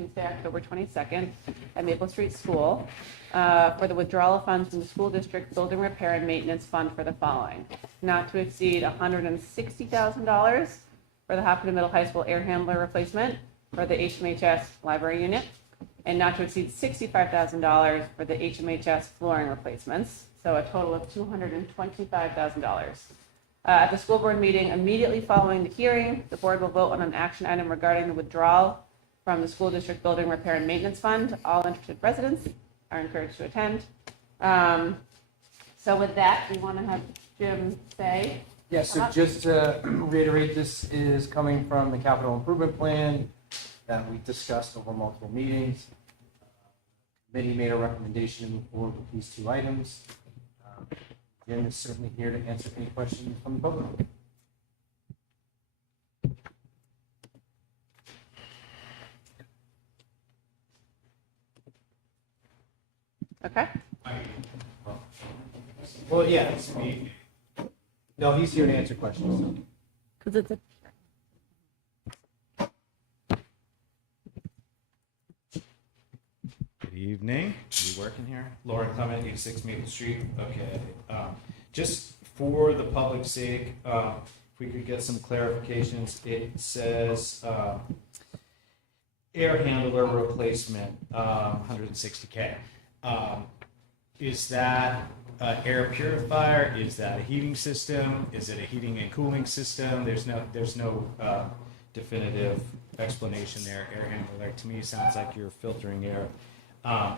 Tuesday, October 22nd, at Maple Street School for the withdrawal of funds from the school district building repair and maintenance fund for the following: not to exceed $160,000 for the Hopkinton Middle High School air handler replacement for the HMHS library unit, and not to exceed $65,000 for the HMHS flooring replacements, so a total of $225,000. At the school board meeting immediately following the hearing, the board will vote on an action item regarding the withdrawal from the school district building repair and maintenance fund. All interested residents are encouraged to attend. So with that, we want to have Jim say. Yes, so just to reiterate, this is coming from the capital improvement plan that we discussed over multiple meetings. Committee made a recommendation to move forward with these two items. Jim is certainly here to answer any questions from the public. Okay. Well, yeah, it's me. No, he's here to answer questions. Because it's a Good evening. Are you working here? Lauren Clement, 86 Maple Street. Okay. Just for the public's sake, if we could get some clarifications. It says air handler replacement, $160K. Is that an air purifier? Is that a heating system? Is it a heating and cooling system? There's no definitive explanation there. Air handler, to me, sounds like you're filtering air. I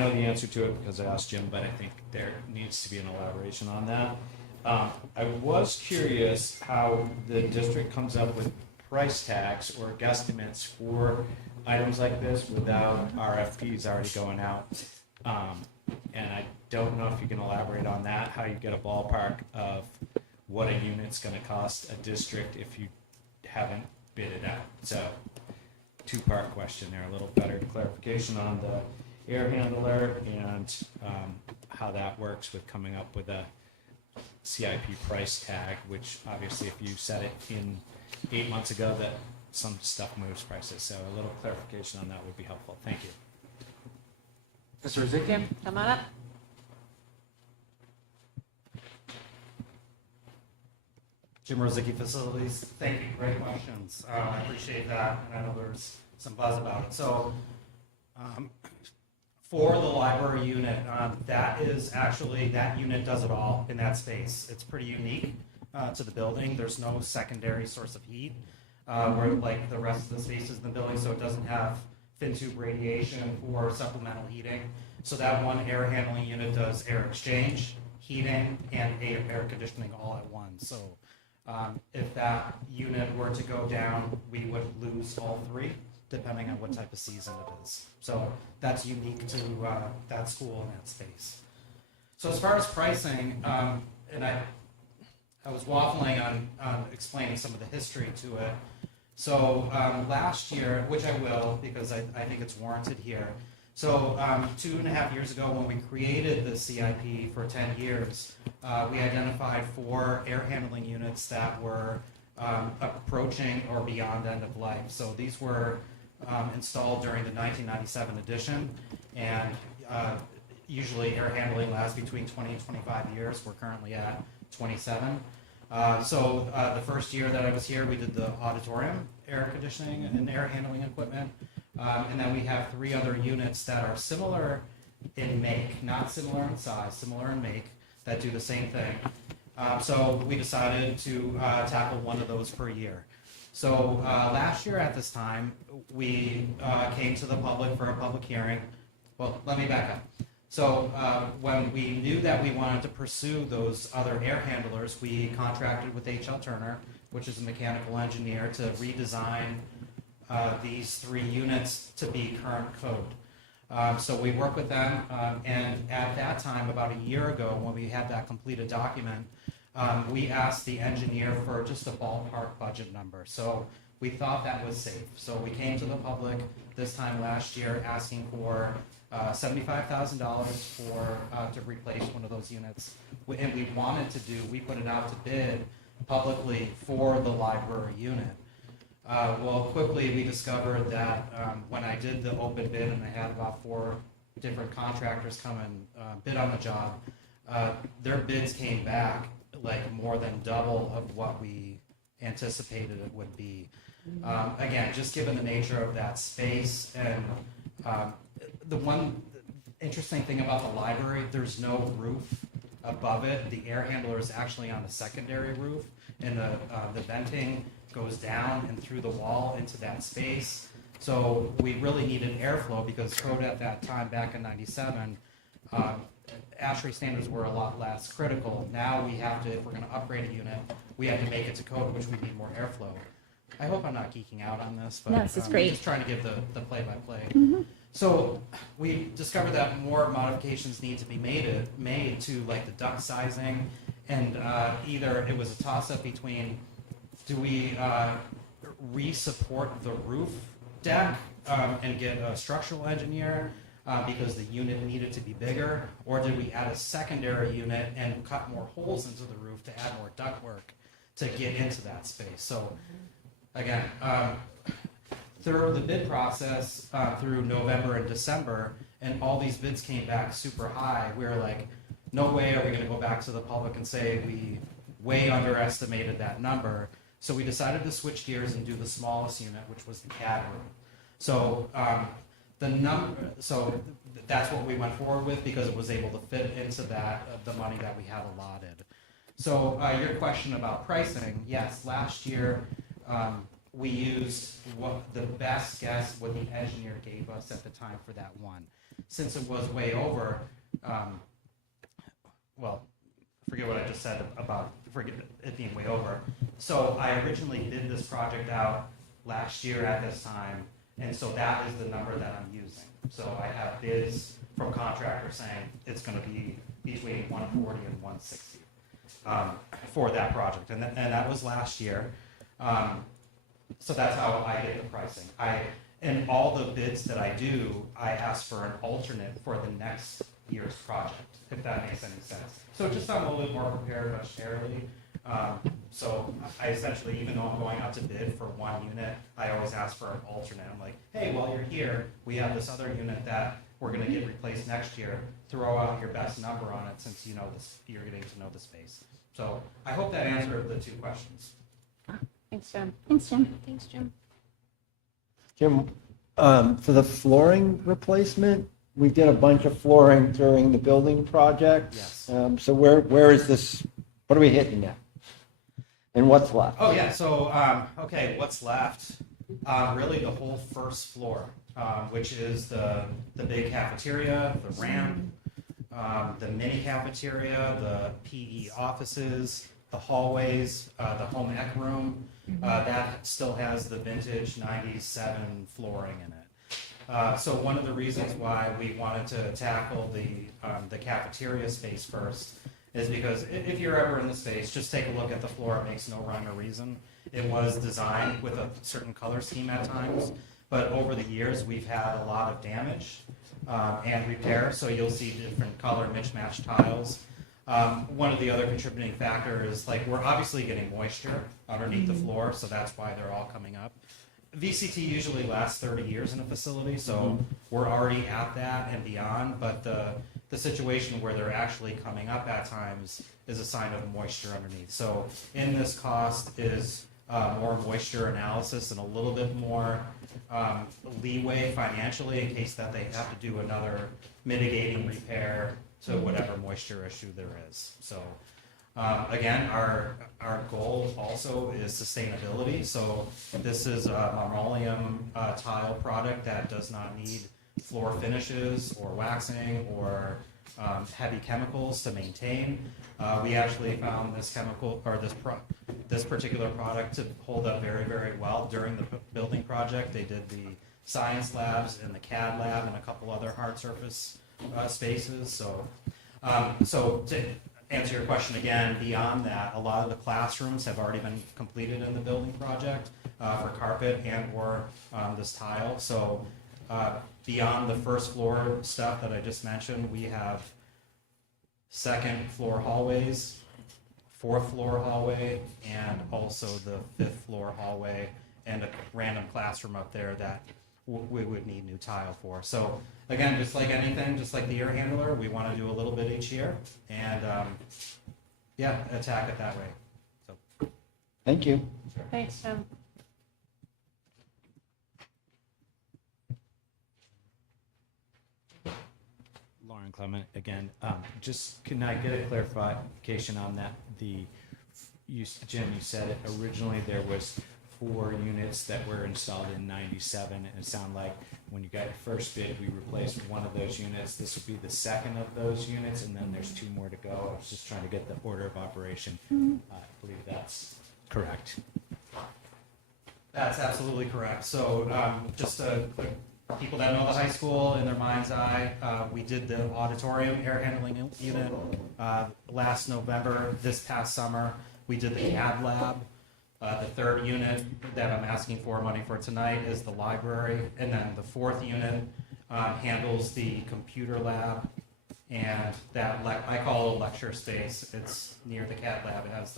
know the answer to it because I asked Jim, but I think there needs to be an elaboration on that. I was curious how the district comes up with price tags or guesstimates for items like this without RFPs already going out. And I don't know if you can elaborate on that, how you get a ballpark of what a unit's going to cost a district if you haven't bid it out. So, two-part question there, a little better clarification on the air handler and how that works with coming up with a CIP price tag, which obviously if you set it in 8 months ago, that some stuff moves prices. So a little clarification on that would be helpful. Thank you. Mr. Rizicki? come on up. Jim Rosicki Facilities. Thank you. Great questions. I appreciate that, and I know there's some buzz about it. So, for the library unit, that unit does it all in that space. It's pretty unique to the building. There's no secondary source of heat, where like the rest of the spaces in the building, so it doesn't have fin tube radiation or supplemental heating. So that one air handling unit does air exchange, heating, and air conditioning all at once. So if that unit were to go down, we would lose all three, depending on what type of season it is. So that's unique to that school and that space. So as far as pricing, and I was waffling on explaining some of the history to it. So last year, which I will because I think it's warranted here. So 2.5 years ago, when we created the CIP for 10 years, we identified 4 air handling units that were approaching or beyond end of life. So these were installed during the 1997 edition, and usually air handling lasts between 20 and 25 years. We're currently at 27. So the first year that I was here, we did the auditorium air conditioning and air handling equipment. And then we have 3 other units that are similar in make, not similar in size, similar in make, that do the same thing. So we decided to tackle one of those per year. So last year at this time, we came to the public for a public hearing. Well, let me back up. So when we knew that we wanted to pursue those other air handlers, we contracted with H.L. Turner, which is a mechanical engineer, to redesign these 3 units to be current code. So we worked with them, and at that time, about a year ago, when we had that completed document, we asked the engineer for just a ballpark budget number. So we thought that was safe. So we came to the public this time last year asking for $75,000 to replace one of those units. And we put it out to bid publicly for the library unit. Well, quickly we discovered that when I did the open bid and I had about 4 different contractors come and bid on the job, their bids came back like more than double of what we anticipated it would be. Again, just given the nature of that space, and the one interesting thing about the library, there's no roof above it. The air handler is actually on the secondary roof, and the venting goes down and through the wall into that space. So we really needed airflow because code at that time, back in '97, ASHRAE standards were a lot less critical. Now we have to, if we're going to upgrade a unit, we have to make it to code, which we need more airflow. I hope I'm not geeking out on this, but No, this is great. just trying to give the play-by-play. So we discovered that more modifications need to be made to like the duct sizing, and either it was a toss-up between, do we re-support the roof deck and get a structural engineer because the unit needed to be bigger, or did we add a secondary unit and cut more holes into the roof to add more ductwork to get into that space? So again, through the bid process through November and December, and all these bids came back super high, we were like, no way are we going to go back to the public and say we way underestimated that number. So we decided to switch gears and do the smallest unit, which was the CAD room. So so that's what we went forward with because it was able to fit into that the money that we had allotted. So your question about pricing, yes, last year we used what the best guess what the engineer gave us at the time for that one. Since it was way over, well, forget what I just said about it being way over. So I originally did this project out last year at this time, and so that is the number that I'm using. So I have bids from contractors saying it's going to be between 140 and 160 for that project, and that was last year. So that's how I get the pricing. In all the bids that I do, I ask for an alternate for the next year's project, if that makes any sense. So just so I'm a little bit more prepared budgetarily. So I essentially, even though I'm going out to bid for one unit, I always ask for an alternate. I'm like, hey, while you're here, we have this other unit that we're going to get replaced next year. Throw out your best number on it since you know this, you're getting to know the space. So I hope that answered the 2 questions. Thanks, Jim. Thanks, Jim. Thanks, Jim. Jim, for the flooring replacement, we did a bunch of flooring during the building project. Yes. So where is this, what are we hitting now? And what's left? Oh yeah, so okay, what's left? Really the whole first floor, which is the big cafeteria, the ramp, the mini cafeteria, the PE offices, the hallways, the home ec room. That still has the vintage 97 flooring in it. So one of the reasons why we wanted to tackle the cafeteria space first is because if you're ever in the space, just take a look at the floor. It makes no rhyme or reason. It was designed with a certain color scheme at times, but over the years we've had a lot of damage and repair, so you'll see different color mismatched tiles. One of the other contributing factors is like we're obviously getting moisture underneath the floor, so that's why they're all coming up. VCT usually lasts 30 years in a facility, so we're already at that and beyond, but the situation where they're actually coming up at times is a sign of moisture underneath. So in this cost is more moisture analysis and a little bit more leeway financially in case that they have to do another mitigating repair to whatever moisture issue there is. So again, our goal also is sustainability. So this is a marmoleum tile product that does not need floor finishes or waxing or heavy chemicals to maintain. We actually found this chemical or this particular product to hold up very, very well during the building project. They did the science labs and the CAD lab and a couple other hard surface spaces. So to answer your question again, beyond that, a lot of the classrooms have already been completed in the building project for carpet and or this tile. So beyond the first floor stuff that I just mentioned, we have second floor hallways, fourth floor hallway, and also the fifth floor hallway. and a random classroom up there that we would need new tile for. So again, just like anything, just like the air handler, we want to do a little bit each year and yeah, attack it that way. So Thank you. Thanks, Jim. Lauren Clement again. Just can I get a clarification on that? Jim, you said it originally there was 4 units that were installed in '97, and it sounded like when you got your first bid, we replaced one of those units. This would be the second of those units, and then there's 2 more to go. I was just trying to get the order of operation. I believe that's correct. that's absolutely correct. So just people that know the high school in their mind's eye, we did the auditorium air handling unit last November. This past summer, we did the CAD lab. The 3rd unit that I'm asking for money for tonight is the library, and then the 4th unit handles the computer lab, and that I call it a lecture space. It's near the CAD lab. It has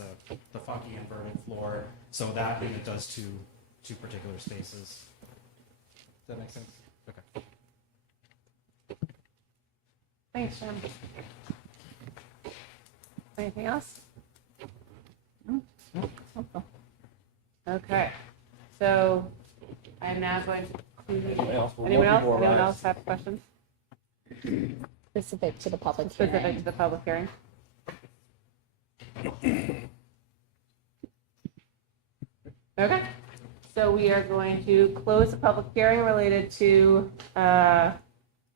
the funky inverted floor, so that unit does two particular spaces. Does that make sense? Okay. Thanks, Jim. Anything else? No? Okay. Okay, so I'm now going to, anyone else have questions Specific to the public specific hearing. to the public hearing? Okay, so we are going to close the public hearing related to the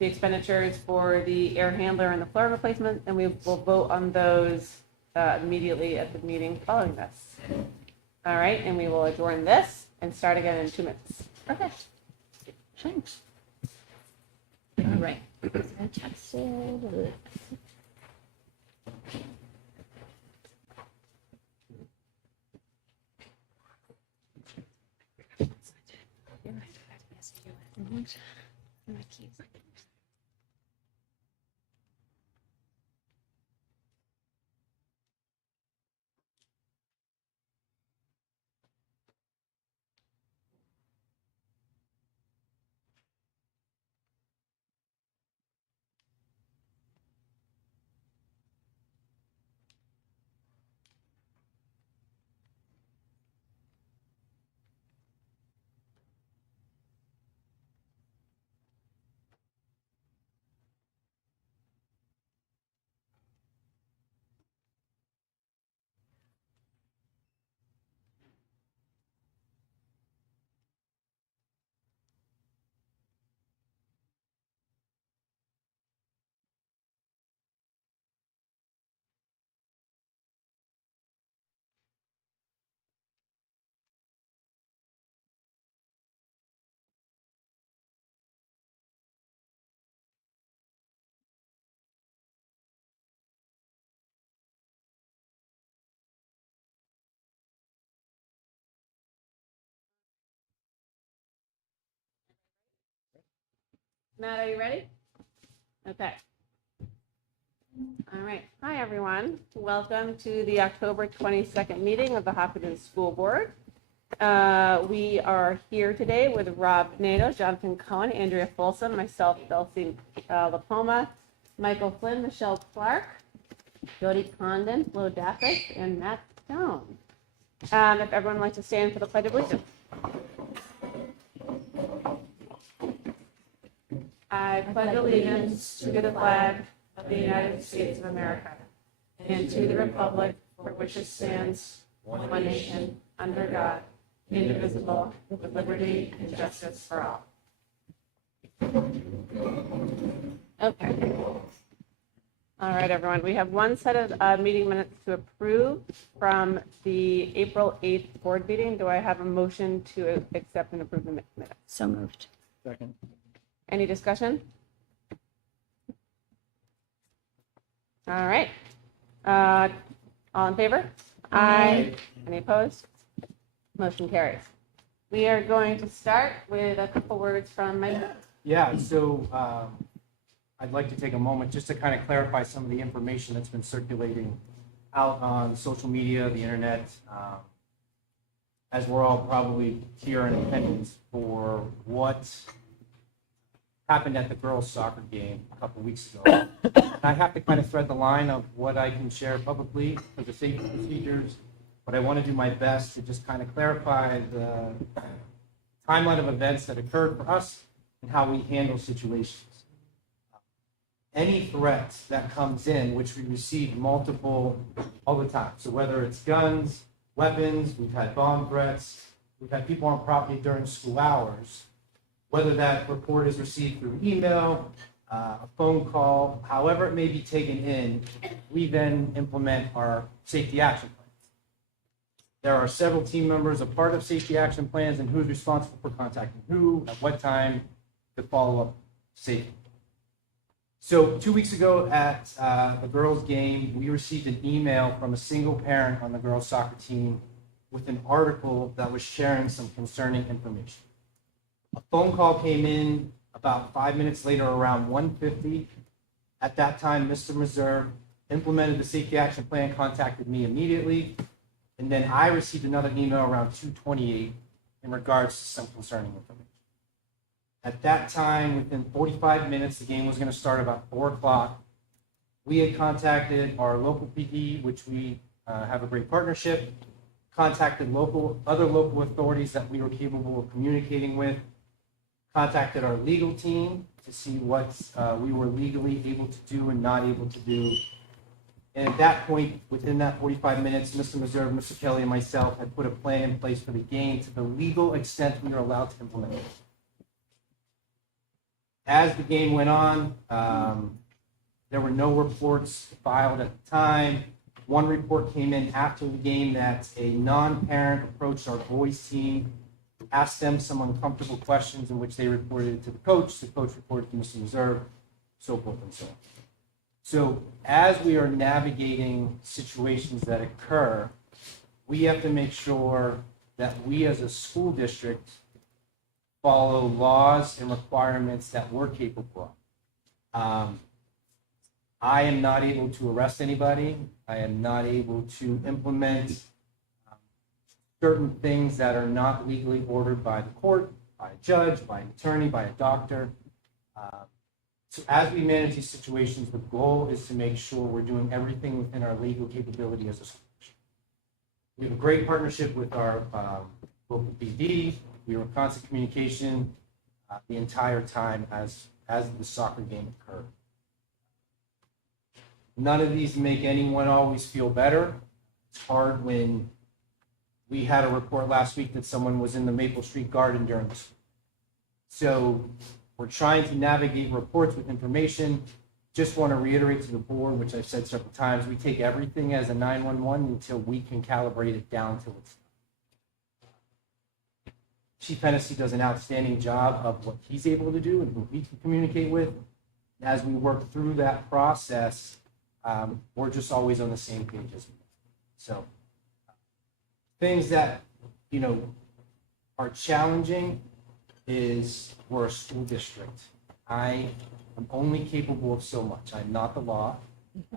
expenditures for the air handler and the floor replacement, and we will vote on those immediately at the meeting following this. All right, and we will adjourn this and start again in 2 minutes. Perfect. Thanks. All right. I texted. Matt, are you ready? Okay. All right. Hi, everyone. Welcome to the October 22nd meeting of the Hopkinton School Board. We are here today with Rob Nato, Jonathan Cohen, Andrea Folsom, myself, Dulcie Lapoma, Michael Flynn, Michelle Clark, Jody Condon, Flo Daffis, and Matt Stone. If everyone would like to stand for the Pledge of Allegiance. I pledge allegiance to the flag of the United States of America and to the republic for which it stands, one nation, under God, indivisible, with liberty and justice for all. Okay. All right, everyone. We have one set of meeting minutes to approve from the April 8th board meeting. Do I have a motion to accept and approve the minutes? So moved. Second. Any discussion? All right. All in favor? Aye. Any opposed? Motion carries. We are going to start with a couple words from Mike. Yeah, so I'd like to take a moment just to kind of clarify some of the information that's been circulating out on social media, the internet. as we're all probably here in attendance, for what happened at the girls' soccer game a couple weeks ago. I have to kind of thread the line of what I can share publicly for the safety procedures, but I want to do my best to just kind of clarify the timeline of events that occurred for us and how we handle situations. Any threat that comes in, which we receive multiple all the time, so whether it's guns, weapons, we've had bomb threats, we've had people on property during school hours, whether that report is received through email, a phone call, however it may be taken in, we then implement our safety action plans. There are several team members a part of safety action plans and who's responsible for contacting who, at what time, to follow up safely. So 2 weeks ago at the girls' game, we received an email from a single parent on the girls' soccer team with an article that was sharing some concerning information. A phone call came in about 5 minutes later, around 1:50. At that time, Mr. Meserve implemented the safety action plan, contacted me immediately, and then I received another email around 2:28 in regards to some concerning information. At that time, within 45 minutes, the game was going to start about 4 o'clock. We had contacted our local PD, which we have a great partnership, contacted other local authorities that we were capable of communicating with, contacted our legal team to see what we were legally able to do and not able to do. And at that point, within that 45 minutes, Mr. Meserve, Mr. Kelly, and myself had put a plan in place for the game to the legal extent we were allowed to implement it. As the game went on, there were no reports filed at the time. One report came in after the game that a non-parent approached our boys team, asked them some uncomfortable questions in which they reported it to the coach reported to Mr. Meserve, so forth and so on. So as we are navigating situations that occur, we have to make sure that we as a school district follow laws and requirements that we're capable of. I am not able to arrest anybody. I am not able to implement certain things that are not legally ordered by the court, by a judge, by an attorney, by a doctor. So as we manage these situations, the goal is to make sure we're doing everything within our legal capability as a school district. We have a great partnership with our local PD. We were in constant communication the entire time as the soccer game occurred. None of these make anyone always feel better. It's hard when we had a report last week that someone was in the Maple Street Garden during the school. So we're trying to navigate reports with information. Just want to reiterate to the board, which I've said several times, we take everything as a 911 until we can calibrate it down to its. Chief Hennessy does an outstanding job of what he's able to do and who we can communicate with. As we work through that process, we're just always on the same page as well. So things that, are challenging is we're a school district. I am only capable of so much. I'm not the law.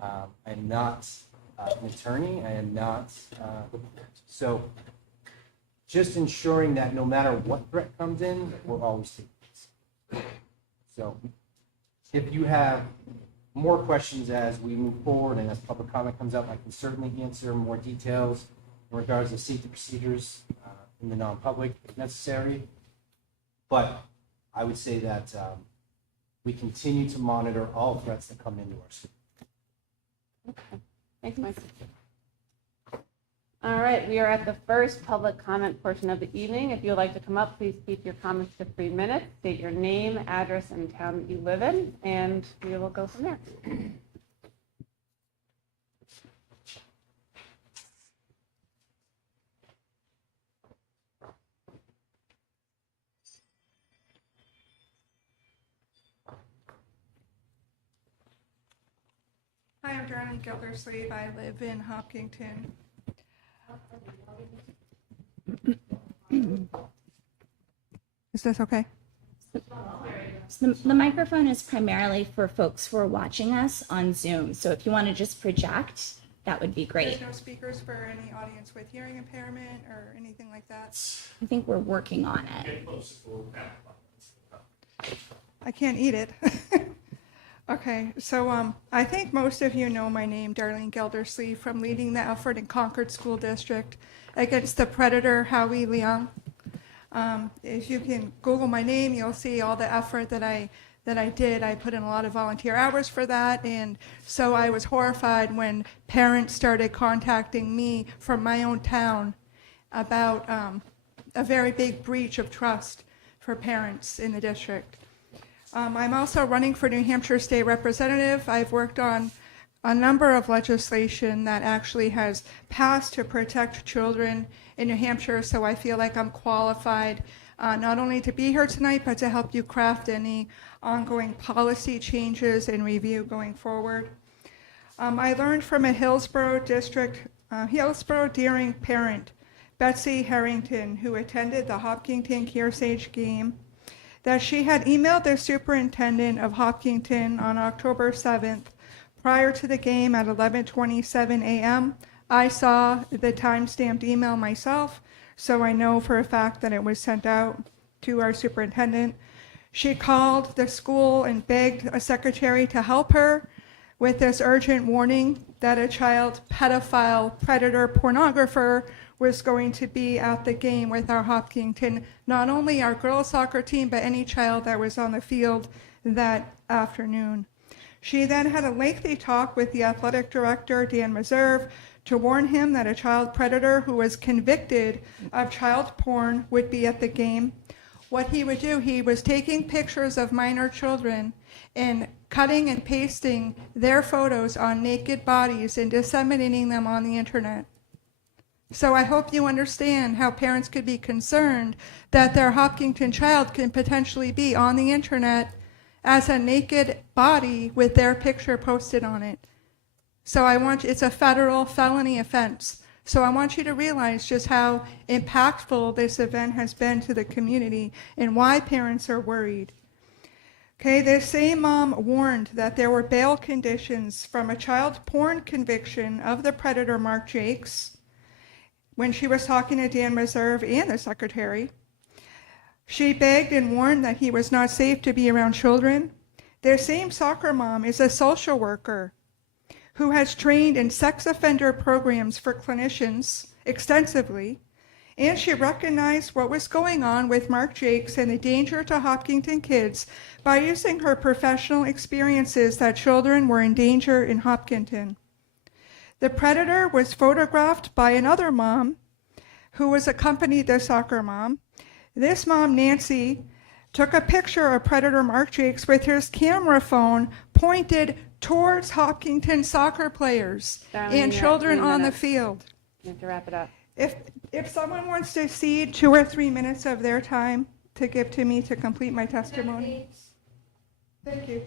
I'm not an attorney. I am not the court. So just ensuring that no matter what threat comes in, we're always taking this. So if you have more questions as we move forward and as public comment comes up, I can certainly answer more details in regards to safety procedures in the non-public if necessary. But I would say that we continue to monitor all threats that come into our school. Okay, thanks, Mike. All right, we are at the first public comment portion of the evening. If you'd like to come up, please keep your comments to 3 minutes. State your name, address, and town that you live in, and we will go from there. Hi, I'm Joanna Gildersleeve. I live in Hopkinton. Is this okay? So the microphone is primarily for folks who are watching us on Zoom. So if you want to just project that would be great. There's no speakers for any audience with hearing impairment or anything like that? I think we're working on it. I can't eat it. Okay, so I think most of you know my name, Darlene Geldersley, from leading the effort in Concord School District against the predator Howie Leung. If you can Google my name, you'll see all the effort that I did. I put in a lot of volunteer hours for that, and so I was horrified when parents started contacting me from my own town about a very big breach of trust for parents in the district. I'm also running for New Hampshire State Representative. I've worked on a number of legislation that actually has passed to protect children in New Hampshire, so I feel like I'm qualified not only to be here tonight, but to help you craft any ongoing policy changes and review going forward. I learned from a Hillsborough Deering parent, Betsy Harrington, who attended the Hopkinton Kearsarge game, that she had emailed the superintendent of Hopkinton on October 7th prior to the game at 11:27 a.m. I saw the time-stamped email myself, so I know for a fact that it was sent out to our superintendent. She called the school and begged a secretary to help her with this urgent warning that a child pedophile, predator, pornographer was going to be at the game with our Hopkinton, not only our girls soccer team, but any child that was on the field that afternoon. She then had a lengthy talk with the athletic director, Dan Meserve, to warn him that a child predator who was convicted of child porn would be at the game. What he would do, he was taking pictures of minor children and cutting and pasting their photos on naked bodies and disseminating them on the internet. So I hope you understand how parents could be concerned that their Hopkinton child can potentially be on the internet as a naked body with their picture posted on it. So it's a federal felony offense. So I want you to realize just how impactful this event has been to the community and why parents are worried. Okay, this same mom warned that there were bail conditions from a child porn conviction of the predator Mark Jakes when she was talking to Dan Meserve and the secretary. She begged and warned that he was not safe to be around children. Their same soccer mom is a social worker who has trained in sex offender programs for clinicians extensively, and she recognized what was going on with Mark Jakes and the danger to Hopkinton kids by using her professional experiences that children were in danger in Hopkinton. The predator was photographed by another mom who was accompanied the soccer mom. This mom, Nancy, took a picture of predator Mark Jakes with his camera phone pointed towards Hopkinton soccer players Darlene, and you're at children 3 on the minutes. field. You have to wrap it up. If someone wants to cede 2 or 3 minutes of their time to give to me to complete my testimony. Thank you.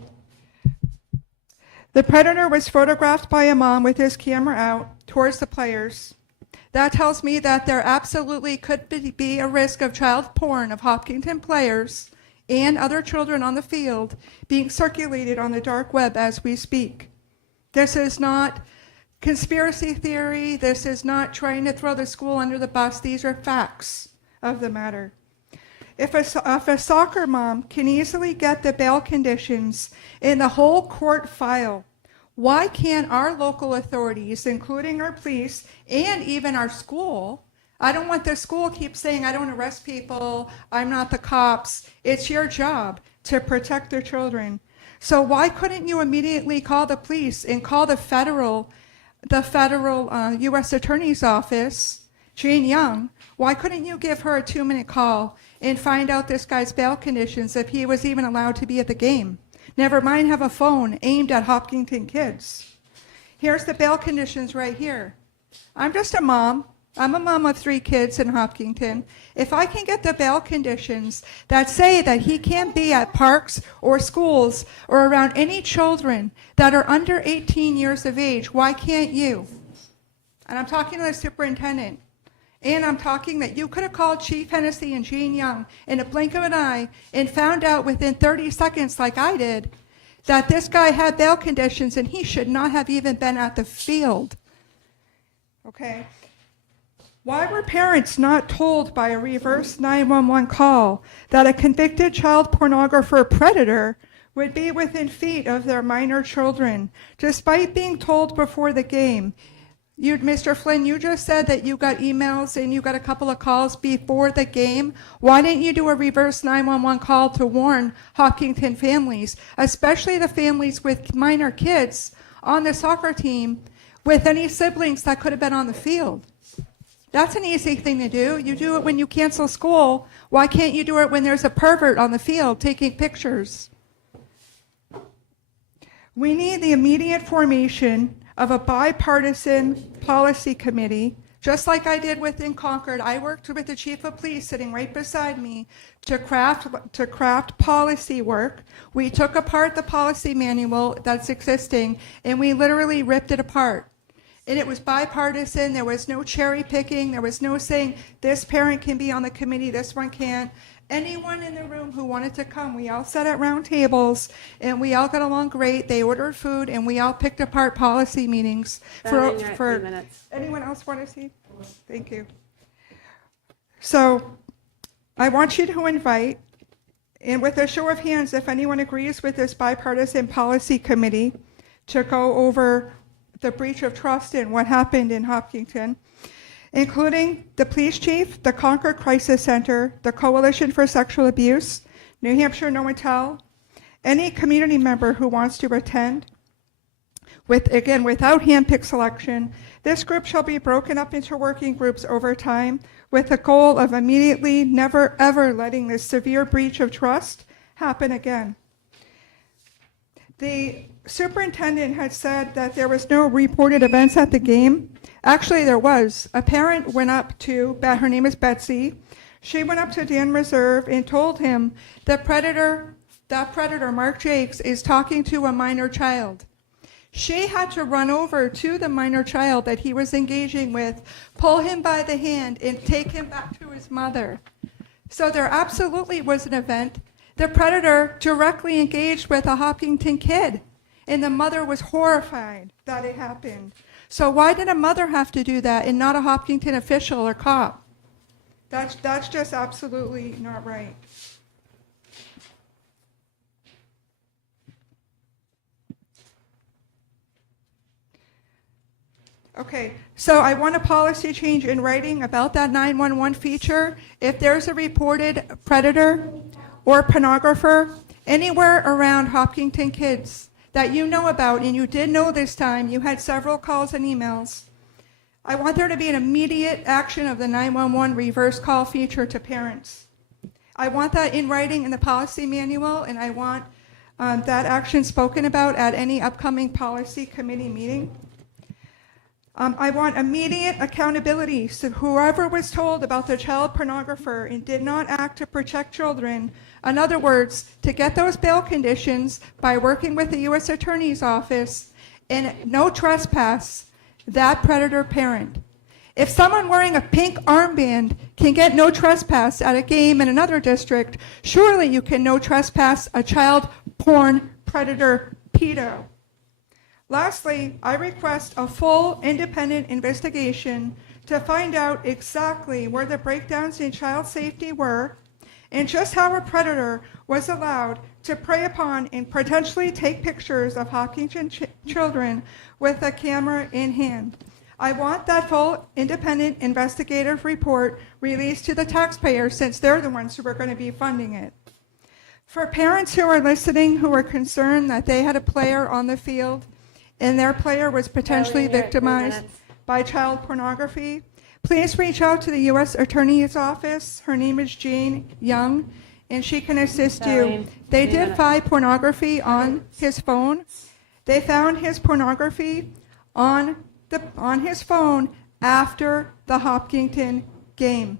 The predator was photographed by a mom with his camera out towards the players. That tells me that there absolutely could be a risk of child porn of Hopkinton players and other children on the field being circulated on the dark web as we speak. This is not conspiracy theory. This is not trying to throw the school under the bus. These are facts of the matter. If a soccer mom can easily get the bail conditions in the whole court file, why can't our local authorities, including our police and even our school, I don't want the school keep saying, I don't arrest people, I'm not the cops. It's your job to protect their children. So why couldn't you immediately call the police and call the federal U.S. Attorney's Office, Jane Young? Why couldn't you give her a 2-minute call and find out this guy's bail conditions if he was even allowed to be at the game? Never mind have a phone aimed at Hopkinton kids. Here's the bail conditions right here. I'm just a mom. I'm a mom of 3 kids in Hopkinton. If I can get the bail conditions that say that he can't be at parks or schools or around any children that are under 18 years of age, why can't you? And I'm talking to the superintendent. And I'm talking that you could have called Chief Hennessy and Jane Young in a blink of an eye and found out within 30 seconds, like I did, that this guy had bail conditions and he should not have even been at the field. Okay? Why were parents not told by a reverse 911 call that a convicted child pornographer predator would be within feet of their minor children, despite being told before the game? You, Mr. Flynn, you just said that you got emails and you got a couple of calls before the game. Why didn't you do a reverse 911 call to warn Hopkinton families, especially the families with minor kids on the soccer team with any siblings that could have been on the field? That's an easy thing to do. You do it when you cancel school. Why can't you do it when there's a pervert on the field taking pictures? We need the immediate formation of a bipartisan policy committee, just like I did within Concord. I worked with the chief of police sitting right beside me to craft policy work. We took apart the policy manual that's existing, and we literally ripped it apart. And it was bipartisan. There was no cherry picking. There was no saying this parent can be on the committee, this one can't. Anyone in the room who wanted to come, we all sat at round tables and we all got along great. They ordered food and we all picked apart policy meetings. Darlene, you're at 3 minutes. Anyone else want to see? Thank you. So I want you to invite, and with a show of hands, if anyone agrees with this bipartisan policy committee to go over the breach of trust and what happened in Hopkinton, including the police chief, the Concord Crisis Center, the Coalition for Sexual Abuse, New Hampshire No One Tell, any community member who wants to attend. Without handpicked selection, this group shall be broken up into working groups over time with the goal of immediately never ever letting this severe breach of trust happen again. The superintendent had said that there was no reported events at the game. Actually, there was. A parent went up to, her name is Betsy, she went up to Dan Reserve and told him that predator, Mark Jakes, is talking to a minor child. She had to run over to the minor child that he was engaging with, pull him by the hand, and take him back to his mother. So there absolutely was an event. The predator directly engaged with a Hopkinton kid, and the mother was horrified that it happened. So why did a mother have to do that and not a Hopkinton official or cop? That's just absolutely not right. Okay, so I want a policy change in writing about that 911 feature. If there's a reported predator or pornographer anywhere around Hopkinton kids that you know about, and you did know this time, you had several calls and emails, I want there to be an immediate action of the 911 reverse call feature to parents. I want that in writing in the policy manual, and I want that action spoken about at any upcoming policy committee meeting. I want immediate accountability, so whoever was told about the child pornographer and did not act to protect children, in other words, to get those bail conditions by working with the U.S. Attorney's Office, and no trespass, that predator parent. If someone wearing a pink armband can get no trespass at a game in another district, surely you can no trespass a child porn predator pedo. Lastly, I request a full independent investigation to find out exactly where the breakdowns in child safety were and just how a predator was allowed to prey upon and potentially take pictures of Hopkinton children with a camera in hand. I want that full independent investigative report released to the taxpayers, since they're the ones who are going to be funding it. For parents who are listening who are concerned that they had a player on the field and their player was potentially Darlene, you're at 3 victimized minutes. by child pornography, please reach out to the U.S. Attorney's Office. Her name is Jane Young, and she can assist you. Darlene, They 3 did minutes. find pornography on his phone. They found his pornography on his phone after the Hopkinton game.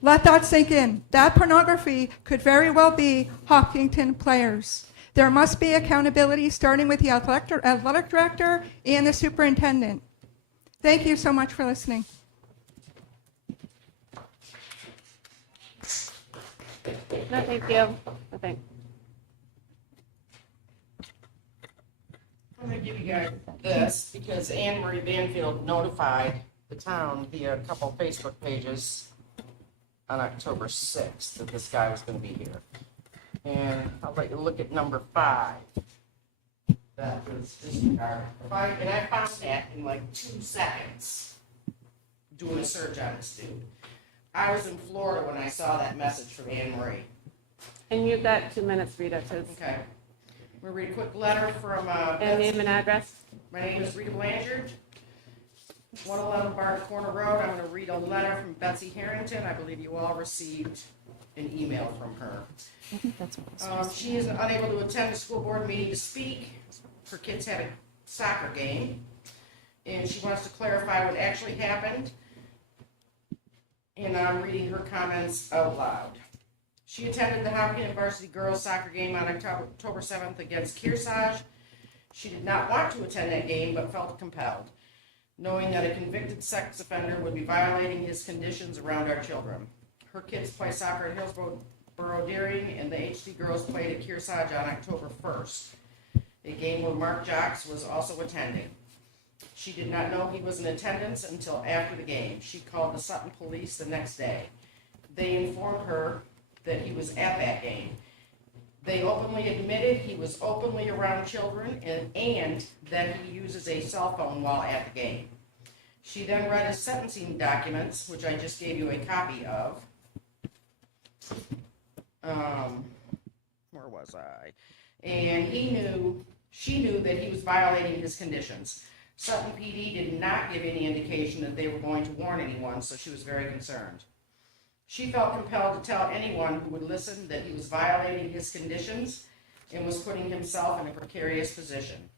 Let that sink in. That pornography could very well be Hopkinton players. There must be accountability, starting with the athletic director and the superintendent. Thank you so much for listening. No, thank you. Nothing. give you guys this because Anne Marie Banfield notified the town via a couple Facebook pages on October 6th that this guy was going to be here. And I'll let you look at number 5. That was disregarded. And I found that in like 2 seconds doing a search on this dude. I was in Florida when I saw that message from Anne Marie. And you've got 2 minutes, Rita, to, Okay. We'll read a quick letter from and name and address. My name is Rita Blanchard, 111 Barton Corner Road. I'm going to read a letter from Betsy Harrington. I believe you all received an email from her. I think that's what She is unable to attend the school board meeting to speak. Her kids had a soccer game, and she wants to clarify what actually happened. And I'm reading her comments out loud. She attended the Hopkinton varsity girls soccer game on October 7th against Kearsarge. She did not want to attend that game, but felt compelled, knowing that a convicted sex offender would be violating his conditions around our children. Her kids play soccer at Hillsborough Deering, and the HD girls played at Kearsarge on October 1st, a game where Mark Jocks was also attending. She did not know he was in attendance until after the game. She called the Sutton police the next day. They informed her that he was at that game. They openly admitted he was openly around children and that he uses a cell phone while at the game. She then read his sentencing documents, which I just gave you a copy of. Where was I? And she knew that he was violating his conditions. Sutton PD did not give any indication that they were going to warn anyone, so she was very concerned. She felt compelled to tell anyone who would listen that he was violating his conditions and was putting himself in a precarious position.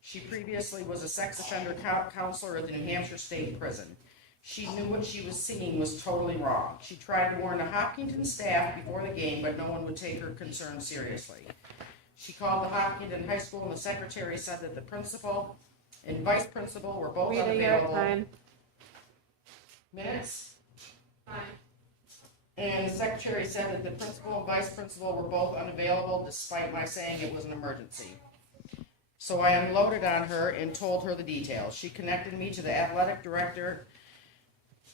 She previously was a sex offender counselor at the New Hampshire State Prison. She knew what she was seeing was totally wrong. She tried to warn the Hopkinton staff before the game, but no one would take her concerns seriously. She called the Hopkinton High School, and the secretary said that the principal and vice principal were both Rita, you're at unavailable. time. Minutes? Fine. And the secretary said that the principal and vice principal were both unavailable despite my saying it was an emergency. So I unloaded on her and told her the details. She connected me to the athletic director,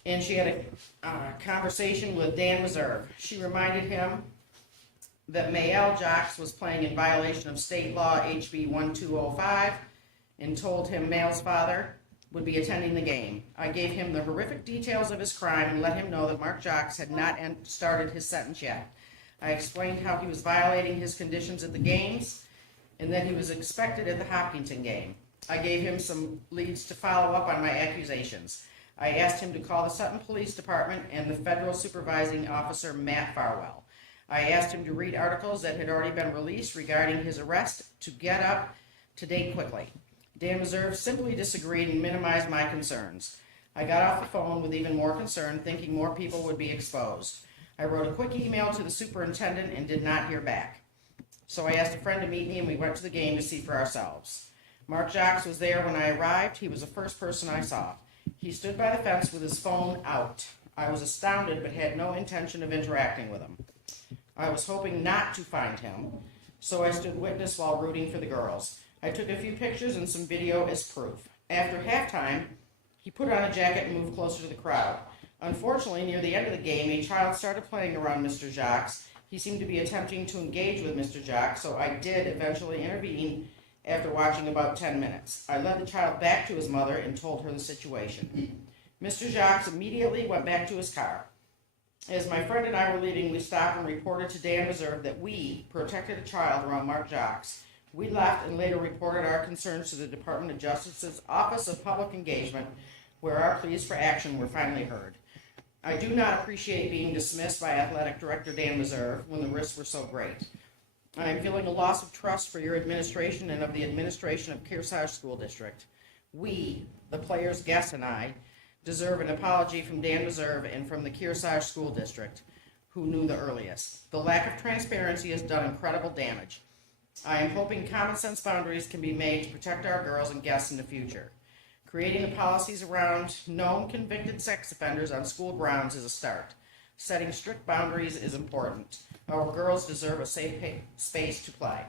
and she had a conversation with Dan Reserve. She reminded him that Mayel Jocks was playing in violation of state law HB 1205 and told him Mayel's father would be attending the game. I gave him the horrific details of his crime and let him know that Mark Jocks had not started his sentence yet. I explained how he was violating his conditions at the games and that he was expected at the Hopkinton game. I gave him some leads to follow up on my accusations. I asked him to call the Sutton Police Department and the federal supervising officer, Matt Farwell. I asked him to read articles that had already been released regarding his arrest to get up to date quickly. Dan Reserve simply disagreed and minimized my concerns. I got off the phone with even more concern, thinking more people would be exposed. I wrote a quick email to the superintendent and did not hear back. So I asked a friend to meet me and we went to the game to see for ourselves. Mark Jocks was there when I arrived. He was the first person I saw. He stood by the fence with his phone out. I was astounded but had no intention of interacting with him. I was hoping not to find him, so I stood witness while rooting for the girls. I took a few pictures and some video as proof. After halftime, he put on a jacket and moved closer to the crowd. Unfortunately, near the end of the game, a child started playing around Mr. Jocks. He seemed to be attempting to engage with Mr. Jocks, so I did eventually intervene after watching about 10 minutes. I led the child back to his mother and told her the situation. Mr. Jocks immediately went back to his car. As my friend and I were leaving, we stopped and reported to Dan Reserve that we protected a child around Mark Jocks. We left and later reported our concerns to the Department of Justice's Office of Public Engagement, where our pleas for action were finally heard. I do not appreciate being dismissed by Athletic Director Dan Reserve when the risks were so great. I am feeling a loss of trust for your administration and of the administration of Kearsarge School District. We, the players, guests, and I, deserve an apology from Dan Reserve and from the Kearsarge School District, who knew the earliest. The lack of transparency has done incredible damage. I am hoping common sense boundaries can be made to protect our girls and guests in the future. Creating the policies around known convicted sex offenders on school grounds is a start. Setting strict boundaries is important. Our girls deserve a safe space to play.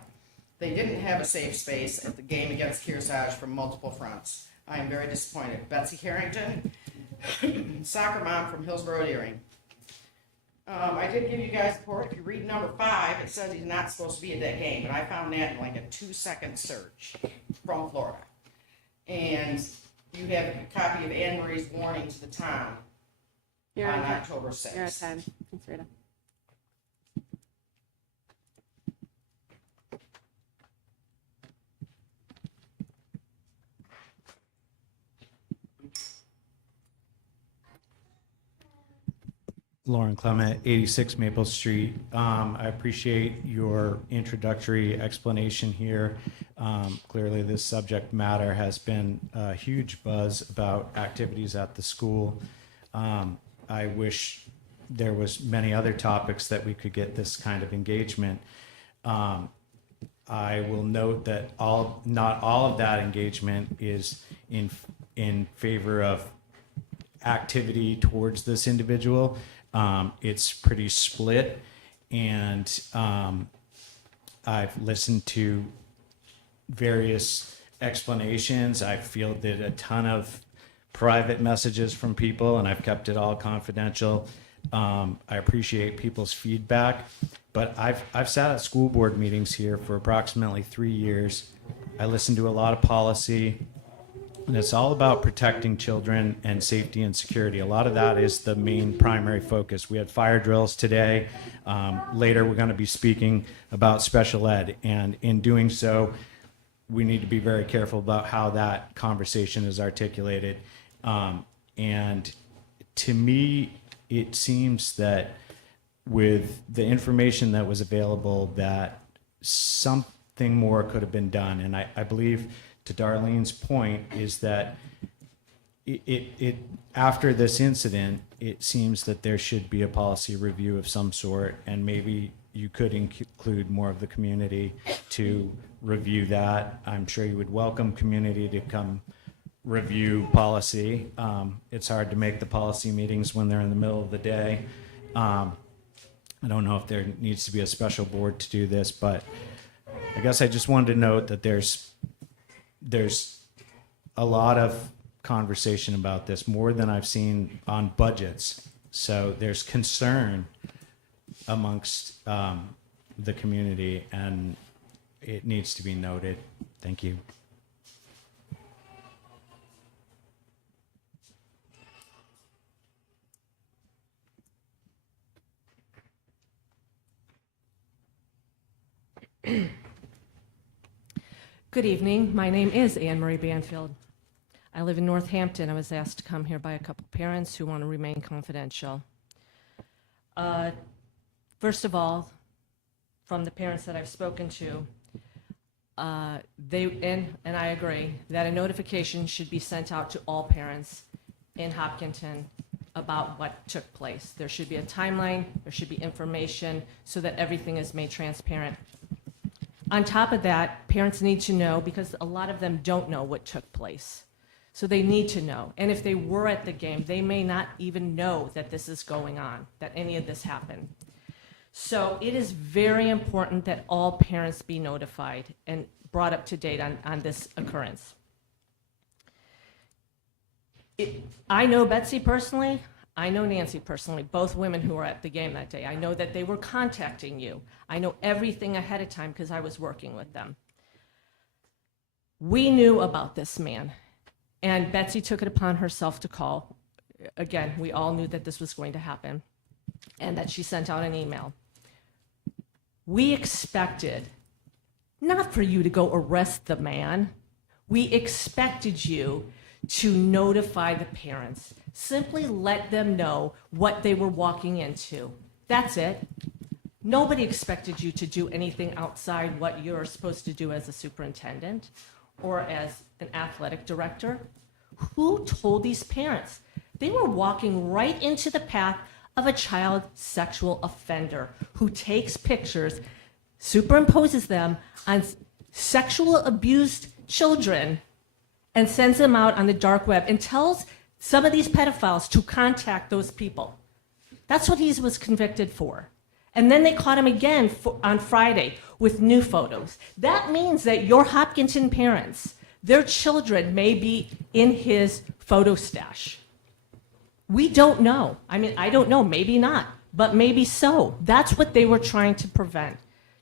They didn't have a safe space at the game against Kearsarge from multiple fronts. I am very disappointed. Betsy Harrington, soccer mom from Hillsborough Deering. I did give you guys a report. If you read number 5, it says he's not supposed to be at that game, but I found that in like a 2-second search from Florida. And you have a copy of Anne Marie's warning to the town You're on on time. October 6th. You're on time. Thanks, Rita. Lauren Clement, 86 Maple Street. I appreciate your introductory explanation here. Clearly, this subject matter has been a huge buzz about activities at the school. I wish there was many other topics that we could get this kind of engagement. I will note that not all of that engagement is in favor of activity towards this individual. It's pretty split, and I've listened to various explanations. I've fielded a ton of private messages from people, and I've kept it all confidential. I appreciate people's feedback, but I've sat at school board meetings here for approximately 3 years. I listen to a lot of policy. And it's all about protecting children and safety and security. A lot of that is the main primary focus. We had fire drills today. Later, we're going to be speaking about special ed. And in doing so, we need to be very careful about how that conversation is articulated. And to me, it seems that with the information that was available, that something more could have been done. And I believe, to Darlene's point, is that it after this incident, it seems that there should be a policy review of some sort, and maybe you could include more of the community to review that. I'm sure you would welcome community to come review policy. It's hard to make the policy meetings when they're in the middle of the day. I don't know if there needs to be a special board to do this, but I guess I just wanted to note that there's a lot of conversation about this, more than I've seen on budgets. So there's concern amongst the community, and it needs to be noted. Thank you. Good evening. My name is Anne Marie Banfield. I live in Northampton. I was asked to come here by a couple parents who want to remain confidential. First of all, from the parents that I've spoken to, and I agree that a notification should be sent out to all parents in Hopkinton about what took place. There should be a timeline, there should be information so that everything is made transparent. On top of that, parents need to know, because a lot of them don't know what took place. So they need to know. And if they were at the game, they may not even know that this is going on, that any of this happened. So it is very important that all parents be notified and brought up to date on this occurrence. I know Betsy personally. I know Nancy personally, both women who were at the game that day. I know that they were contacting you. I know everything ahead of time because I was working with them. We knew about this man, and Betsy took it upon herself to call. Again, we all knew that this was going to happen, and that she sent out an email. We expected not for you to go arrest the man. We expected you to notify the parents. Simply let them know what they were walking into. That's it. Nobody expected you to do anything outside what you're supposed to do as a superintendent or as an athletic director. Who told these parents? They were walking right into the path of a child sexual offender who takes pictures, superimposes them on sexual abused children, and sends them out on the dark web and tells some of these pedophiles to contact those people. That's what he was convicted for. And then they caught him again on Friday with new photos. That means that your Hopkinton parents, their children may be in his photo stash. We don't know. I mean, I don't know, maybe not, but maybe so. That's what they were trying to prevent.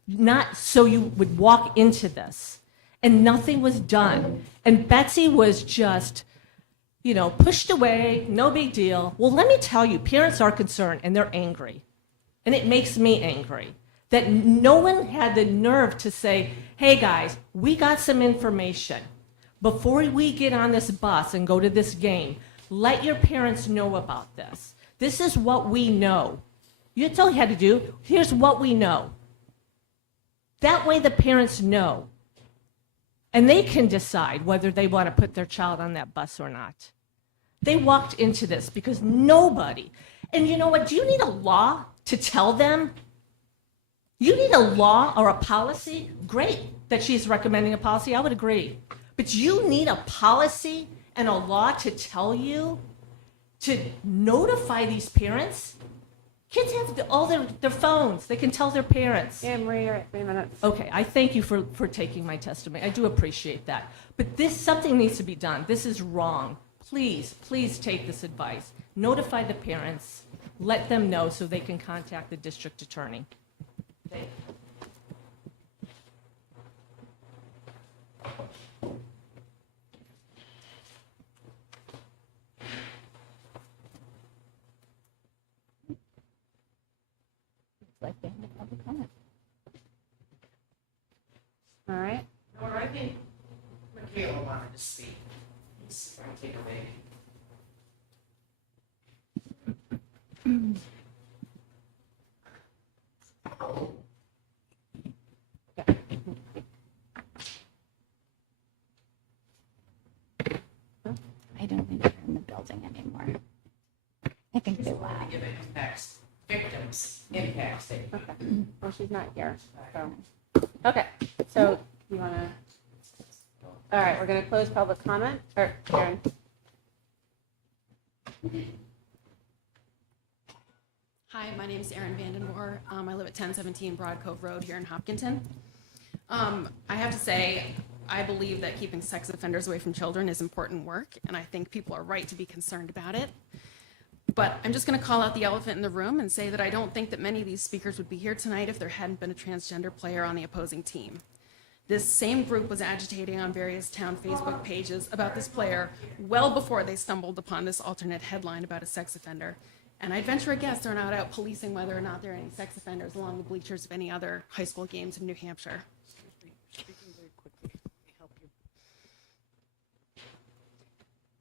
Not so you would walk into this. And nothing was done. And Betsy was just, pushed away, no big deal. Well, let me tell you, parents are concerned and they're angry. And it makes me angry that no one had the nerve to say, hey guys, we got some information. Before we get on this bus and go to this game, let your parents know about this. This is what we know. That's all you had to do. Here's what we know. That way the parents know. And they can decide whether they want to put their child on that bus or not. They walked into this because nobody, and you know what, do you need a law to tell them? You need a law or a policy? Great that she's recommending a policy, I would agree. But you need a policy and a law to tell you to notify these parents? Kids have all their phones. They can tell their parents. Yeah, Marie, you're at 3 minutes. Okay, I thank you for taking my testimony. I do appreciate that. But something needs to be done. This is wrong. Please, please take this advice. Notify the parents. Let them know so they can contact the district attorney. Thank you. Like they have a public comment. All right. No, I think Michaela wanted to speak. Let's take a minute. I don't think they're in the building anymore. I think they left. Give it impacts, victims, impact statement. Okay. Well, she's not here. So. Okay. So you want to? All right. We're going to close public comment. Or Karen. Hi, my name is Erin Vandenboer. I live at 1017 Broad Cove Road here in Hopkinton. I have to say, I believe that keeping sex offenders away from children is important work, and I think people are right to be concerned about it. But I'm just going to call out the elephant in the room and say that I don't think that many of these speakers would be here tonight if there hadn't been a transgender player on the opposing team. This same group was agitating on various town Facebook pages about this player well before they stumbled upon this alternate headline about a sex offender. And I'd venture a guess they're not out policing whether or not there are any sex offenders along the bleachers of any other high school games in New Hampshire.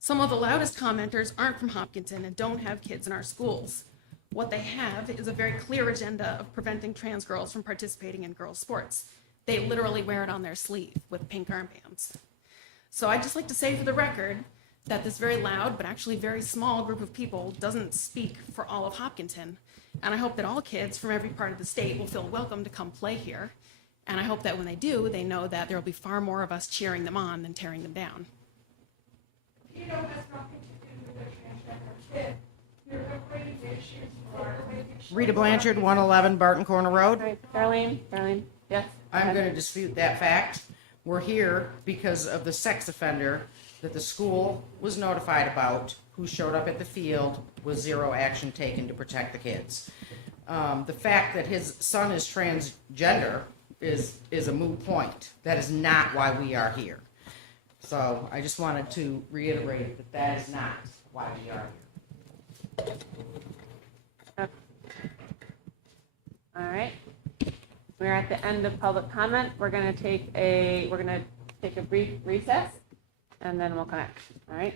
Some of the loudest commenters aren't from Hopkinton and don't have kids in our schools. What they have is a very clear agenda of preventing trans girls from participating in girls' sports. They literally wear it on their sleeve with pink armbands. So I'd just like to say for the record that this very loud but actually very small group of people doesn't speak for all of Hopkinton. And I hope that all kids from every part of the state will feel welcome to come play here. And I hope that when they do, they know that there will be far more of us cheering them on than tearing them down. You know, has nothing to do with a transgender kid. You're equating issues for Rita Blanchard, 111 Barton Corner All Road. right. Darlene. Yes. I'm going to dispute that fact. We're here because of the sex offender that the school was notified about, who showed up at the field with zero action taken to protect the kids. The fact that his son is transgender is a moot point. That is not why we are here. So I just wanted to reiterate that that is not why we are here. Okay. All right. We're at the end of public comment. We're going to take a brief recess, and then we'll connect. All right.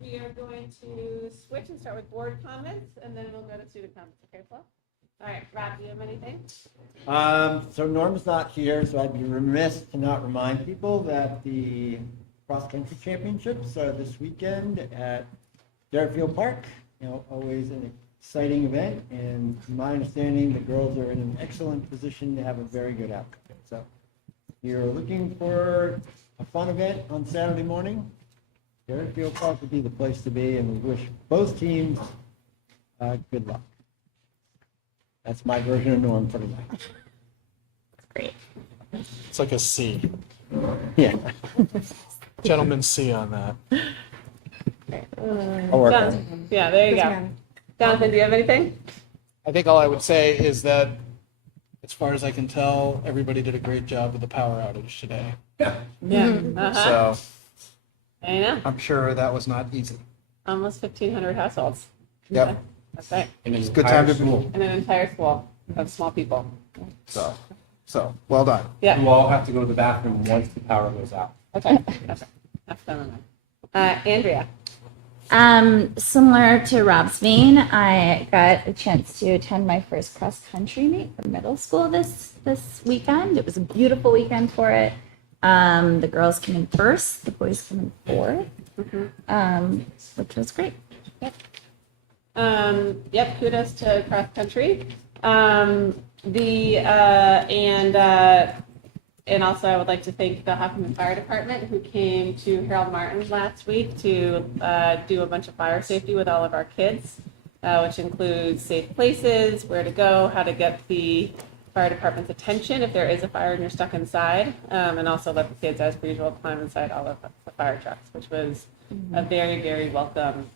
we are going to switch and start with board comments, and then we'll go to student comments. Okay, Flo? All right, Rob, do you have anything? So Norm's not here, so I'd be remiss to not remind people that the cross-country championships are this weekend at Deerfield Park. You know, always an exciting event, and from my understanding, the girls are in an excellent position to have a very good outcome. So if you're looking for a fun event on Saturday morning, Deerfield Park would be the place to be, and we wish both teams good luck. That's my version of Norm for tonight. Great. It's like a C. Yeah. Gentleman's C on that. I'll work on it. Jonathan. Yeah, there you go. Jonathan, do you have anything? I think all I would say is that, as far as I can tell, everybody did a great job with the power outage today. Yeah. So I know. I'm sure that was not easy. Almost 1,500 households. Yep. Okay, that's right. It's a good time to School. And an entire school of small people. So well done. Yeah. You all have to go to the bathroom once the power goes out. Okay. Okay. That's fun. Andrea. Similar to Rob's vein, I got a chance to attend my first cross country meet for middle school this weekend. It was a beautiful weekend for it. The girls came in first, the boys came in fourth, which was great. Yep, kudos to cross country. And also I would like to thank the Hopkinton Fire Department who came to Harold Martin's last week to do a bunch of fire safety with all of our kids, which includes safe places, where to go, how to get the fire department's attention if there is a fire and you're stuck inside, and also let the kids, as per usual, climb inside all of the fire trucks, which was a very, very welcome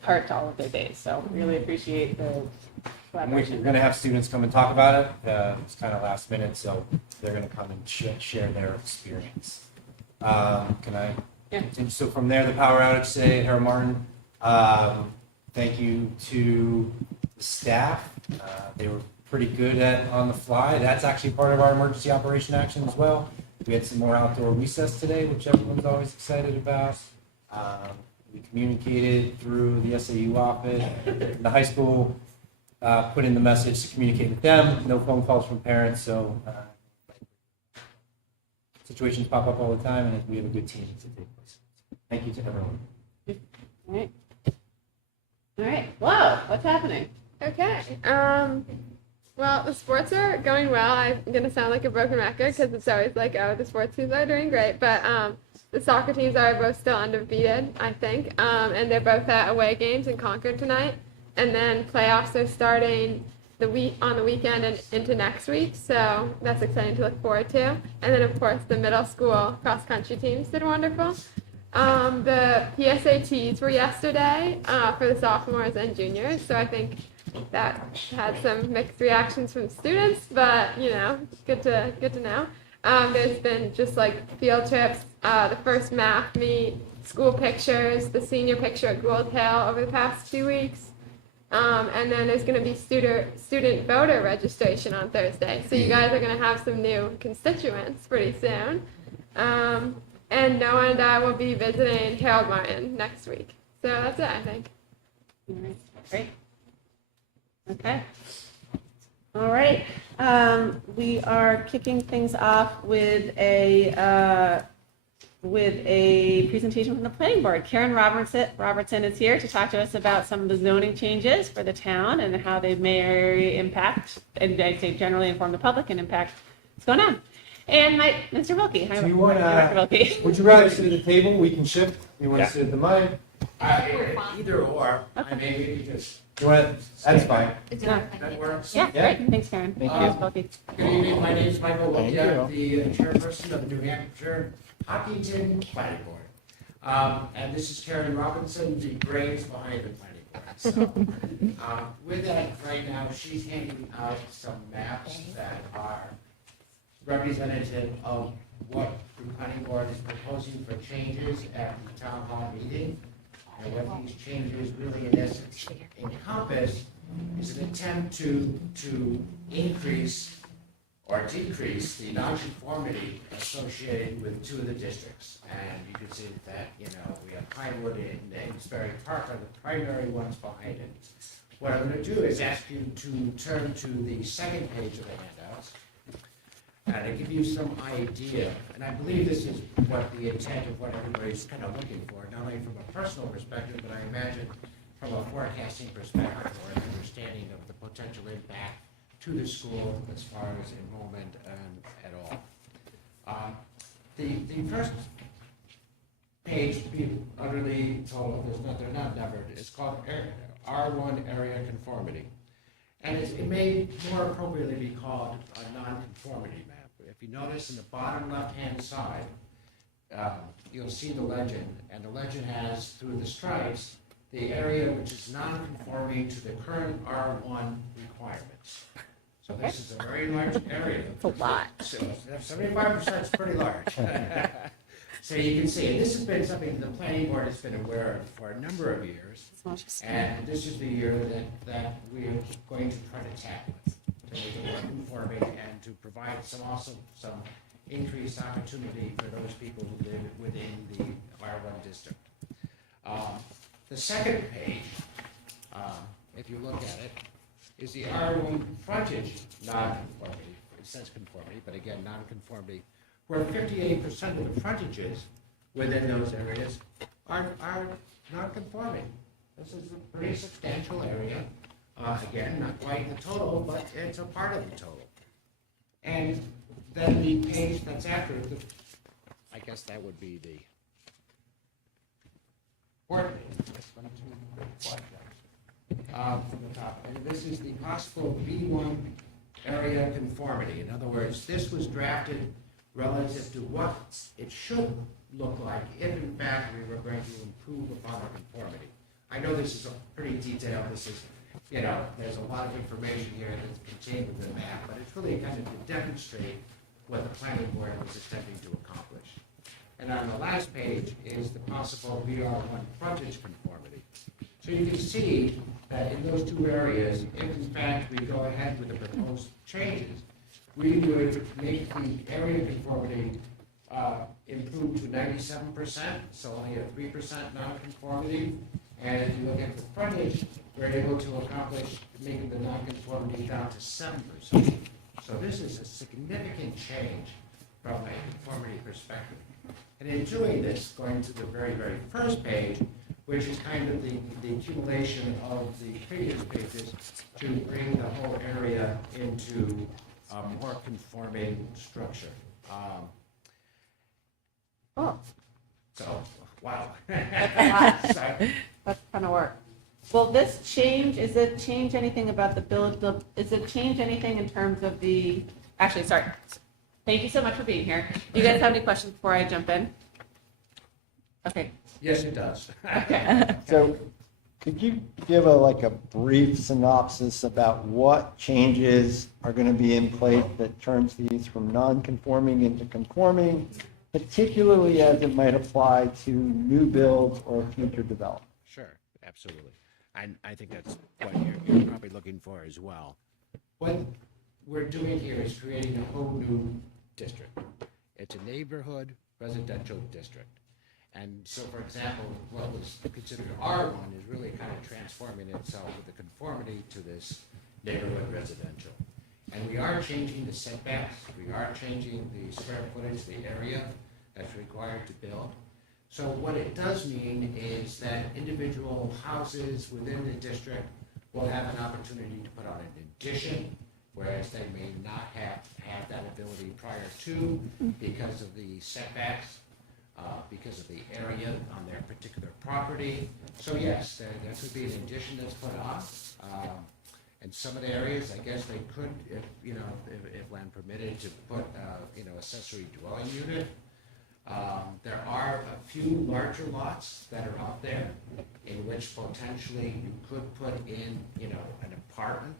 part to all of their days. So really appreciate the We're collaboration. going to have students come and talk about it. It's kind of last minute, so they're going to come and share their experience. Can I? Yeah. continue? So from there, the power outage today at Harold Martin. Thank you to the staff. They were pretty good at on the fly. That's actually part of our emergency operation action as well. We had some more outdoor recess today, which everyone's always excited about. We communicated through the SAU office. The high school put in the message to communicate with them. No phone calls from parents, so situations pop up all the time, and we have a good team to take place. Thank you to everyone. All right. All right. Whoa, what's happening? Okay. Well, the sports are going well. I'm going to sound like a broken record because it's always like, oh, the sports teams are doing great. But the soccer teams are both still undefeated, I think. And they're both at away games in Concord tonight. And then playoffs are starting on the weekend and into next week. So that's exciting to look forward to. And then, of course, the middle school cross-country teams did wonderful. The PSATs were yesterday for the sophomores and juniors. So I think that had some mixed reactions from students, but good to know. There's been just like field trips, the first math meet, school pictures, the senior picture at Gould Hill over the past 2 weeks, and then there's going to be student voter registration on Thursday. So you guys are going to have some new constituents pretty soon. And Noah and I will be visiting Harold Martin next week. So that's it, I think. All right. Great. Okay. All right. We are kicking things off with a presentation from the planning board. Karen Robertson is here to talk to us about some of the zoning changes for the town and how they may impact, and I'd say generally inform the public and impact what's going on. And Mr. Wilkie. Do you want Dr. Wilkie. Would you rather sit at the table? We can shift. You want to sit at the mic? Either or. I mean, because You want? That's fine. that works. Yeah, great. Thanks, Karen. Thank Mr. Wilkie. Good evening. My name is Michael Wilkie. Thank I'm the chairperson of the New Hampshire Hopkinton Planning Board. And this is Karen Robinson, the brains behind the planning board. So, with that, right now, she's handing out some maps that are representative of what the planning board is proposing for changes at the town hall meeting. And what these changes really in essence encompass is an attempt to increase or decrease the nonconformity associated with two of the districts. And you can see that, we have Pinewood and Amesbury Park are the primary ones behind it. What I'm going to do is ask you to turn to the second page of the handouts and to give you some idea. And I believe this is what the intent of what everybody's kind of looking for, not only from a personal perspective, but I imagine from a forecasting perspective or an understanding of the potential impact to the school as far as enrollment and at all. The first page, to be utterly total, they're not numbered, it's called R1 area conformity. And it may more appropriately be called a non-conformity map. If you notice in the bottom left-hand side, you'll see the legend, and the legend has, through the stripes, the area which is non-conforming to the current R1 requirements. So this is a very large area. It's a lot. So 75% is pretty large. So you can see, and this has been something the planning board has been aware of for a number of years. And this is the year that we are going to try to tackle it, to make it more conforming and to provide some increased opportunity for those people who live within the R1 district. The second page, if you look at it, is the R1 frontage non-conformity. It says conformity, but again, non-conformity, where 58% of the frontages within those areas are non-conforming. This is a pretty substantial area. Again, not quite the total, but it's a part of the total. And then the page that's after it, I guess that would be the fourth page. That's 1, 2, 3, 4, from the top. And this is the possible B1 area conformity. In other words, this was drafted relative to what it should look like if, in fact, we were going to improve upon the conformity. I know this is pretty detailed. This is, there's a lot of information here that's contained within the map, but it's really kind of to demonstrate what the planning board was attempting to accomplish. And on the last page is the possible VR1 frontage conformity. So you can see that in those two areas, if in fact we go ahead with the proposed changes, we would make the area conformity improve to 97%, so only a 3% nonconformity. And if you look at the frontage, we're able to accomplish making the nonconformity down to 7%. So this is a significant change from a conformity perspective. And in doing this, going to the very, very first page, which is kind of the accumulation of the previous pages to bring the whole area into a more conforming structure. So, wow. That's a lot. That's a ton of work. Will this change, is it change anything about the build, is it change anything in terms of the, actually, sorry. Thank you so much for being here. Do you guys have any questions before I jump in? Okay. Yes, it does. Okay. So could you give a brief synopsis about what changes are going to be in place that turns these from non-conforming into conforming, particularly as it might apply to new builds or future development? Sure, absolutely. I think that's what you're probably looking for as well. What we're doing here is creating a whole new district. It's a neighborhood residential district. And so, for example, what was considered R1 is really kind of transforming itself with the conformity to this neighborhood residential. And we are changing the setbacks, we are changing the square footage, the area that's required to build. So what it does mean is that individual houses within the district will have an opportunity to put on an addition, whereas they may not have had that ability prior to because of the setbacks, because of the area on their particular property. So yes, there could be an addition that's put on. In some of the areas, I guess they could, if land permitted, to put, accessory dwelling unit. There are a few larger lots that are out there in which potentially you could put in, an apartment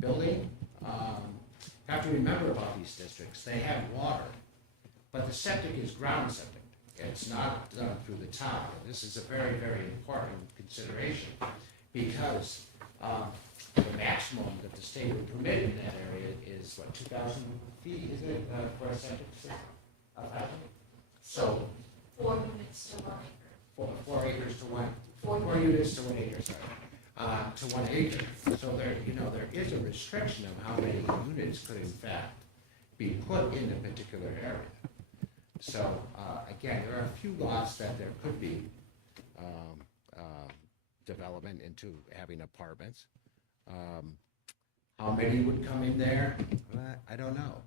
building. Have to remember about these districts. They have water, but the septic is ground septic. It's not done through the town. This is a very, very important consideration because The maximum that the state would permit in that area is what, 2,000 feet, is it, for a septic system? 1,000? So, 4 units to 1 acre. 4 acres to 1, 4 units to 1 acre, sorry, to 1 acre. So there, there is a restriction of how many units could in fact be put in a particular area. So, again, there are a few lots that there could be development into having apartments. How many would come in there? I don't know.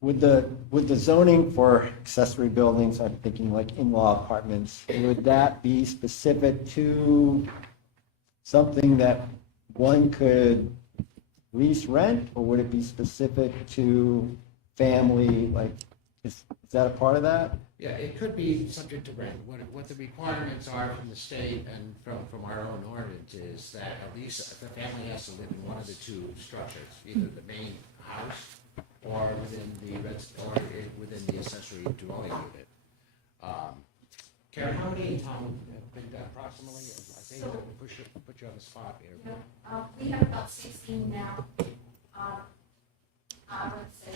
With the zoning for accessory buildings, I'm thinking like in-law apartments, would that be specific to something that one could lease rent, or would it be specific to family, like, is that a part of that? Yeah, it could be subject to rent. What the requirements are from the state and from our own ordinance is that at least the family has to live in one of the two structures, either the main house or within the accessory dwelling unit. Karen, how many in town have been done approximately? I think we'll put you on the spot here. Yeah, we have about 16 now. I would say,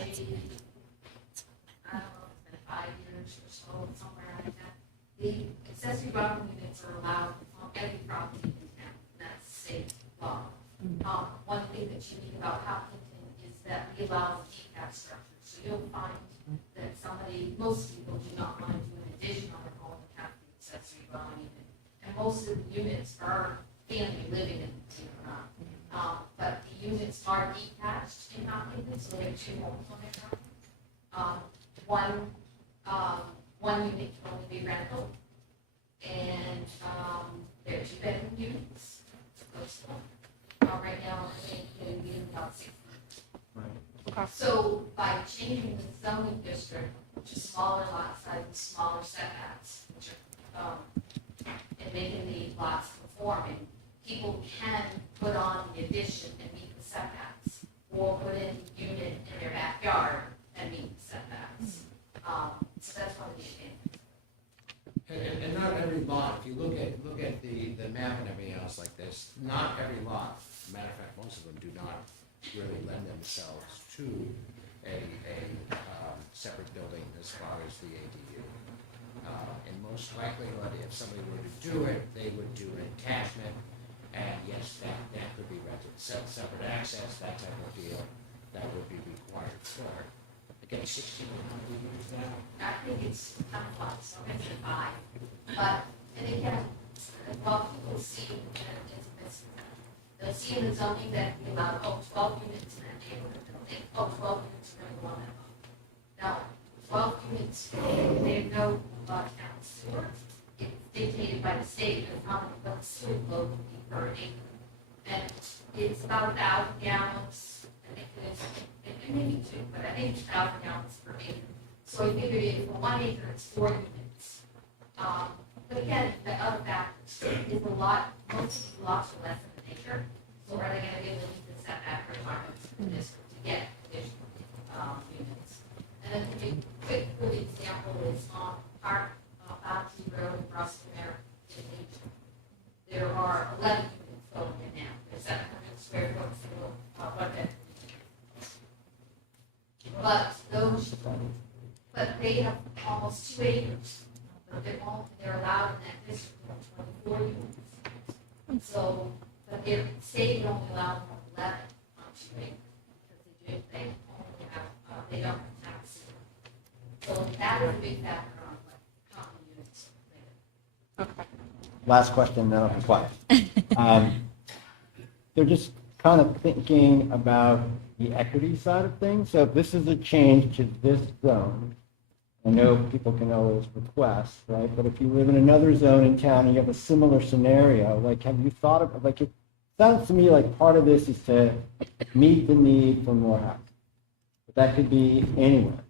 I don't know, it's been 5 years or so, somewhere like that. The accessory dwelling units are allowed on every property in town. That's state law. One thing that's unique about Hopkinton is that we allow detached structures. So you'll find that most people do not want to do an addition on their home and have the accessory dwelling unit. And most of the units are family living in the but the units are detached in Hopkinton, so they have 2 homes on their property. One unit can only be rental, and there are 2-bedroom units. Right now, I think we have about 6. So by changing the zoning district to smaller lot sizes, smaller setbacks, which are, and making the lots conforming, people can put on the addition and meet the setbacks, or put in a unit in their backyard and meet the setbacks. So that's one of the advantages. And not every lot, if you look at the map and everything else like this, not every lot, matter of fact, most of them do not really lend themselves to a separate building as far as the ADU. And most likelihood, if somebody were to do it, they would do an attachment, and yes, that could be rented. Separate access, that type of deal, that would be required for it. Again, 16 units now. I think it's kind of fun, so I'm going to say 5. But, and again, well, people see that it's missing. They'll see in the zoning that we allow 12 units in that neighborhood. They'll think, 12 units are going to go on that home. Now, 12 units, they have no town sewer. It's dictated by the state of how many what the sewer load will be per acre. And it's about 1,000 gallons. I think it may be 2, but I think it's 1,000 gallons per acre. So we figured if for 1 acre, it's 4 units. But again, the other factor is a lot, most of the lots are less than an acre. So are they going to be able to meet the setback requirements for this to get additional units? And then a quick good example is on Park Bounty Road in Russell, there are 11 units going in now. There's 700 square foot single one bedroom. But they have almost 2 acres. But they're allowed in that district of 24 units. So, but their state only allow them 11 on 2 acres because they only have they don't have tax. So that is a big factor on how many units are created. Okay. Last question, then I'll be quiet. They're just kind of thinking about the equity side of things. So if this is a change to this zone, I know people can always request, right? But if you live in another zone in town and you have a similar scenario, like, have you thought of, like, it sounds to me like part of this is to meet the need for more housing. But that could be anywhere.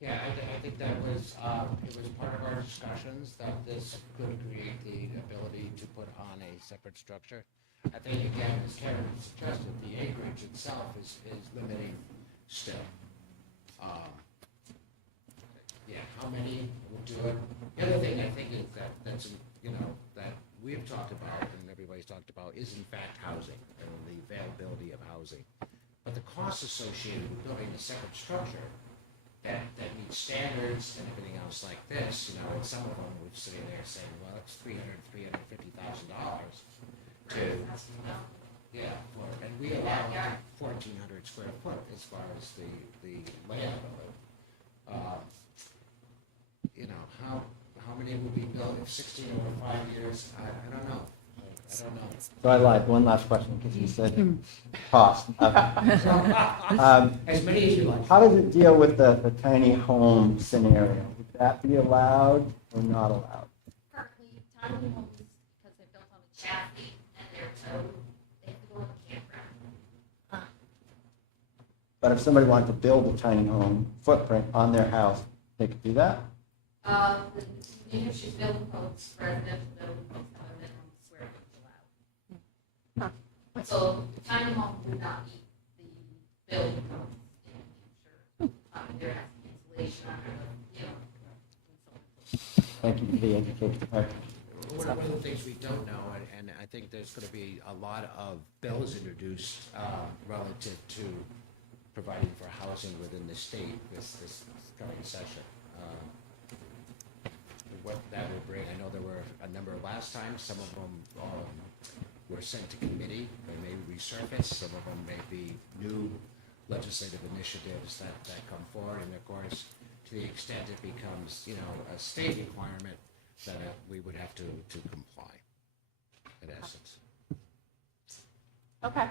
Yeah, I think that was, it was part of our discussions that this could create the ability to put on a separate structure. I think, again, as Karen suggested, the acreage itself is limiting still. Yeah, how many will do it? The other thing I think is that we've talked about and everybody's talked about is in fact housing and the availability of housing. But the costs associated with building a second structure that meets standards and everything else like this, you know, and some of them were sitting there saying, well, it's $350,000 to, yeah, and we allow 1,400 square foot as far as the layout of it. You know, how many will be built in 16 over 5 years? I don't know. I don't know. So I lied. One last question, because you said cost. As many as you like. How does it deal with the tiny home scenario? Would that be allowed or not allowed? Currently, tiny homes, because they're built on a chassis and they're towed, they have to go in the campground. But if somebody wanted to build a tiny home footprint on their house, they could do that? The New Hampshire building codes, residential building codes have a minimum square footage allowed. So tiny home would not meet the building codes in New Hampshire. There has to be insulation under the, you know, and so on. Thank you for the education. One of the things we don't know, and I think there's going to be a lot of bills introduced relative to providing for housing within the state this coming session. What that will bring, I know there were a number last time, some of them were sent to committee, they may resurface, some of them may be new legislative initiatives that come forward, and of course, to the extent it becomes, you know, a state requirement, that we would have to comply, in essence. Okay.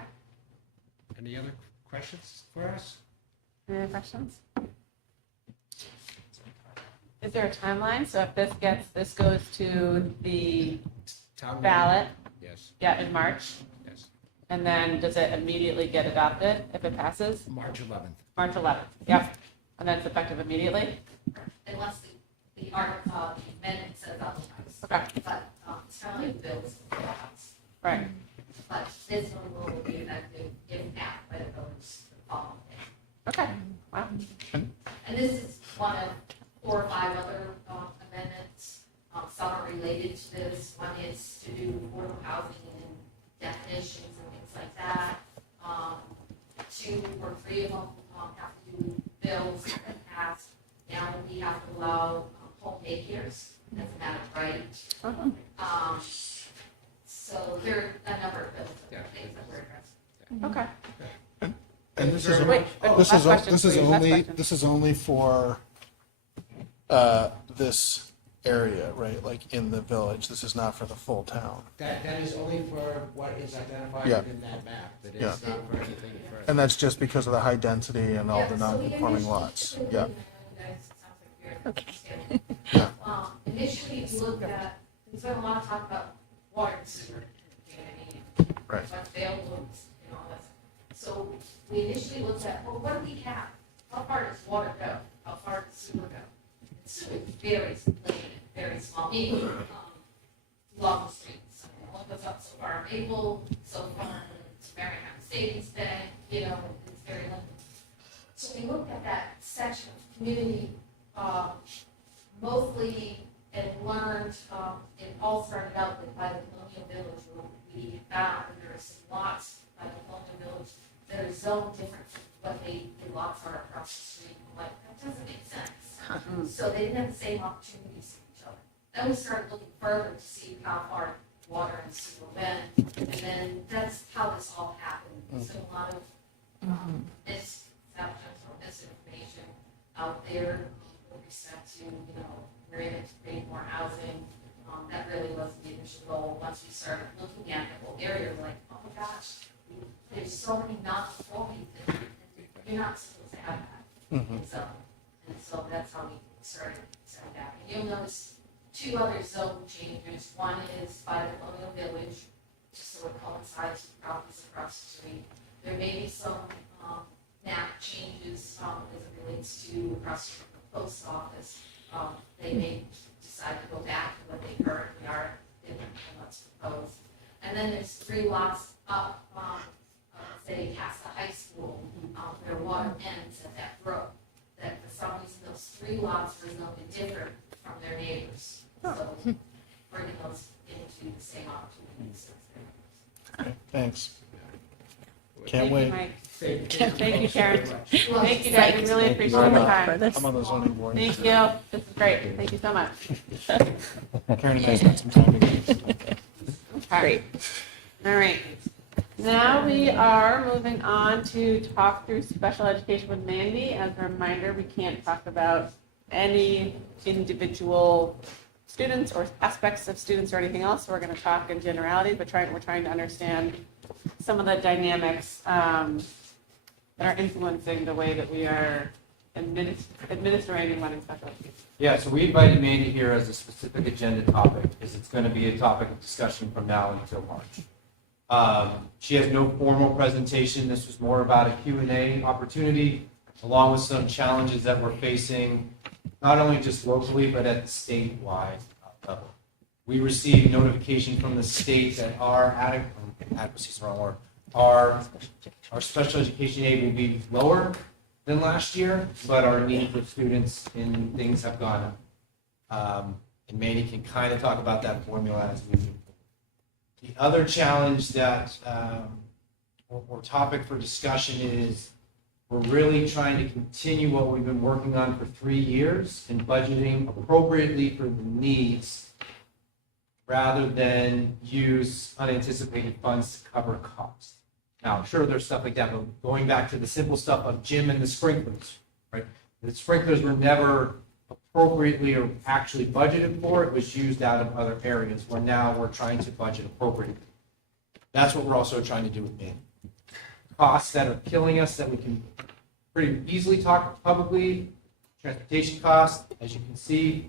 Any other questions for us? Any other questions? Is there a timeline? So if this goes to the Town meeting? ballot, Yes, yeah, in March, yes. and then does it immediately get adopted if it passes? March 11th. March 11th, yep. And then it's effective immediately? Unless the amendment says otherwise. Okay, But it's only bills for the house. right. But this one will be effective if passed by the voters the following day. Okay, wow. And this is one of 4 or 5 other amendments. Some are related to this. One is to do affordable housing and definitions and things like that. 2 or 3 of them have to do bills that pass. Now we have to allow home daycares as a matter of right. So there are a number of bills and things that we're addressing. Okay. And this is, Wait, this last is, question this for is you, last only, question. this is only for, this area, right? Like in the village. This is not for the full town. That is only for what is identified Yeah. in that map. That is Yeah. not for anything further. And that's just because of the high density and all the Yeah, so we non-conforming initially- lots. Yeah. Okay. Yeah. Initially, if you looked at, there's been a lot of talk about water and sewer. Right. What's available, and all that. So we initially looked at, well, what do we have? How far does water go? How far does sewer go? And sewer is very limited, very small, even along the streets. One goes up so far Maple, so far to Marymount Savings Bank, you know, it's very limited. So we looked at that section of community, mostly, and learned, it all started out with by the Colonial Village, where we found that there are some lots by the Colonial Village that are zoned different from what the lots are across the street. Like, that doesn't make sense. So they didn't have the same opportunities for each other. Then we started looking further to see how far water and sewer went, and then that's how this all happened. There's been a lot of misconceptions or misinformation out there with respect to, you know, we're in it to create more housing. That really wasn't the initial goal. Once we started looking at the whole area, we're like, oh my gosh, there's so many non-conforming things. You're not supposed to have that. And so that's how we started that. And you'll notice 2 other zone changes. One is by the Colonial Village, just so it coincides with properties across the street. There may be some map changes as it relates to across from the post office. They may decide to go back to what they currently are in what's proposed. And then there's 3 lots up, say, past the high school, where water ends at that brook. That for some reason, those 3 lots are zoned different from their neighbors. So bringing those into students the same opportunities. Thanks. Thank Can't you, wait. Mike. Thank Thank you, Karen. Well, Thank you, guys. We really appreciate your time. I'm on the zoning board. Thank you. This is great. Thank you so much. Karen and I spent some time together. Great. All right. Now we are moving on to talk through special education with Mandy. As a reminder, we can't talk about any individual students or aspects of students or anything else. So we're going to talk in generalities, but we're trying to understand some of the dynamics that are influencing the way that we are administering and running special education. Yeah, so we invited Mandy here as a specific agenda topic, because it's going to be a topic of discussion from now until March. She has no formal presentation. This was more about a Q&A opportunity, along with some challenges that we're facing, not only just locally, but at the statewide level. We received notification from the state that our adequacy is the wrong word, our special education aid will be lower than last year, but our need for students and things have gone up. And Mandy can kind of talk about that formula as we move forward. The other challenge that, or topic for discussion is, we're really trying to continue what we've been working on for 3 years and budgeting appropriately for the needs rather than use unanticipated funds to cover costs. Now, sure, there's stuff like that, but going back to the simple stuff of gym and the sprinklers, right? The sprinklers were never appropriately or actually budgeted for. It was used out of other areas, where now we're trying to budget appropriately. That's what we're also trying to do with Mandy. Costs that are killing us that we can pretty easily talk publicly. Transportation costs, as you can see,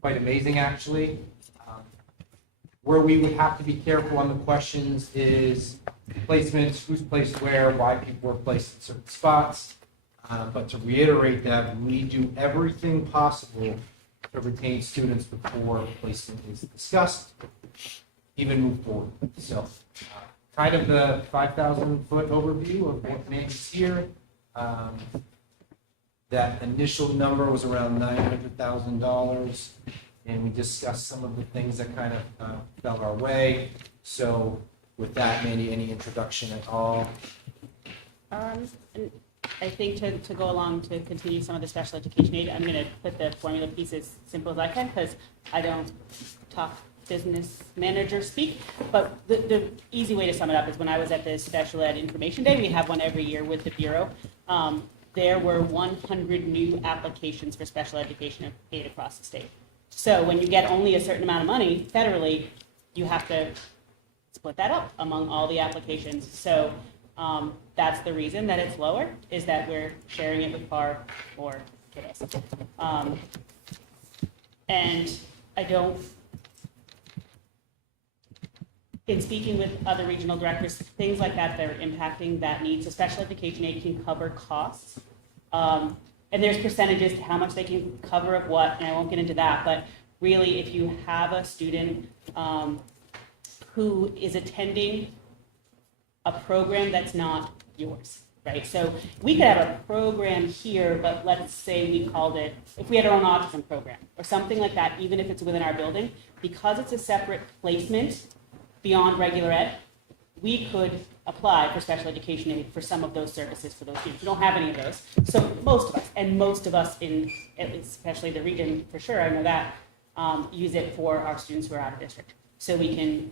quite amazing actually. Where we would have to be careful on the questions is placements, who's placed where, why people were placed in certain spots. But to reiterate that, we do everything possible to retain students before placement is discussed, even move forward. So kind of the 5,000-foot overview of what Mandy's here. That initial number was around $900,000, and we discussed some of the things that kind of fell our way. So with that, Mandy, any introduction at all? And I think to go along to continue some of the special education aid, I'm going to put the formula piece as simple as I can, because I don't talk business manager speak. But the easy way to sum it up is, when I was at the Special Ed Information Day, we have one every year with the Bureau, there were 100 new applications for special education aid across the state. So when you get only a certain amount of money federally, you have to split that up among all the applications. So that's the reason that it's lower, is that we're sharing it with far more kiddos. And I don't, in speaking with other regional directors, things like that are impacting that need. So special education aid can cover costs. And there's percentages to how much they can cover of what, and I won't get into that, but really, if you have a student who is attending a program that's not yours, right? So we could have a program here, but let's say we called it, if we had our own autism program or something like that, even if it's within our building, because it's a separate placement beyond regular ed, we could apply for special education aid for some of those services for those students. We don't have any of those. So most of us in, especially the region for sure, I know that, use it for our students who are out of district. So we can,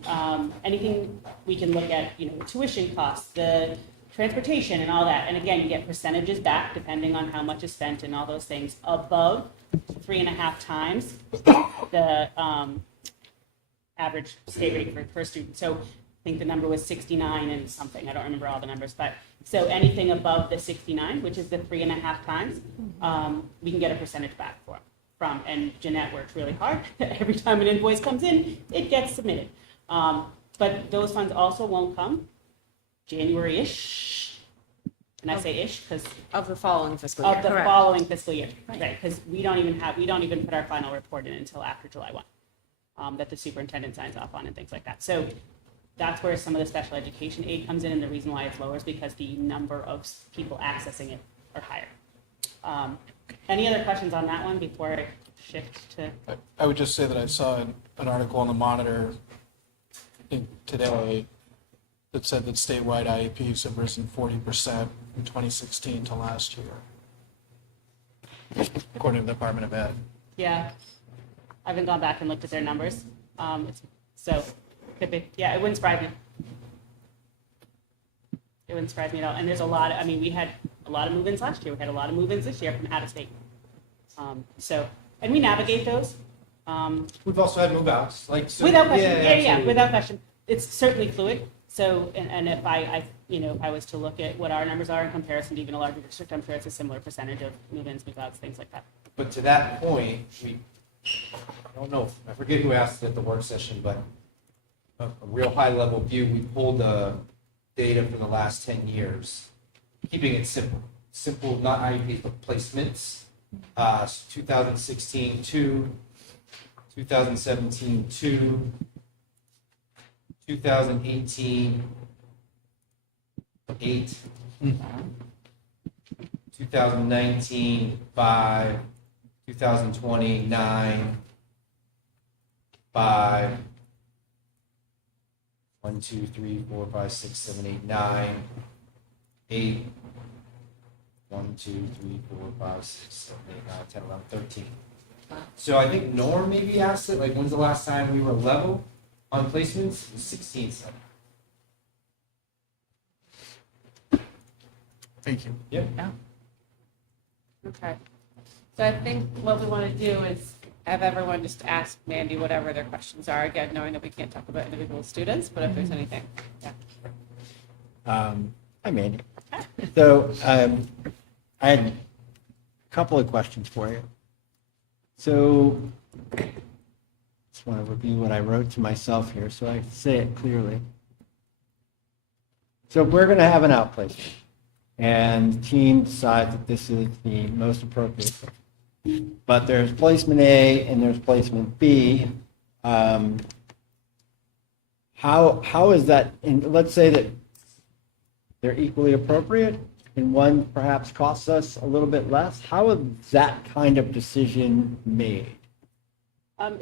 anything we can look at, tuition costs, the transportation and all that. And again, you get percentages back depending on how much is spent and all those things above 3.5 times the average state rate per student. So I think the number was 69 and something. I don't remember all the numbers, but so anything above the 69, which is the 3.5 times, we can get a percentage back from. And Jeanette works really hard. Every time an invoice comes in, it gets submitted. But those funds also won't come January-ish. And I say ish because Of the following fiscal year. of the following fiscal year, right? Because we don't even put our final report in until after July 1, that the superintendent signs off on and things like that. So that's where some of the special education aid comes in, and the reason why it's lower is because the number of people accessing it are higher. Any other questions on that one before I shift to, I would just say that I saw an article on the Monitor today that said that statewide IEPs have risen 40% in 2016 to last year, according to the Department of Ed. yeah. I haven't gone back and looked at their numbers. So, could be, yeah, it wouldn't surprise me. It wouldn't surprise me at all. And there's a lot, I mean, we had a lot of move-ins last year. We had a lot of move-ins this year from out of state. And we navigate those. We've also had move-outs, like. So, Without question, yeah, absolutely. without question. It's certainly fluid. So, and if if I was to look at what our numbers are in comparison to even a larger district, I'm sure it's a similar percentage of move-ins, move-outs, things like that. But to that point, I don't know, I forget who asked it at the work session, but a real high-level view, we pulled the data for the last 10 years, keeping it simple. Simple, not IEPs, but placements. 2016, 2, 2017, 2, 2018, 8, 2019, 5, 2020, 9, 5, 1, 2, 3, 4, 5, 6, 7, 8, 9, 8, 1, 2, 3, 4, 5, 6, 7, 8, 9, 10, 11, 13. So I think Norm maybe asked it, like, when's the last time we were level on placements? It was 16, 7. Thank you. Yep. Okay. So I think what we want to do is have everyone just ask Mandy whatever their questions are, again, knowing that we can't talk about individual students, but if there's anything, yeah. Hi, Mandy. So I had a couple of questions for you. So just want to review what I wrote to myself here so I can say it clearly. So we're going to have an outplacement, and the team decides that this is the most appropriate. But there's placement A and there's placement B. How is that? And let's say that they're equally appropriate, and one perhaps costs us a little bit less. How is that kind of decision made?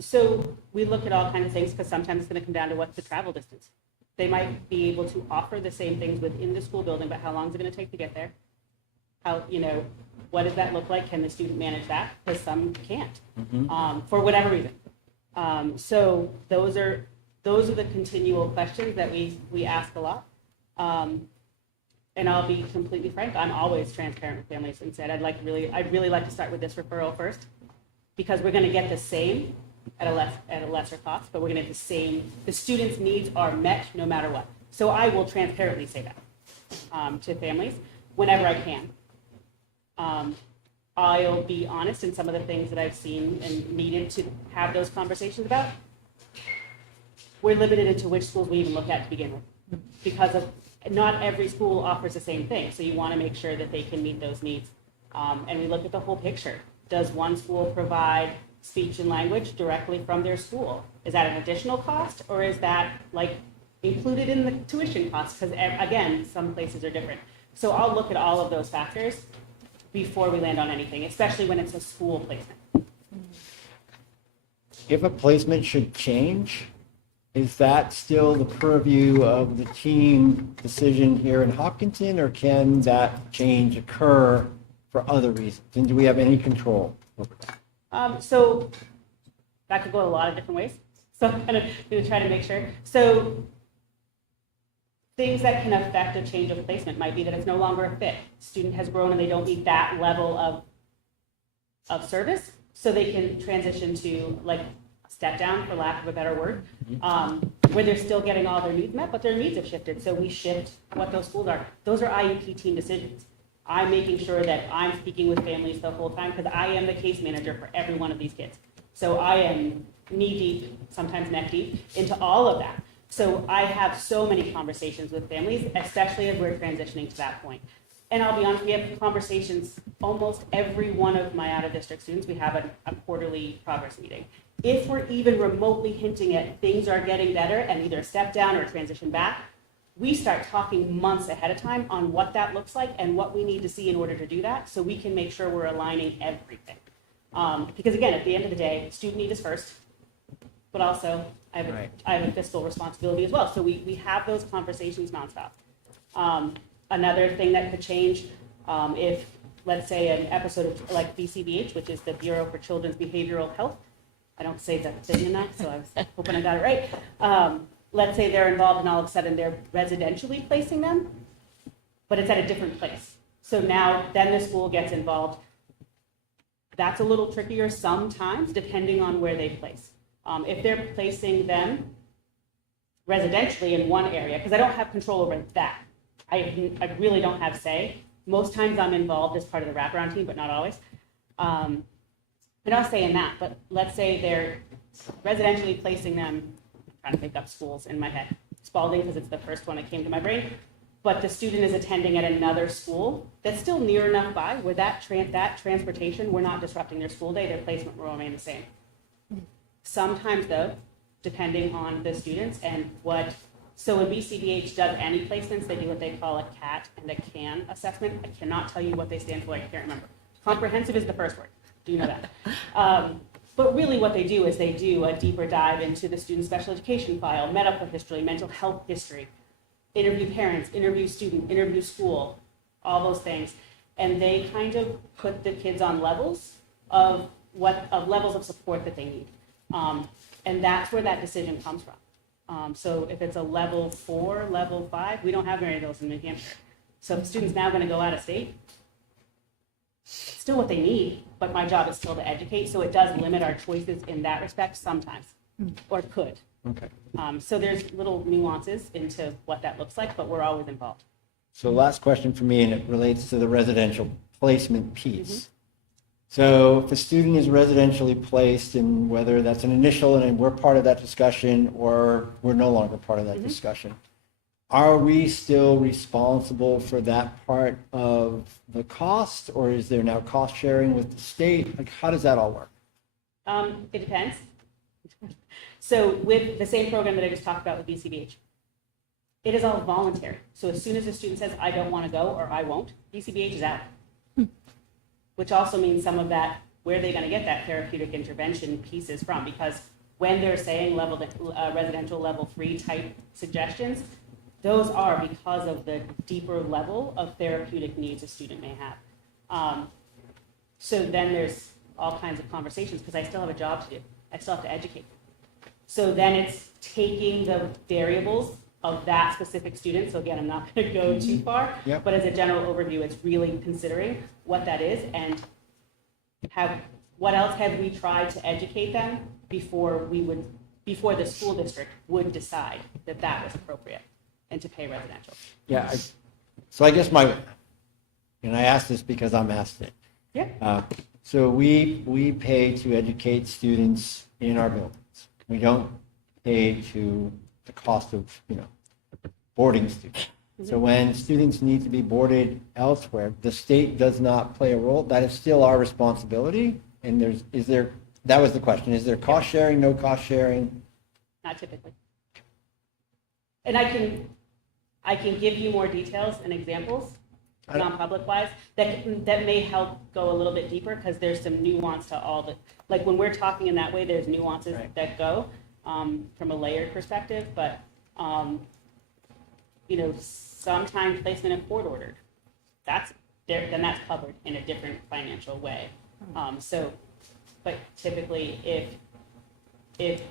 So we look at all kinds of things because sometimes it's going to come down to what's the travel distance. They might be able to offer the same things within the school building, but how long is it going to take to get there? How, what does that look like? Can the student manage that? Because some can't, for whatever reason. So those are the continual questions that we ask a lot. And I'll be completely frank, I'm always transparent with families and said, I'd really like to start with this referral first, because we're going to get the same at a lesser cost, but we're going to get the same. The students' needs are met no matter what. So I will transparently say that to families whenever I can. I'll be honest in some of the things that I've seen and needed to have those conversations about. We're limited into which schools we even look at to begin with, because of not every school offers the same thing. So you want to make sure that they can meet those needs. And we look at the whole picture. Does one school provide speech and language directly from their school? Is that an additional cost, or is that like included in the tuition costs? Because again, some places are different. So I'll look at all of those factors before we land on anything, especially when it's a school placement. If a placement should change, is that still the purview of the team decision here in Hopkinton, or can that change occur for other reasons? And do we have any control over that? So that could go a lot of different ways. So I'm going to try to make sure. So things that can affect a change of placement might be that it's no longer a fit. Student has grown and they don't need that level of service, so they can transition to like step down, for lack of a better word, where they're still getting all their needs met, but their needs have shifted. So we shift what those schools are. Those are IEP team decisions. I'm making sure that I'm speaking with families the whole time, because I am the case manager for every one of these kids. So I am knee deep, sometimes neck deep, into all of that. So I have so many conversations with families, especially as we're transitioning to that point. And I'll be honest, we have conversations almost every one of my out-of-district students. We have a quarterly progress meeting. If we're even remotely hinting at things are getting better and either step down or transition back, we start talking months ahead of time on what that looks like and what we need to see in order to do that, so we can make sure we're aligning everything. Because again, at the end of the day, student need is first, but also I have, Right. I have a fiscal responsibility as well. So we have those conversations nonstop. Another thing that could change, if, let's say, an episode of like BCBH, which is the Bureau for Children's Behavioral Health, I don't say that thing in that, so I was hoping I got it right. Let's say they're involved and all of a sudden they're residentially placing them, but it's at a different place. So now then the school gets involved. That's a little trickier sometimes depending on where they place. If they're placing them residentially in one area, because I don't have control over that. I really don't have say. Most times I'm involved as part of the wraparound team, but not always. I don't say in that, but let's say they're residentially placing them, I'm trying to pick up schools in my head. Spalding, because it's the first one that came to my brain. But the student is attending at another school that's still near enough by where that transportation, we're not disrupting their school day, their placement will remain the same. Sometimes though, depending on the students and what, so when BCBH does any placements, they do what they call a CAT and a CAN assessment. I cannot tell you what they stand for, I can't remember. Comprehensive is the first word, do you know that? But really what they do is they do a deeper dive into the student's special education file, medical history, mental health history, interview parents, interview student, interview school, all those things. And they kind of put the kids on levels of levels of support that they need. And that's where that decision comes from. So if it's a level 4, level 5, we don't have very of those in New Hampshire. So if the student's now going to go out of state, it's still what they need, but my job is still to educate. So it does limit our choices in that respect sometimes, or could. Okay. So there's little nuances into what that looks like, but we're always involved. So last question for me, and it relates to the residential placement piece. So if a student is residentially placed, and whether that's an initial and we're part of that discussion or we're no longer part of that discussion, are we still responsible for that part of the cost, or is there now cost sharing with the state? Like, how does that all work? It depends. So with the same program that I just talked about with BCBH, it is all voluntary. So as soon as a student says, I don't want to go or I won't, BCBH is out. Which also means some of that, where are they going to get that therapeutic intervention pieces from? Because when they're saying residential level 3 type suggestions, those are because of the deeper level of therapeutic needs a student may have. So then there's all kinds of conversations because I still have a job to do. I still have to educate. So then it's taking the variables of that specific student. So again, I'm not going to go too far, but as a general overview, it's really considering what that is and what else have we tried to educate them before the school district would decide that that was appropriate and to pay residential. Yeah. So I guess and I asked this because I'm asked it. Yeah. So we pay to educate students in our buildings. We don't pay to the cost of, boarding students. So when students need to be boarded elsewhere, the state does not play a role. That is still our responsibility. And that was the question. Is there cost sharing, no cost sharing? Not typically. And I can give you more details and examples, non-public wise, that may help go a little bit deeper because there's some nuance to all the, like when we're talking in that way, there's nuances that go from a layered perspective, but sometimes placement in court ordered, then that's covered in a different financial way. But typically if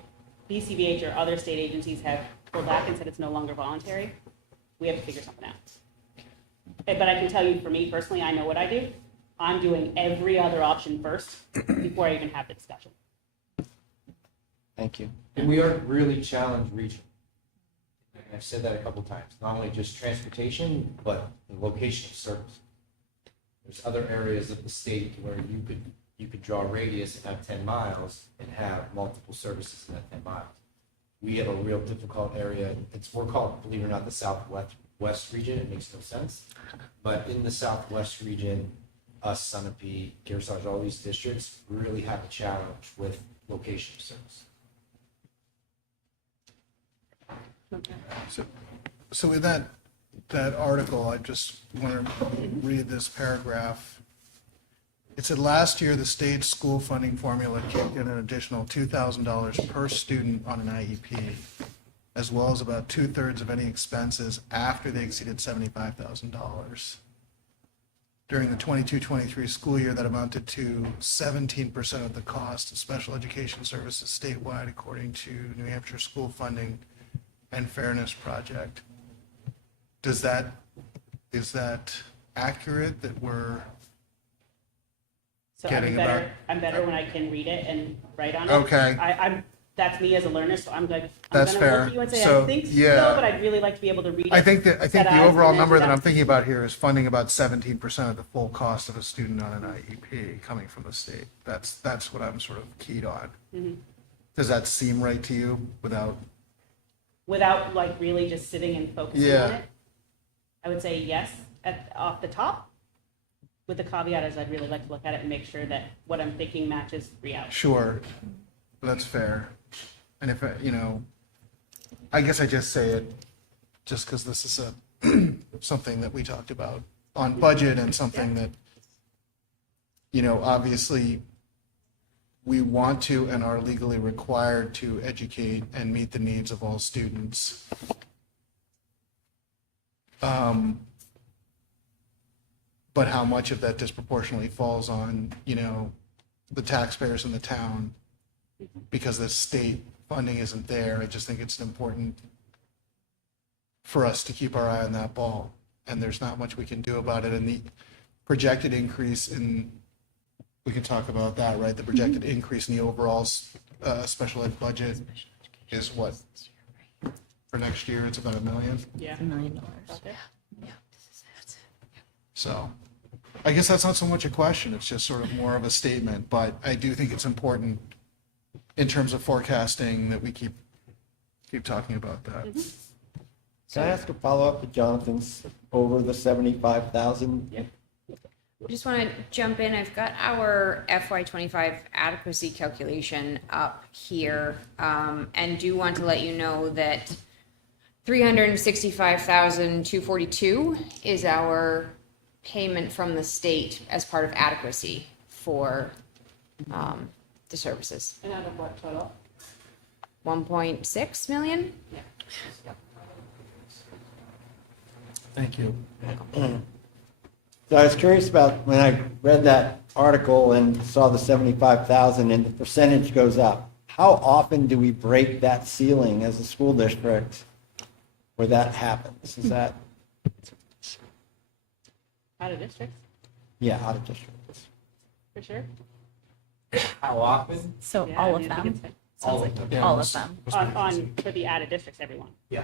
BCBH or other state agencies have pulled back and said it's no longer voluntary, we have to figure something out. But I can tell you, for me personally, I know what I do. I'm doing every other option first before I even have the discussion. Thank you. And we are really challenged region. And I've said that a couple times, not only just transportation, but the location of service. There's other areas of the state where you could draw a radius and have 10 miles and have multiple services in that 10 miles. We have a real difficult area. We're called, believe it or not, the Southwest region. It makes no sense. But in the Southwest region, us, Sunapee, Kearsarge, all these districts really have a challenge with location of service. So in that article, I just want to read this paragraph. It said last year, the state school funding formula kicked in an additional $2,000 per student on an IEP, as well as about 2/3 of any expenses after they exceeded $75,000. During the 22-23 school year, that amounted to 17% of the cost of special education services statewide, according to New Hampshire School Funding and Fairness Project. Is that accurate that we're So getting about? I'm better when I can read it and write on it. Okay. I'm that's me as a learner, so I'm like, I'm That's gonna fair. look at you and say, So, I think yeah. so, but I'd really like to be able to read it. I think set the eyes, overall and then number do that I'm thinking about here is funding about 17% of the full cost of a student on an IEP coming from the state. That's what I'm sort of keyed on. Mhm. Does that seem right to you without? Without like really just sitting and focusing Yeah. on it, I would say yes off the top. With the caveat is I'd really like to look at it and make sure that what I'm thinking matches reality. Sure, that's fair. And if, I guess I just say it just because this is something that we talked about on budget and something that, obviously we want to and are legally required to educate and meet the needs of all students. But how much of that disproportionately falls on, the taxpayers in the town because the state funding isn't there. I just think it's important for us to keep our eye on that ball. And there's not much we can do about it. And the projected increase in, we can talk about that, right? The projected increase in the overall special ed budget is what? For next year, it's about $1 million. Yeah. $1 million. Okay. So I guess that's not so much a question. It's just sort of more of a statement. But I do think it's important in terms of forecasting that we keep talking about that. Can I ask a follow-up to Jonathan's over the 75,000? Yeah. Just want to jump in. I've got our FY25 adequacy calculation up here, and do want to let you know that 365,242 is our payment from the state as part of adequacy for the services. And out of what total? 1.6 million? Yeah. Thank you. So I was curious about when I read that article and saw the 75,000 and the percentage goes up. How often do we break that ceiling as a school district where that happens? Is that, Out of districts, yeah, out of districts? for sure. How often? So Yeah, all I of mean, I them. think it's- All of them. Yeah, All let's- of them. let's make it On for the added districts, everyone. Yeah.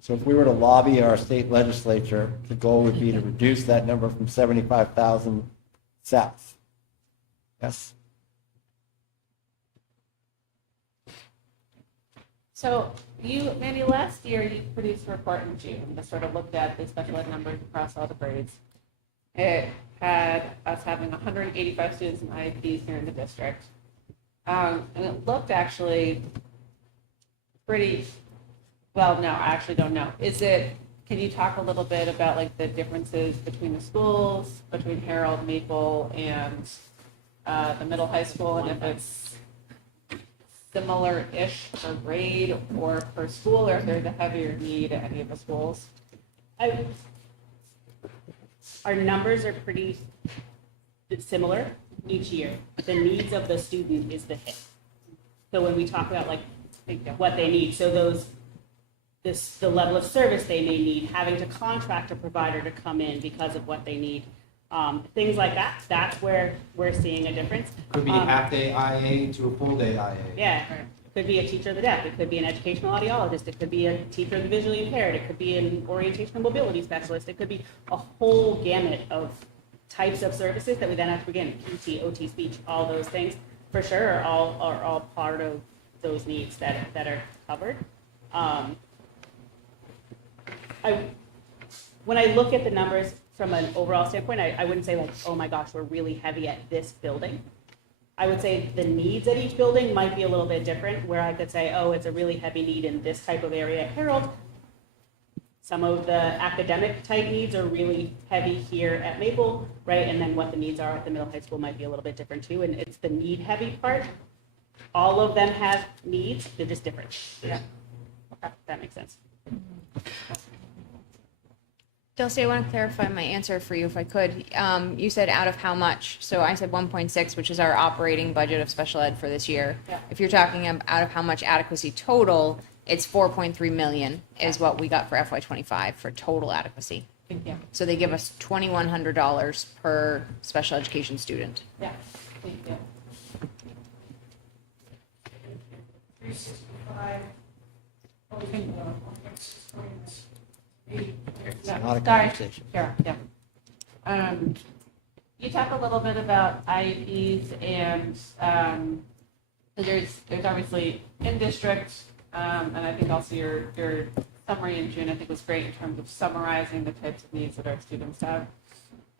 So if we were to lobby our state legislature, the goal would be to reduce that number from 75,000 south. Yes? So Mandy, last year you produced a report in June that sort of looked at the special ed numbers across all the grades. It had us having 185 students in IEPs here in the district. And it looked actually pretty, well, no, I actually don't know. Can you talk a little bit about like the differences between the schools, between Harold, Maple, and the middle high school, and if it's similar-ish per grade or per school, or if there's a heavier need at any of the schools? Our numbers are pretty similar each year. The needs of the student is the hit. So when we talk about like what they need, so the level of service they may need, having to contract a provider to come in because of what they need, things like that. That's where we're seeing a difference. Could be half-day IA to a full-day IA. Yeah, it could be a teacher of the deaf, it could be an educational audiologist, it could be a teacher of the visually impaired, it could be an orientation and mobility specialist, it could be a whole gamut of types of services that we then have to begin, PT, OT, speech, all those things, for sure, are all part of those needs that are covered. When I look at the numbers from an overall standpoint, I wouldn't say like, oh my gosh, we're really heavy at this building. I would say the needs at each building might be a little bit different, where I could say, oh, it's a really heavy need in this type of area at Harold. some of the academic type needs are really heavy here at Maple, right? And then what the needs are at the middle high school might be a little bit different too. And it's the need heavy part. All of them have needs, they're just different. Yeah. Okay, that makes sense. Dulcie, I want to clarify my answer for you if I could. You said out of how much? So I said 1.6, which is our operating budget of special ed for this year. Yeah. If you're talking out of how much adequacy total, it's 4.3 million is what we got for FY25 for total adequacy. Thank you. So they give us $2,100 per special education student. Yeah, thank you. 365. It's not a Sorry. conversation. Sure, yeah. You talk a little bit about IEPs and there's obviously in-district, and I think also your summary in June, I think was great in terms of summarizing the types of needs that our students have.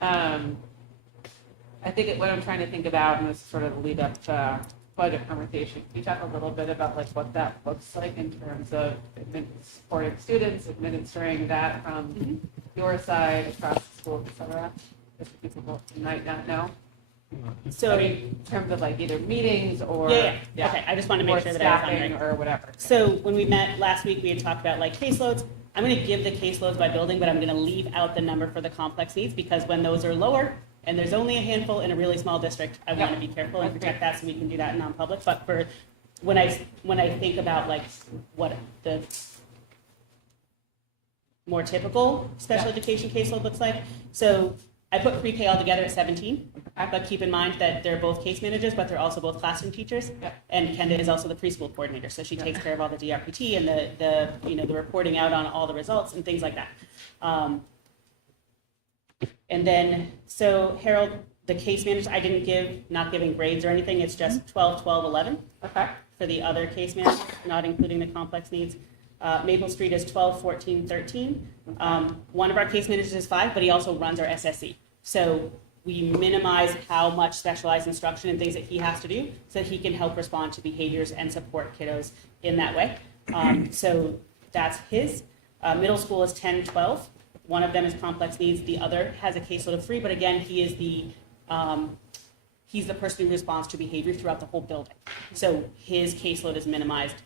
I think what I'm trying to think about, and this is sort of the lead up to budget conversation, can you talk a little bit about like what that looks like in terms of supporting students, administering that from your side across the schools, et cetera, just for people who might not know? So, I mean, in terms of like either meetings or yeah. Okay, I just want to make or sure that I was on staffing right. or whatever. So when we met last week, we had talked about like caseloads. I'm going to give the caseloads by building, but I'm going to leave out the number for the complex needs because when those are lower and there's only a handful in a really small district, I want to be careful and protect that so we can do that in non-public. But for when I think about like what the more typical special education caseload looks like, so I put pre-K all together at 17, but keep in mind that they're both case managers, but they're also both classroom teachers. Yep. And Kenda is also the preschool coordinator, so she takes care of all the DRPT and the reporting out on all the results and things like that. And then, so Harold, the case managers, I didn't not giving grades or anything, it's just 12, 12, 11 Okay. for the other case managers, not including the complex needs. Maple Street is 12, 14, 13. One of our case managers is 5, but he also runs our SSE. So we minimize how much specialized instruction and things that he has to do so that he can help respond to behaviors and support kiddos in that way. So that's his. Middle school is 10, 12. One of them is complex needs. The other has a caseload of 3, but again, he is he's the person who responds to behavior throughout the whole building. So his caseload is minimized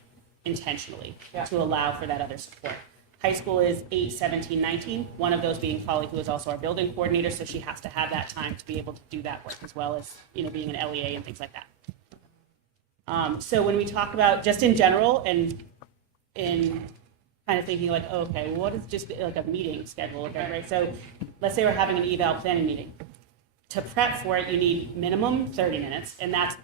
intentionally to allow for that other support. High school is 8, 17, 19, one of those being Polly, who is also our building coordinator, so she has to have that time to be able to do that work as well as, being an LEA and things like that. So when we talk about just in general and in kind of thinking like, okay, well, what is just like a meeting schedule, okay, right? So let's say we're having an eval planning meeting. To prep for it, you need minimum 30 minutes, and that's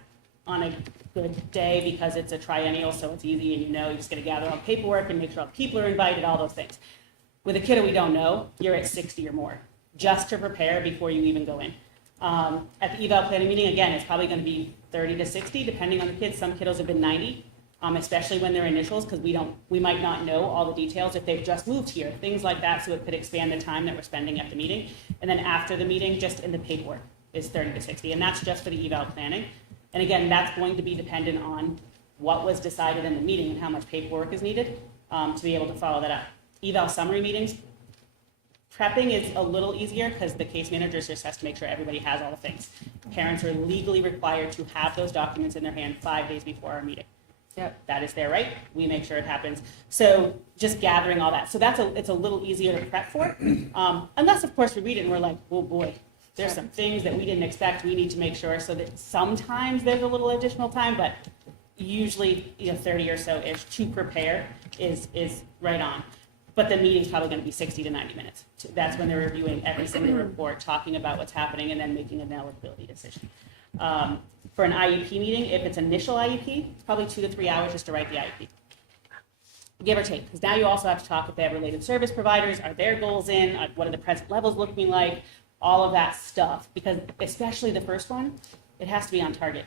on a good day because it's a triennial, so it's easy and you just got to gather all the paperwork and make sure all the people are invited, all those things. With a kiddo we don't know, you're at 60 or more just to prepare before you even go in. At the eval planning meeting, again, it's probably going to be 30 to 60 depending on the kids. Some kiddos have been 90, especially when they're initials because we might not know all the details if they've just moved here, things like that, so it could expand the time that we're spending at the meeting. And then after the meeting, just in the paperwork is 30 to 60, and that's just for the eval planning. And again, that's going to be dependent on what was decided in the meeting and how much paperwork is needed to be able to follow that up. Eval summary meetings, prepping is a little easier because the case manager just has to make sure everybody has all the things. Parents are legally required to have those documents in their hand 5 days before our meeting. Yep. That is their right. We make sure it happens. So just gathering all that. So it's a little easier to prep for. Unless, of course, we read it and we're like, oh boy, there's some things that we didn't expect. We need to make sure so that sometimes there's a little additional time, but usually 30 or so-ish to prepare is right on. But the meeting's probably going to be 60 to 90 minutes. That's when they're reviewing every single report, talking about what's happening, and then making an eligibility decision. For an IEP meeting, if it's initial IEP, it's probably 2 to 3 hours just to write the IEP. Give or take, because now you also have to talk if they have related service providers, are their goals in, what are the present levels looking like, all of that stuff, because especially the first one, it has to be on target.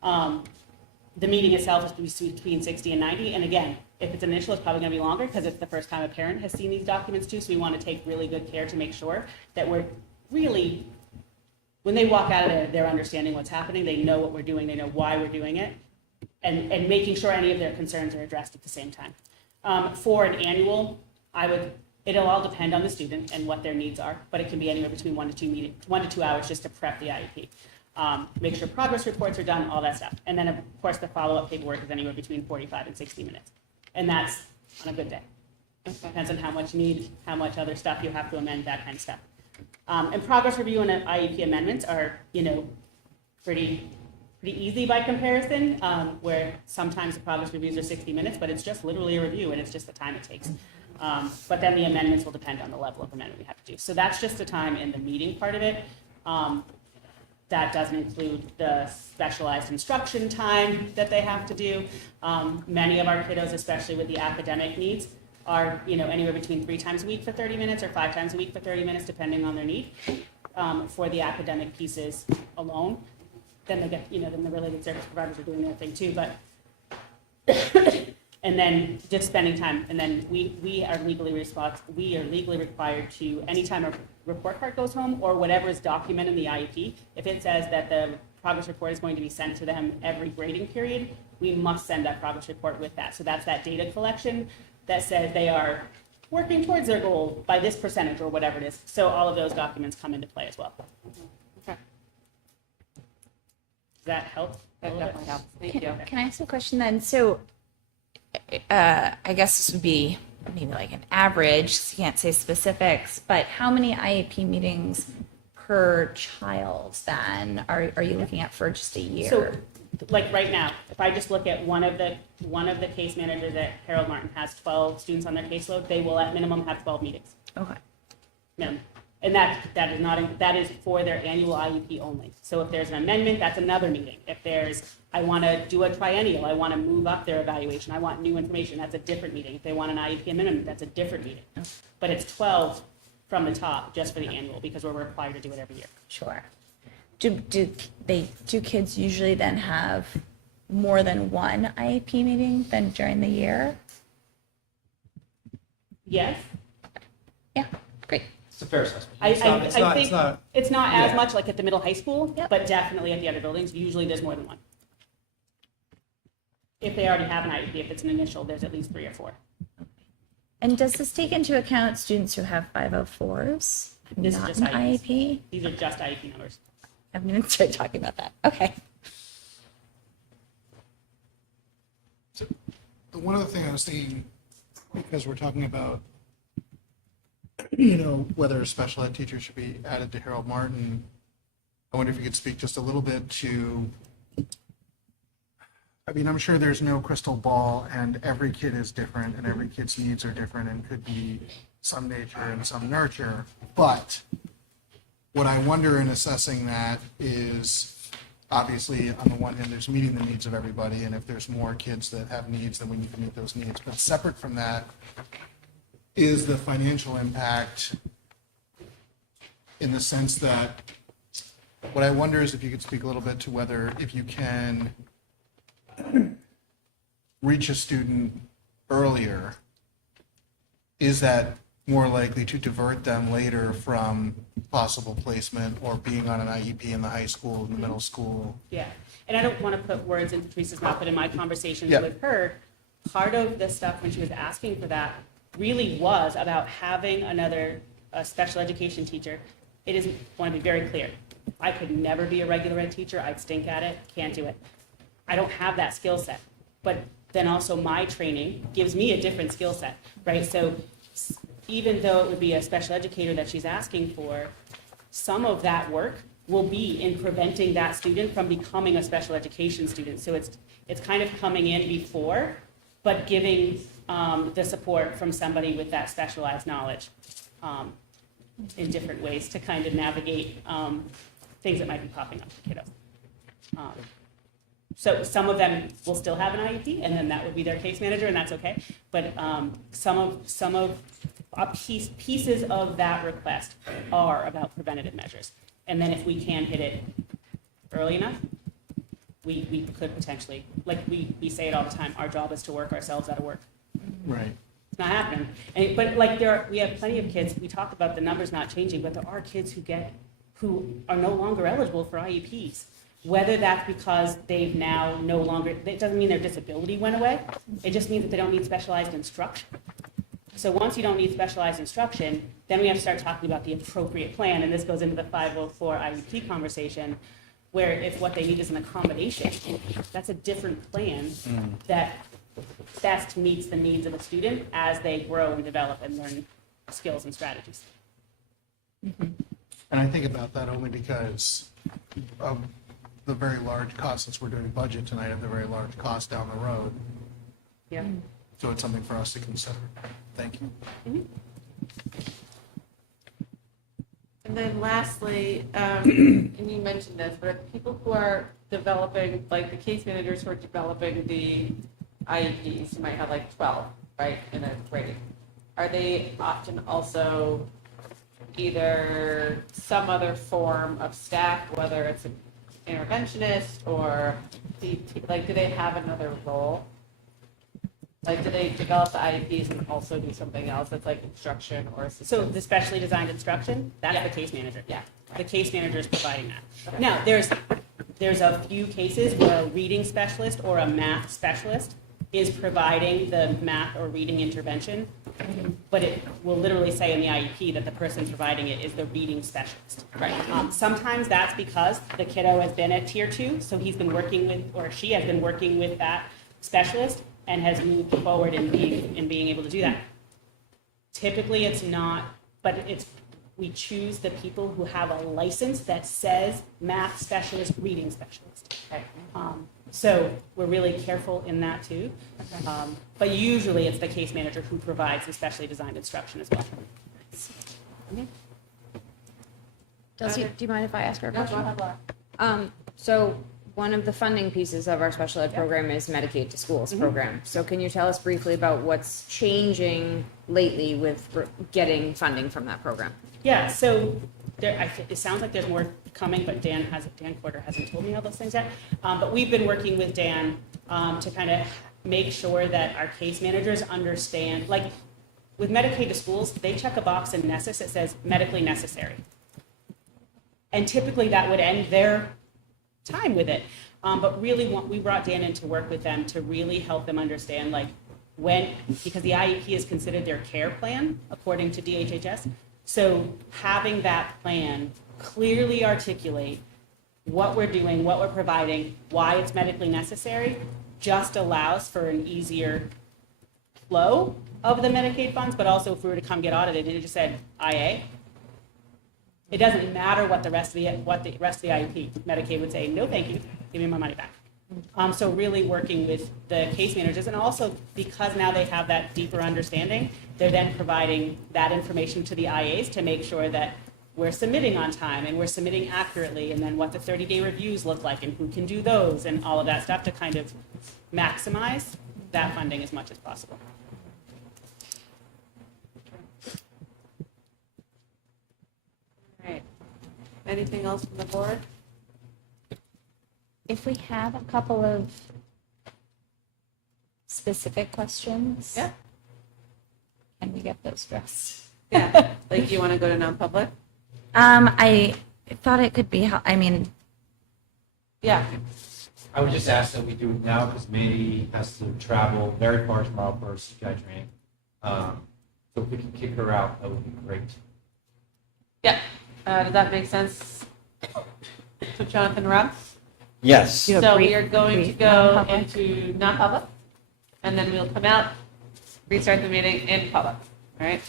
The meeting itself is to be between 60 and 90, and again, if it's initial, it's probably going to be longer because it's the first time a parent has seen these documents too, so we want to take really good care to make sure that we're really, when they walk out of there, they're understanding what's happening, they know what we're doing, they know why we're doing it, and making sure any of their concerns are addressed at the same time. For an annual, I would It'll all depend on the student and what their needs are, but it can be anywhere between 1 to 2 hours just to prep the IEP. Make sure progress reports are done, all that stuff. And then, of course, the follow-up paperwork is anywhere between 45 and 60 minutes. And that's on a good day. Depends on how much you need, how much other stuff you have to amend, that kind of stuff. And progress review and IEP amendments are, pretty easy by comparison, where sometimes the progress reviews are 60 minutes, but it's just literally a review and it's just the time it takes. But then the amendments will depend on the level of amendment we have to do. So that's just the time in the meeting part of it. That doesn't include the specialized instruction time that they have to do. Many of our kiddos, especially with the academic needs, are anywhere between 3 times a week for 30 minutes or 5 times a week for 30 minutes, depending on their need. For the academic pieces alone, then they get then the related service providers are doing their thing too. But and then just spending time, and then we are legally required to, anytime a report card goes home or whatever is documented in the IEP, if it says that the progress report is going to be sent to them every grading period, we must send that progress report with that. So that's that data collection that says they are working towards their goal by this percentage or whatever it is. So all of those documents come into play as well. Okay. Does that help? That definitely helps. Thank you. Can I ask a question then? So I guess this would be maybe like an average, so you can't say specifics, but how many IEP meetings per child then are you looking at for just a year? So like right now, if I just look at one of the case managers at Harold Martin has 12 students on their caseload, they will at minimum have 12 meetings. Okay. Minimum. And that is for their annual IEP only. So if there's an amendment, that's another meeting. If I want to do a triennial, I want to move up their evaluation, I want new information, that's a different meeting. If they want an IEP amendment, that's a different meeting. But it's 12 from the top just for the annual, because we're required to do it every year. Sure. Do kids usually then have more than one IEP meeting than during the year? Yes. Yeah, great. It's a fair assessment. I think it's not as yeah. much like at the middle high school, Yep. but definitely at the other buildings, usually there's more than one. If they already have an IEP, if it's an initial, there's at least 3 or 4. And does this take into account students who have 504s? This not is just an IEP? These are just IEP numbers. I haven't even started talking about that. Okay. So, one other thing I was thinking, because we're talking about, whether a special ed teacher should be added to Harold Martin, I wonder if you could speak just a little bit to, I'm sure there's no crystal ball and every kid is different and every kid's needs are different and could be some nature and some nurture, but what I wonder in assessing that is, obviously, on the one hand, there's meeting the needs of everybody, and if there's more kids that have needs, then we need to meet those needs. But separate from that is the financial impact, in the sense that, what I wonder is if you could speak a little bit to whether, if you can reach a student earlier, is that more likely to divert them later from possible placement or being on an IEP in the high school, in the middle school? Yeah, and I don't want to put words in Teresa's mouth, but in my conversations Yeah. with her, part of the stuff when she was asking for that really was about having a special education teacher. I want to be very clear. I could never be a regular ed teacher. I'd stink at it. Can't do it. I don't have that skill set. But then also my training gives me a different skill set, right? So even though it would be a special educator that she's asking for, some of that work will be in preventing that student from becoming a special education student. So it's kind of coming in before, but giving the support from somebody with that specialized knowledge in different ways to kind of navigate things that might be popping up for kiddos. So some of them will still have an IEP, and then that would be their case manager, and that's okay. But pieces of that request are about preventative measures. And then if we can hit it early enough, we could potentially, like we say it all the time, our job is to work ourselves out of work. Right. It's not happening. But like we have plenty of kids, we talked about the numbers not changing, but there are kids who are no longer eligible for IEPs. Whether that's because they've now no longer, it doesn't mean their disability went away. It just means that they don't need specialized instruction. So once you don't need specialized instruction, then we have to start talking about the appropriate plan, and this goes into the 504 IEP conversation, where if what they need is an accommodation, that's a different plan that best meets the needs of the student as they grow and develop and learn skills and strategies. And I think about that only because of the very large cost, since we're doing budget tonight, of the very large cost down the road. Yeah. So it's something for us to consider. Thank you. And then lastly, and you mentioned this, but the people who are developing, like the case managers who are developing the IEPs, you might have like 12, right, in a grade. Are they often also either some other form of staff, whether it's an interventionist or like, do they have another role? Like, do they develop the IEPs and also do something else that's like instruction or assistance? So the specially designed instruction, that's Yeah. the case manager. Yeah. The case manager is providing that. Okay. Now, there's a few cases where a reading specialist or a math specialist is providing the math or reading intervention, but it will literally say in the IEP that the person providing it is the reading specialist. Right. Sometimes that's because the kiddo has been at tier 2, so he's been working with, or she has been working with that specialist and has moved forward in being able to do that. Typically, it's not, but we choose the people who have a license that says math specialist, reading specialist. Okay. So we're really careful in that too. But usually it's the case manager who provides the specially designed instruction as well. Dulcie, do you mind if I ask her a No, go question? ahead, Laura. So one of the funding pieces of our special ed program is Medicaid to Schools program. So can you tell us briefly about what's changing lately with getting funding from that program? Yeah, so it sounds like there's more coming, but Dan Quarter hasn't told me all those things yet. But we've been working with Dan to kind of make sure that our case managers understand, like with Medicaid to Schools, they check a box in Nessus that says medically necessary. And typically that would end their time with it. But really we brought Dan in to work with them to really help them understand, like, because the IEP is considered their care plan according to DHHS. So having that plan clearly articulate what we're doing, what we're providing, why it's medically necessary, just allows for an easier flow of the Medicaid funds, but also if we were to come get audited and it just said IA, it doesn't matter what the rest of the IEP, Medicaid would say, no, thank you, give me my money back. So really working with the case managers, and also because now they have that deeper understanding, they're then providing that information to the IAs to make sure that we're submitting on time and we're submitting accurately, and then what the 30-day reviews look like and who can do those and all of that stuff to kind of maximize that funding as much as possible. All right. Anything else from the board? If we have a couple of specific questions, Yeah. can we get those addressed? Yeah. Like, you want to go to non-public? I thought it could be, Yeah. I would just ask that we do it now because Mandy has to travel very far tomorrow for her CPI training. So if we can kick her out, that would be great. Yeah. Does that make sense to Jonathan Rob? Yes. Do a So brief- we are going to brief go non-public. into non-public, and then we'll come out, restart the meeting in public, all right?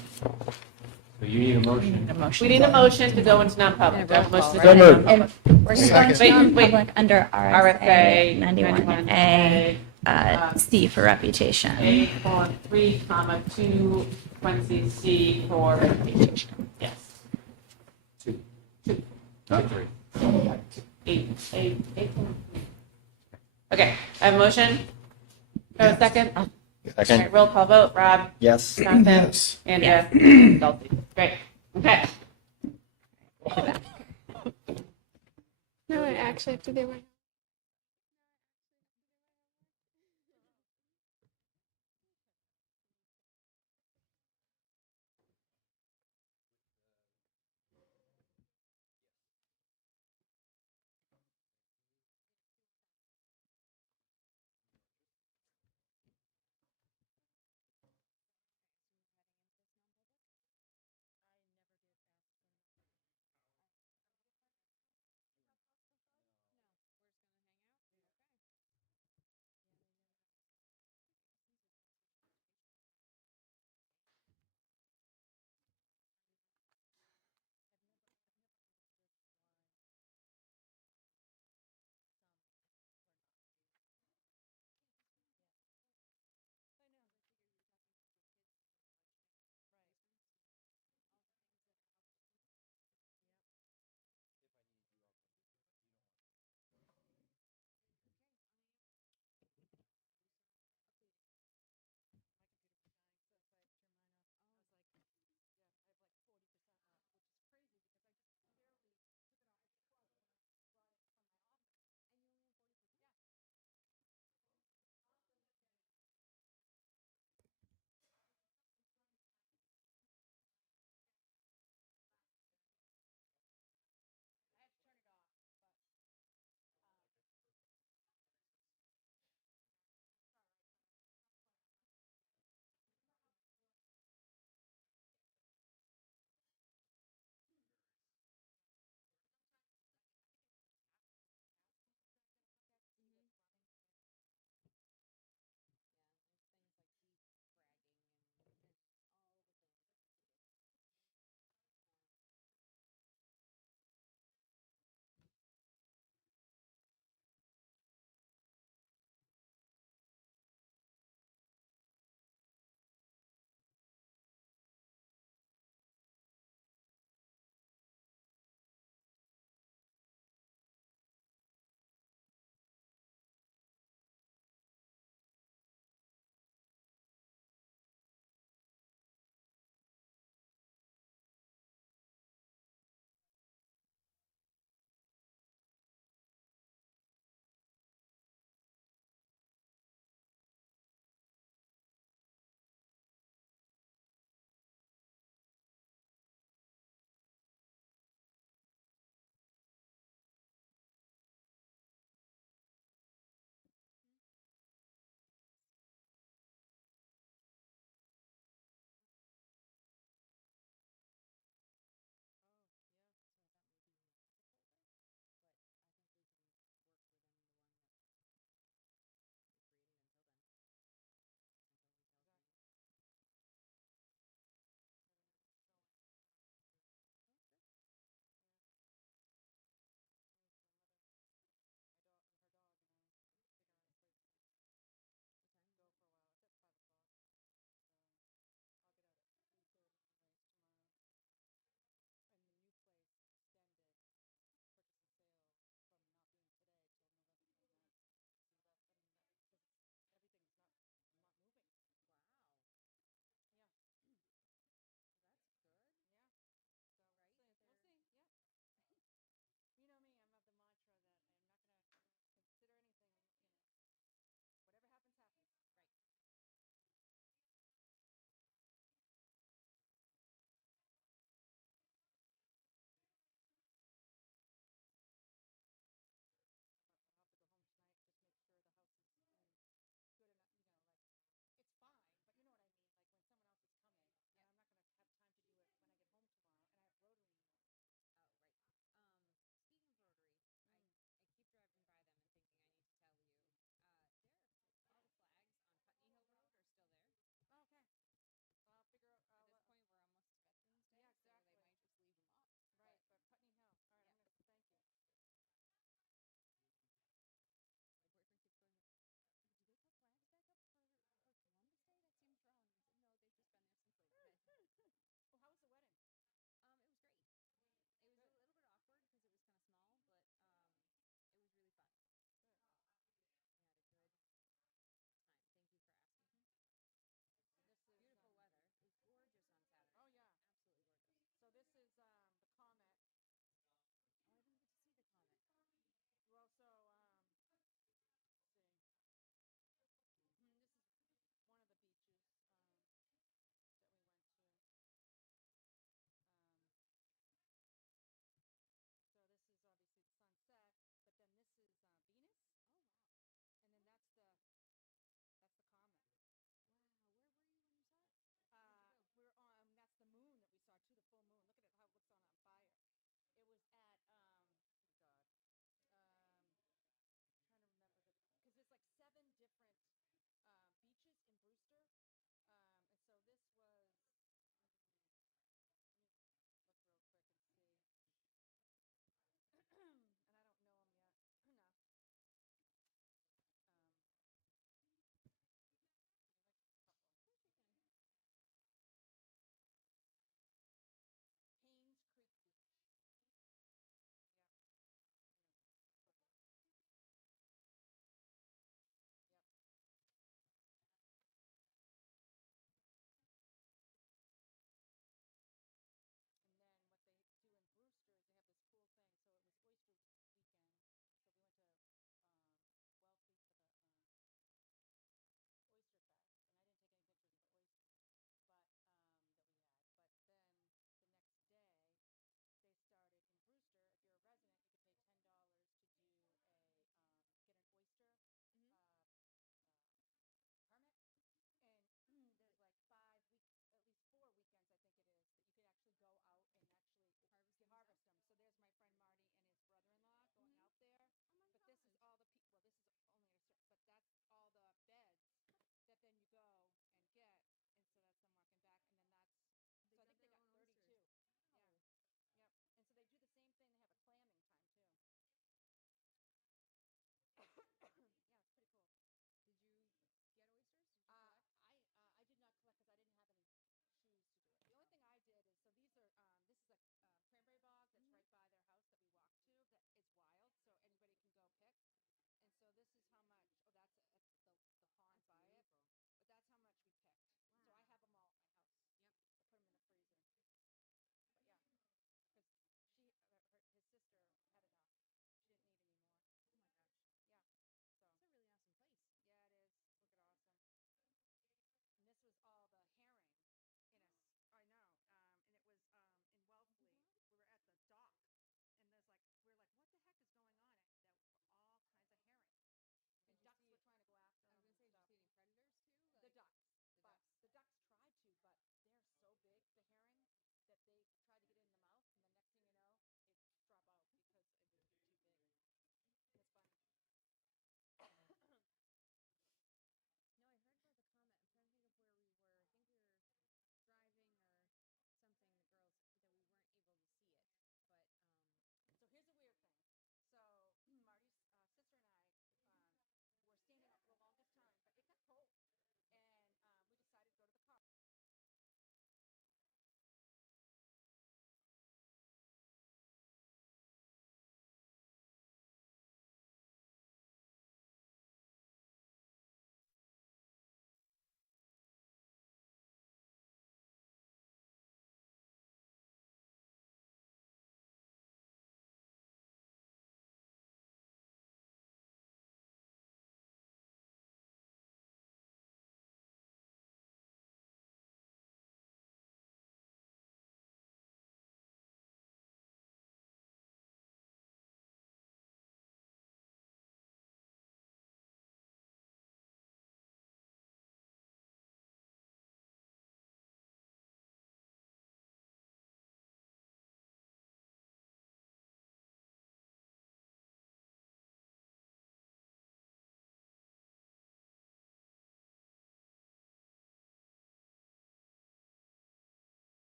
So you need a motion. We need a motion to go into non-public. Do I have a motion to So go into moved. non-public? And we're going to go into Wait, non-public under RFA RFA 91A, 91A, C for reputation. A for 3, 2, parentheses, C for reputation. Yes. 2. Two. Not 3. 8. Okay, I have a motion. Do I have a second? All right, roll call vote. Rob? Yes. Jonathan? Yes. Andrea? Dulcie? Great. Okay. No, I actually have to do my.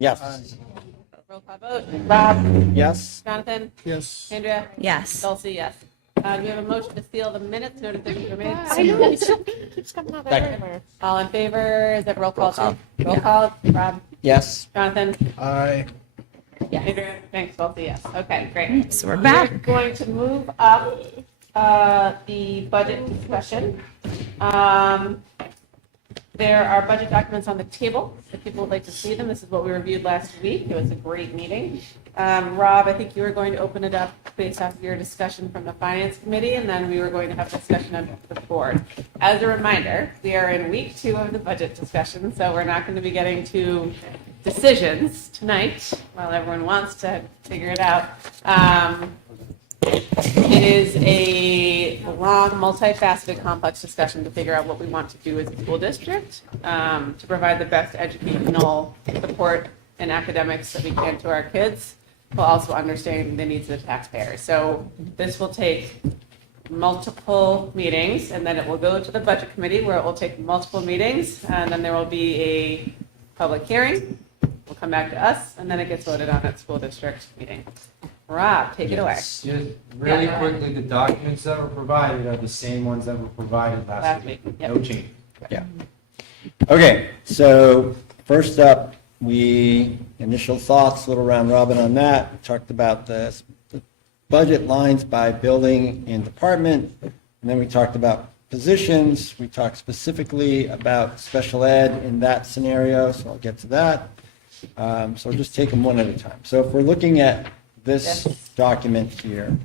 Yes. Roll call vote. Rob? Yes. Jonathan? Yes. Andrea? Yes. Dulcie, yes. Do we have a motion to seal the minutes? Notifications were made. I know, it still keeps coming out everywhere. All in favor? Is it roll call? Roll call. too? Roll call. Rob? Yes. Jonathan? Aye. Andrea? Thanks, Dulcie, yes. Okay, great. So we're back. We're going to move up the budget discussion. There are budget documents on the table. If people would like to see them, this is what we reviewed last week. It was a great meeting. Rob, I think you were going to open it up based off your discussion from the Finance Committee, and then we were going to have a discussion of the board. As a reminder, we are in week 2 of the budget discussion, so we're not going to be getting to decisions tonight while everyone wants to figure it out. It is a long, multifaceted, complex discussion to figure out what we want to do as a school district to provide the best educational support and academics that we can to our kids, while also understanding the needs of the taxpayers. So this will take multiple meetings, and then it will go to the budget committee, where it will take multiple meetings, and then there will be a public hearing. Will come back to us, and then it gets voted on at school district meeting. Rob, take it away. Just really Yeah. quickly, the documents that were provided are the same ones that were provided last Last week. week, yep. No change. Yeah. Okay, so first up, initial thoughts, little round robin on that. We talked about the budget lines by building and department, and then we talked about positions. We talked specifically about special ed in that scenario, so I'll get to that. So we'll just take them one at a time. So if we're looking at this document here,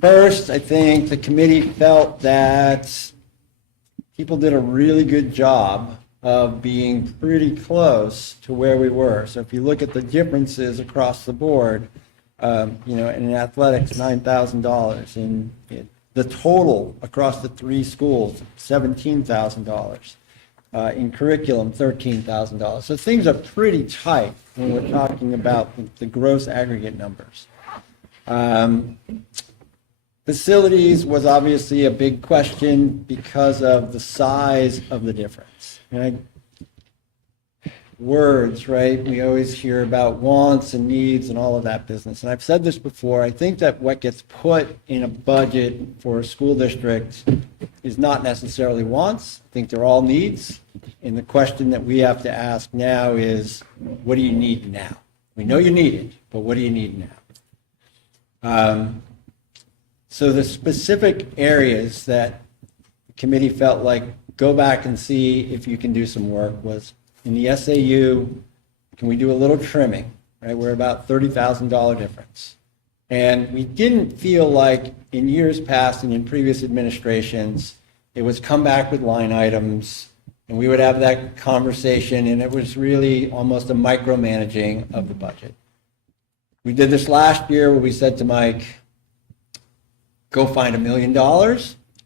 first, I think the committee felt that people did a really good job of being pretty close to where we were. So if you look at the differences across the board, in athletics, $9,000. In the total across the 3 schools, $17,000. In curriculum, $13,000. So things are pretty tight when we're talking about the gross aggregate numbers. Facilities was obviously a big question because of the size of the difference. Words, right? We always hear about wants and needs and all of that business. And I've said this before, I think that what gets put in a budget for a school district is not necessarily wants. I think they're all needs. And the question that we have to ask now is, what do you need now? We know you need it, but what do you need now? So the specific areas that the committee felt like go back and see if you can do some work was in the SAU, can we do a little trimming, right? We're about $30,000 difference. And we didn't feel like in years past and in previous administrations, it was come back with line items and we would have that conversation and it was really almost a micromanaging of the budget. We did this last year where we said to Mike, go find $1 million,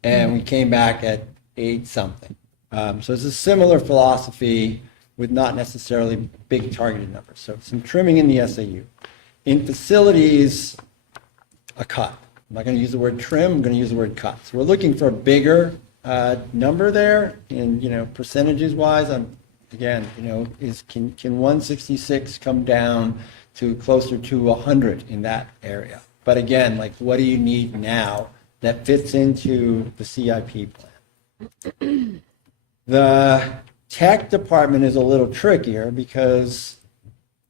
and we came back at 8 something. So it's a similar philosophy with not necessarily big targeted numbers. So some trimming in the SAU. In facilities, a cut. I'm not going to use the word trim, I'm going to use the word cut. So we're looking for a bigger number there, and percentages wise, can 166 come down to closer to 100 in that area? But again, what do you need now that fits into the CIP plan? The tech department is a little trickier because,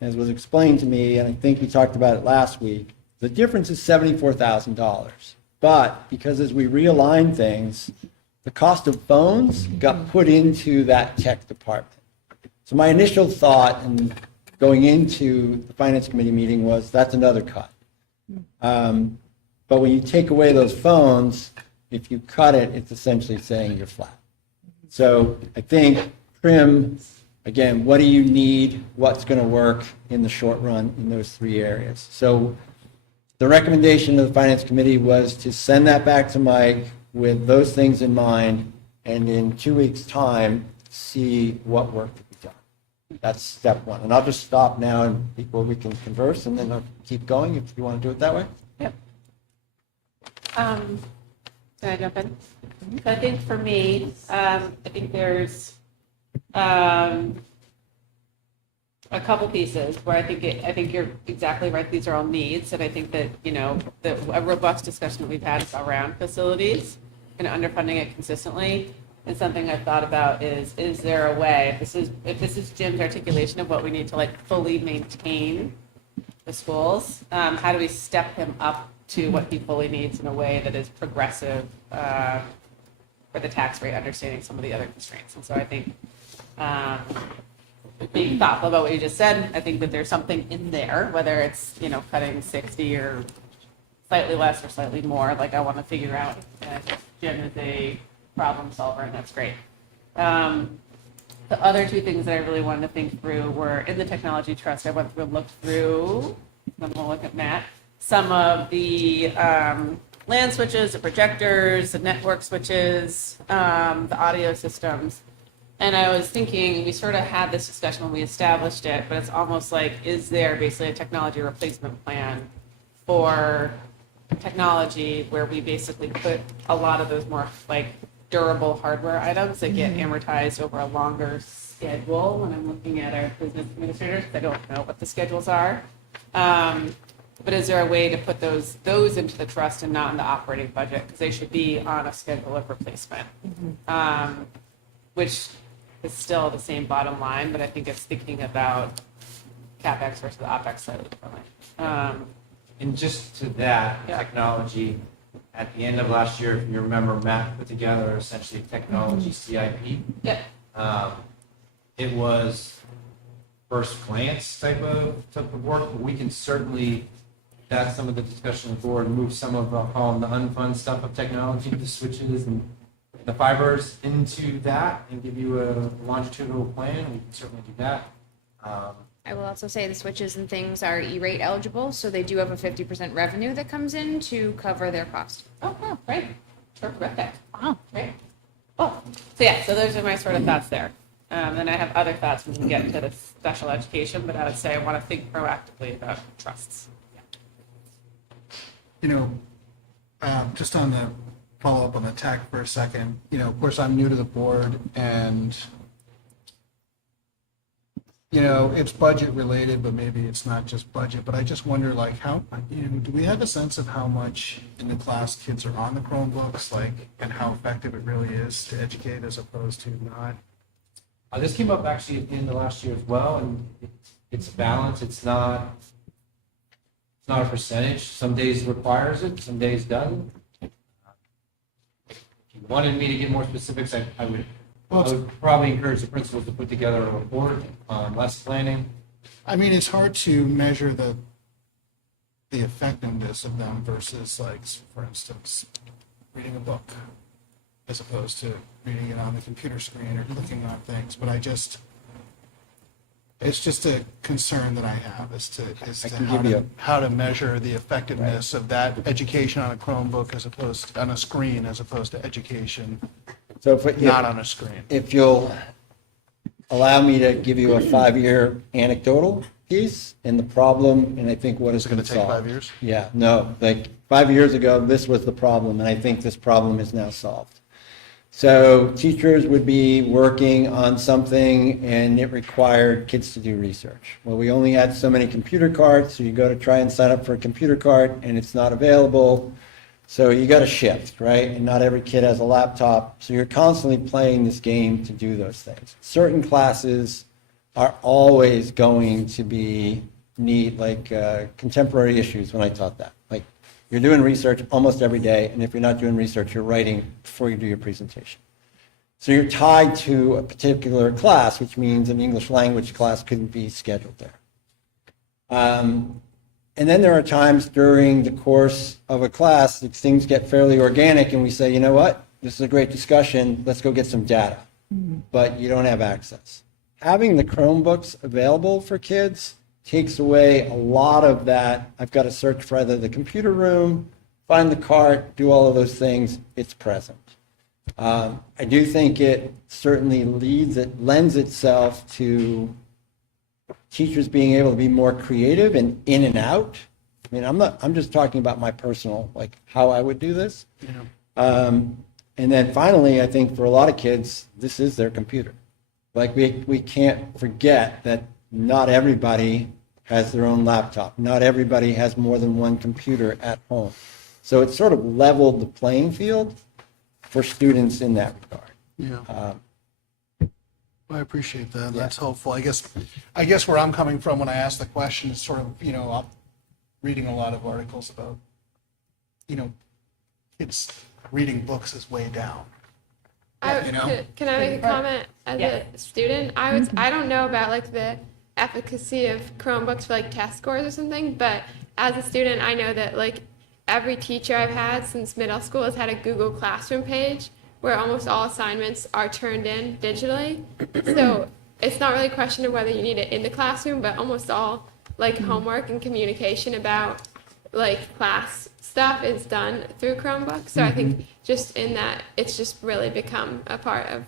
as was explained to me, and I think we talked about it last week, the difference is $74,000. But because as we realign things, the cost of phones got put into that tech department. So my initial thought and going into the Finance Committee meeting was that's another cut. But when you take away those phones, if you cut it, it's essentially saying you're flat. So I think trim, again, what do you need? What's going to work in the short run in those 3 areas? So the recommendation of the Finance Committee was to send that back to Mike with those things in mind, and in 2 weeks' time, see what work can be done. That's step 1. And I'll just stop now and before we can converse, and then I'll keep going if you want to do it that way. Yep. Can I jump in? So I think for me, I think there's, I a couple pieces where I think you're exactly right. These are all needs, and I think that, you know, a robust discussion that we've had is around facilities and underfunding it consistently. And something I've thought about is there a way, if this is Jim's articulation of what we need to like fully maintain the schools, how do we step him up to what he fully needs in a way that is progressive for the tax rate, understanding some of the other constraints. And so I think being thoughtful about what you just said, I think that there's something in there, whether it's, you know, cutting 60 or slightly less or slightly more, like I want to figure out if Jim is a problem solver, and that's great. The other two things that I really wanted to think through were in the technology trust. I went through and looked through, I'm going to look at Matt, some of the LAN switches, the projectors, the network switches, the audio systems. And I was thinking, we sort of had this discussion when we established it, but it's almost like, is there basically a technology replacement plan for technology where we basically put a lot of those more like durable hardware items that get amortized over a longer schedule? When I'm looking at our business administrators, I don't know what the schedules are. But is there a way to put those into the trust and not in the operating budget? Because they should be on a schedule of replacement, which is still the same bottom line, but I think it's thinking about CapEx versus OpEx slightly differently. And just to that, Yeah. technology, at the end of last year, if you remember, Matt put together essentially a technology CIP. Yep. It was first glance type of work, but we can certainly, that's some of the discussion on the board, move some of, I'll call them the unfun stuff of technology, the switches and the fibers into that and give you a longitudinal plan. We can certainly do that. I will also say the switches and things are E-rate eligible, so they do have a 50% revenue that comes in to cover their cost. Oh, wow, great. Terrific. Wow, great. Oh, so yeah, so those are my sort of thoughts there. And I have other thoughts when we get into the special education, but I would say I want to think proactively about trusts. You know, just on the follow up on the tech for a second, you know, of course, I'm new to the board and, you know, it's budget related, but maybe it's not just budget. But I just wonder, like, how, you know, do we have a sense of how much in the class kids are on the Chromebooks, like, and how effective it really is to educate as opposed to not? This came up actually at the end of last year as well, and it's a balance. It's not a percentage. Some days requires it, some days doesn't. If you wanted me to get more specifics, I would probably encourage the principals to put together a report on less planning. I mean, it's hard to measure the effectiveness of them versus, like, for instance, reading a book as opposed to reading it on the computer screen or looking on things. But it's just a concern that I have as to how to measure the effectiveness of that education on a Chromebook as opposed to, on a screen as opposed to education not on a screen. If you'll allow me to give you a 5-year anecdotal piece and the problem, and I think what is Is it going to take solved. 5 years? Yeah, no, like 5 years ago, this was the problem, and I think this problem is now solved. So teachers would be working on something and it required kids to do research. Well, we only had so many computer cards, so you go to try and sign up for a computer card and it's not available. So you got to shift, right? And not every kid has a laptop. So you're constantly playing this game to do those things. Certain classes are always going to be like contemporary issues when I taught that. Like you're doing research almost every day, and if you're not doing research, you're writing before you do your presentation. So you're tied to a particular class, which means an English language class couldn't be scheduled there. And then there are times during the course of a class that things get fairly organic and we say, you know what, this is a great discussion, let's go get some data. But you don't have access. Having the Chromebooks available for kids takes away a lot of that. I've got to search for either the computer room, find the cart, do all of those things. It's present. I do think it certainly lends itself to teachers being able to be more creative and in and out. I mean, I'm just talking about my personal, like how I would do this. Yeah. And then finally, I think for a lot of kids, this is their computer. Like we can't forget that not everybody has their own laptop. Not everybody has more than one computer at home. So it sort of leveled the playing field for students in that regard. Yeah. I appreciate that. That's helpful. I guess where I'm coming from when I ask the question is sort of, I'm reading a lot of articles about, kids reading books is way down. Can I make a comment as a student? I don't know about like the efficacy of Chromebooks for like test scores or something, but as a student, I know that like every teacher I've had since middle school has had a Google Classroom page where almost all assignments are turned in digitally. So it's not really a question of whether you need it in the classroom, but almost all like homework and communication about like class stuff is done through Chromebook. So I think just in that, it's just really become a part of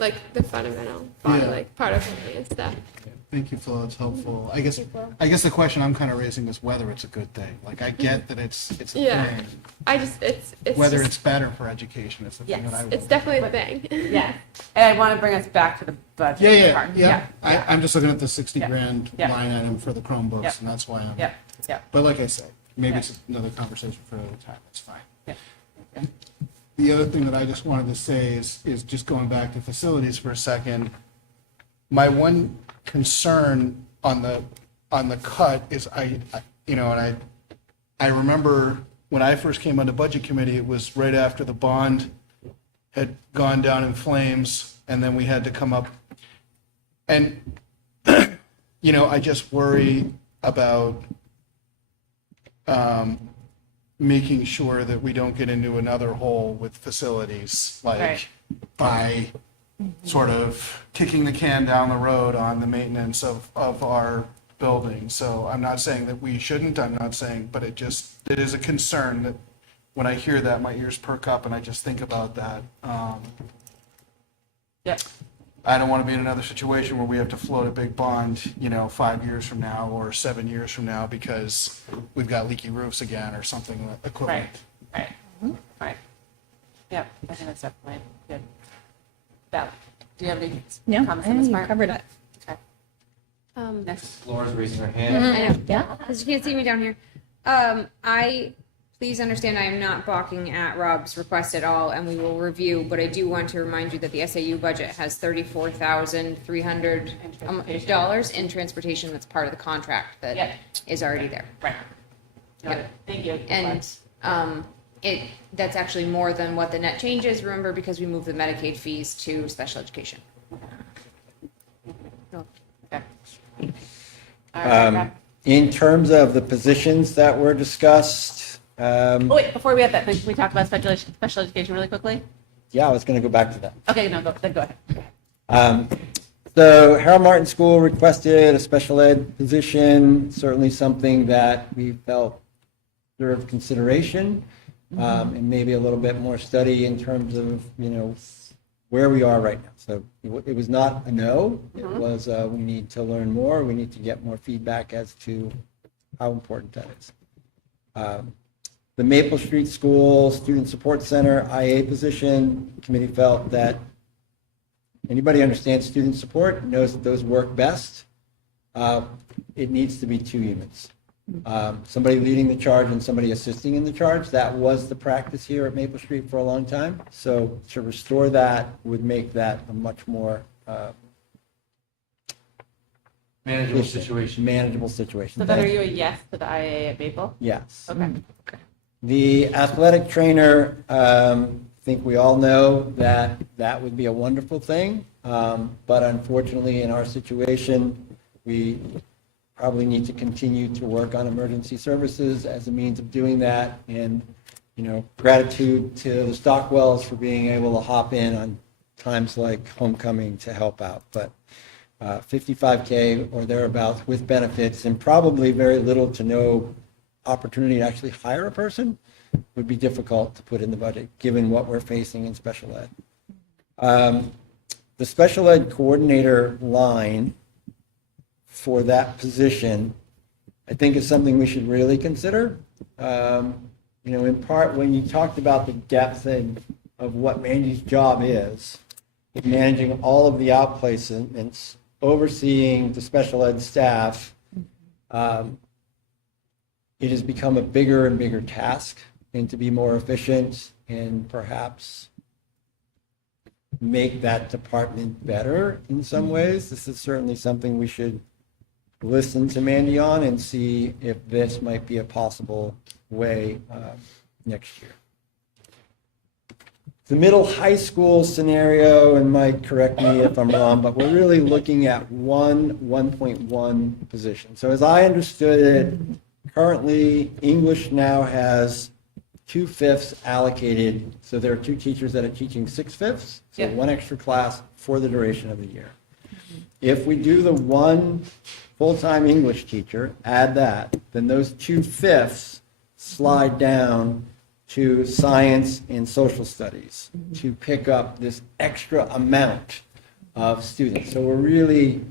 like the fundamental part, like part of it and stuff. Thank you, Phil. It's helpful. I guess the question I'm kind of raising is whether it's a good thing. Like I get that it's a thing. It's whether just, it's better for education is the thing that I would. it's definitely a thing. Yeah. And I want to bring us back to the budget part. I'm just looking at the 60 grand Yeah. line item for the Chromebooks, Yeah. and that's why I'm. Yeah. But like I said, maybe Yeah. it's another conversation for another time. That's fine. Yeah. The other thing that I just wanted to say is just going back to facilities for a second. My one concern on the cut is I remember when I first came onto budget committee, it was right after the bond had gone down in flames, and then we had to come up. And I just worry about making sure that we don't get into another hole with facilities, like Right. by sort of kicking the can down the road on the maintenance of our building. So I'm not saying that we shouldn't, I'm not saying, but it is a concern that when I hear that, my ears perk up and I just think about that. I don't want to be in another situation where we have to float a big bond, 5 years from now or 7 years from now because we've got leaky roofs again or something equivalent. Right. Right. Yeah, I think that's definitely good. Val, do you have any No, comments on this you part? covered it. Okay. Next. Laura's raising her hand. I know. Yeah. Because you can't see me down here. Please understand I am not balking at Rob's request at all, and we will review, but I do want to remind you that the SAU budget has $34,300 in transportation that's part of the contract that is already there. Right. Yep. Thank you. And that's actually more than what the net change is, remember, because we moved the Medicaid fees to special education. Okay. All right. In terms of the positions that were discussed, Oh, wait, before we have that, can we talk about special education really quickly? yeah, I was going to go back to that. Okay, no, go ahead. So Harold Martin School requested a special ed position, certainly something that we felt deserved consideration, and maybe a little bit more study in terms of, where we are right now. So it was not a no, it was we need to learn more, we need to get more feedback as to how important that is. The Maple Street School Student Support Center IA position, the committee felt that anybody understands student support, knows that those work best. It needs to be 2 units. Somebody leading the charge and somebody assisting in the charge. That was the practice here at Maple Street for a long time. So to restore that would make that a much more Manageable situation. manageable situation. So then are you a yes to the IA at Maple? Yes. Okay. The athletic trainer, I think we all know that that would be a wonderful thing. But unfortunately, in our situation, we probably need to continue to work on emergency services as a means of doing that. And, gratitude to the Stockwells for being able to hop in on times like homecoming to help out. But $55K or thereabouts with benefits and probably very little to no opportunity to actually hire a person would be difficult to put in the budget, given what we're facing in special ed. The special ed coordinator line for that position, I think is something we should really consider. In part, when you talked about the depth of what Mandy's job is, managing all of the outplacements overseeing the special ed staff, it has become a bigger and bigger task, and to be more efficient and perhaps make that department better in some ways. This is certainly something we should listen to Mandy on and see if this might be a possible way next year. The middle high school scenario, and Mike, correct me if I'm wrong, but we're really looking at 1.1 position. So as I understood it, currently English now has 2/5 allocated. So there are 2 teachers that are teaching 6/5, so Yeah. 1 extra class for the duration of the year. If we do the 1 full-time English teacher, add that, then those 2/5 slide down to science and social studies to pick up this extra amount of students. So we're really,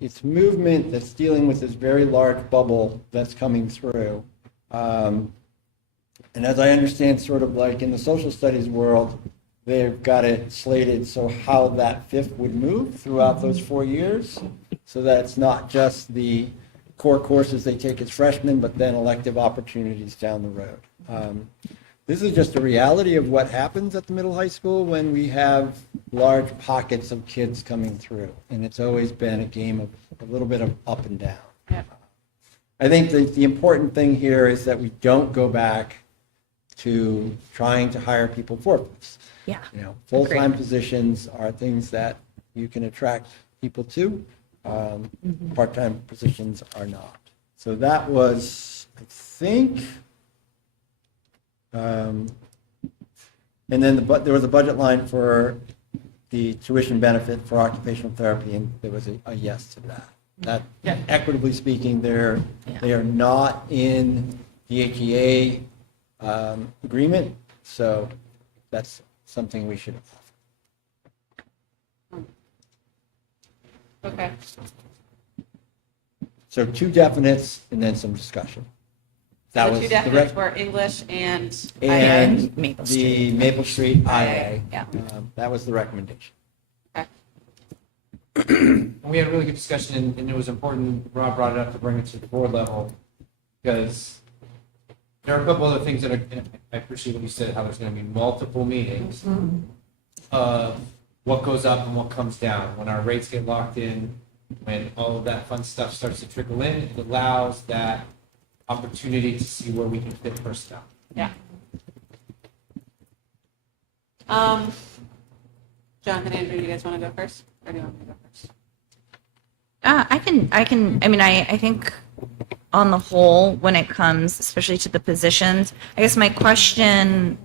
it's movement that's dealing with this very large bubble that's coming through. And as I understand, sort of like in the social studies world, they've got it slated so how that 5th would move throughout those 4 years, so that it's not just the core courses they take as freshmen, but then elective opportunities down the road. This is just a reality of what happens at the middle high school when we have large pockets of kids coming through. And it's always been a game of a little bit of up and down. Yeah. I think the important thing here is that we don't go back to trying to hire people for this. Yeah. Full-time positions are things that you can attract people to. Part-time positions are not. So that was, I think, and then there was a budget line for the tuition benefit for occupational therapy, and there was a yes to that. That, equitably speaking, they are not in the HEA agreement, so that's something we should. Okay. So 2 definites and then some discussion. That The was two the definites were English and and Maple the Maple Street IA. Yeah. That was the recommendation. We had a really good discussion, and it was important, Rob brought it up to bring it to the board level, because there are a couple other things that are, and I appreciate what you said, how there's going to be multiple meetings of what goes up and what comes down. When our rates get locked in, when all of that fun stuff starts to trickle in, it allows that opportunity to see where we can fit personnel. Yeah. Jonathan, Andrew, you guys want to go first? Or do you want me to go first? I think on the whole, when it comes, especially to the positions, I guess my question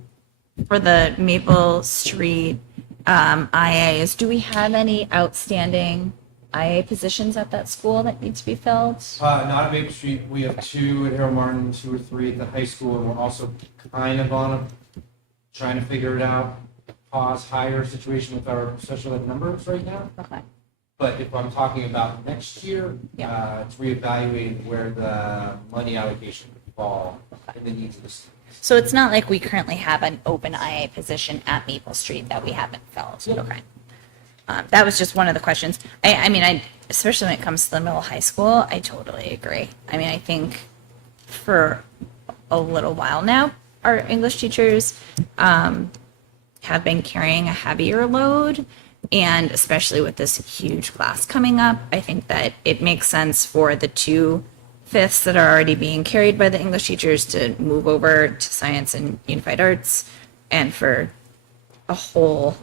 for the Maple Street IA is, do we have any outstanding IA positions at that school that need to be filled? Not at Maple Street. We have 2 at Harold Martin, 2 or 3 at the high school, and we're also kind of trying to figure it out. Pause higher situation with our special ed numbers right now. Okay. But if I'm talking about next year, it's reevaluating where the money allocation would fall and the needs of the students. So it's not like we currently have an open IA position at Maple Street that we haven't filled. Okay. That was just one of the questions. I especially when it comes to the middle high school, I totally agree. I think for a little while now, our English teachers have been carrying a heavier load. And especially with this huge class coming up, I think that it makes sense for the 2/5 that are already being carried by the English teachers to move over to science and unified arts, and for a whole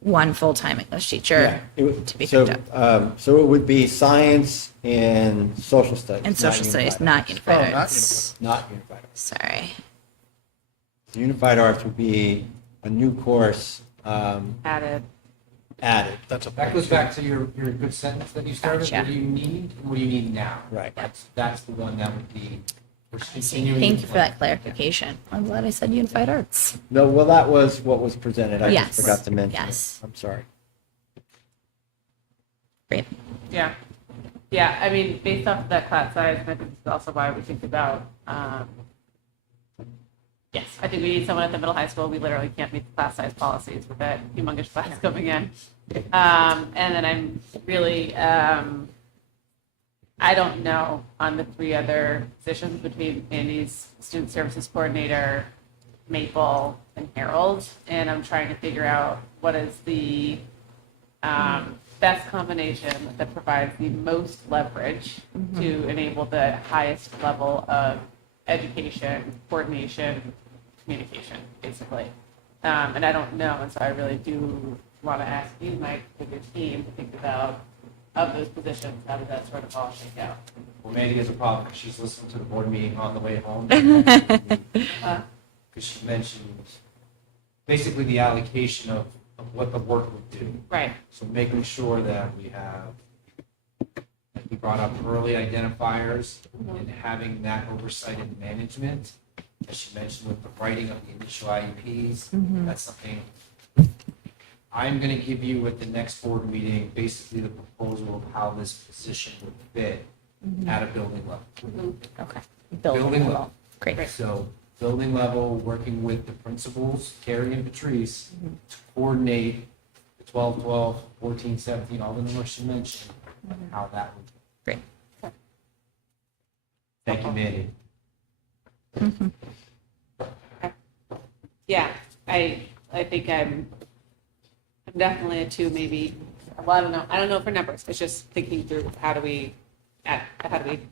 1 full-time English teacher to be picked up. So it would be science and social studies. And social studies, not unified arts. Not unified arts. Sorry. The unified arts would be a new course Added. That goes back to your good sentence that you started. Gotcha. What do you need and what do you need now? Right. That's the one that would be. We're Thank continuing you to for plan. that clarification. I'm glad I said unified arts. No, well, that was what was presented. I Yes. just forgot to mention. Yes. it. I'm sorry. Great. Yeah. Yeah, based off of that class size, I think this is also why we think about, yes, I think we need someone at the middle high school. We literally can't meet the class size policies with that humongous class coming in. And then I'm really, I don't know on the three other positions between Andy's student services coordinator, Maple, and Harold. And I'm trying to figure out what is the best combination that provides the most leverage to enable the highest level of education, coordination, communication, basically. And I don't know, and so I really do want to ask you, Mike, with your team, to think about, of those positions, how does that sort of all shake out? Well, Mandy has a problem because she's listening to the board meeting on the way home. Because she mentioned basically the allocation of what the work would do. Right. So making sure that we have, like we brought up, early identifiers and having that oversight and management. As she mentioned with the writing of the initial IEPs, that's something I'm going to give you at the next board meeting, basically the proposal of how this position would fit at a building level. Okay. Building level. Great. So building level, working with the principals, Carrie and Patrice, to coordinate the 12, 12, 14, 17, all the numbers she mentioned, and how that would. Great. Thank you, Mandy. Yeah, I think I'm definitely a 2, maybe. Well, I don't know. I don't know for numbers. It's just thinking through how do we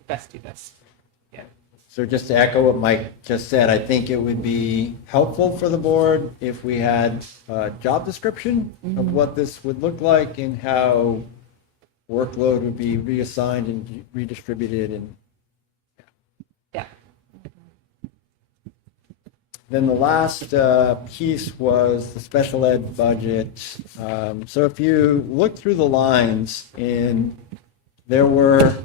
best do this. Yeah. So just to echo what Mike just said, I think it would be helpful for the board if we had a job description of what this would look like and how workload would be reassigned and redistributed. And Yeah. then the last piece was the special ed budget. So if you look through the lines, there was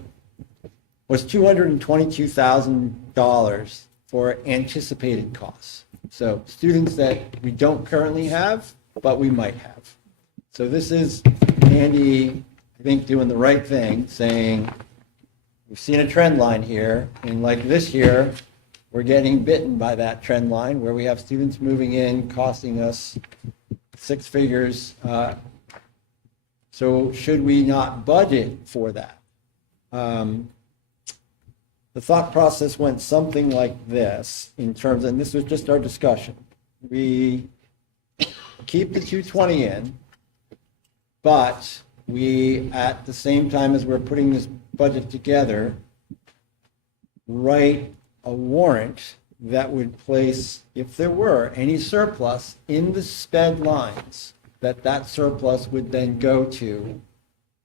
$222,000 for anticipated costs. So students that we don't currently have, but we might have. So this is Andy, I think, doing the right thing, saying, we've seen a trend line here, and like this year, we're getting bitten by that trend line where we have students moving in, costing us 6 figures. So should we not budget for that? The thought process went something like this in terms, and this was just our discussion. We keep the 220 in, but we, at the same time as we're putting this budget together, write a warrant that would place, if there were any surplus in the sped lines, that surplus would then go to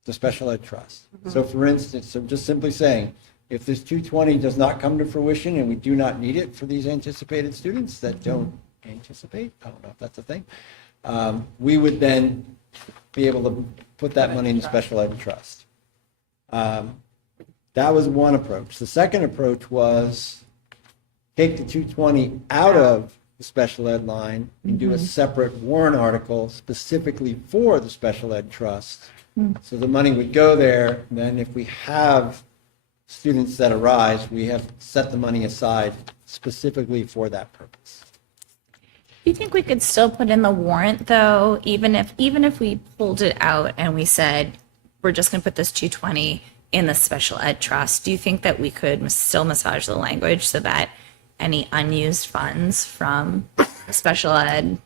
the special ed trust. So for instance, so just simply saying, if this 220 does not come to fruition and we do not need it for these anticipated students that don't anticipate, I don't know if that's a thing, we would then be able to put that money in the special ed trust. That was one approach. The second approach was take the 220 out of the special ed line and do a separate warrant article specifically for the special ed trust. So the money would go there, and then if we have students that arise, we have set the money aside specifically for that purpose. Do you think we could still put in the warrant though, even if we pulled it out and we said, we're just going to put this 220 in the special ed trust? Do you think that we could still massage the language so that any unused funds from the special ed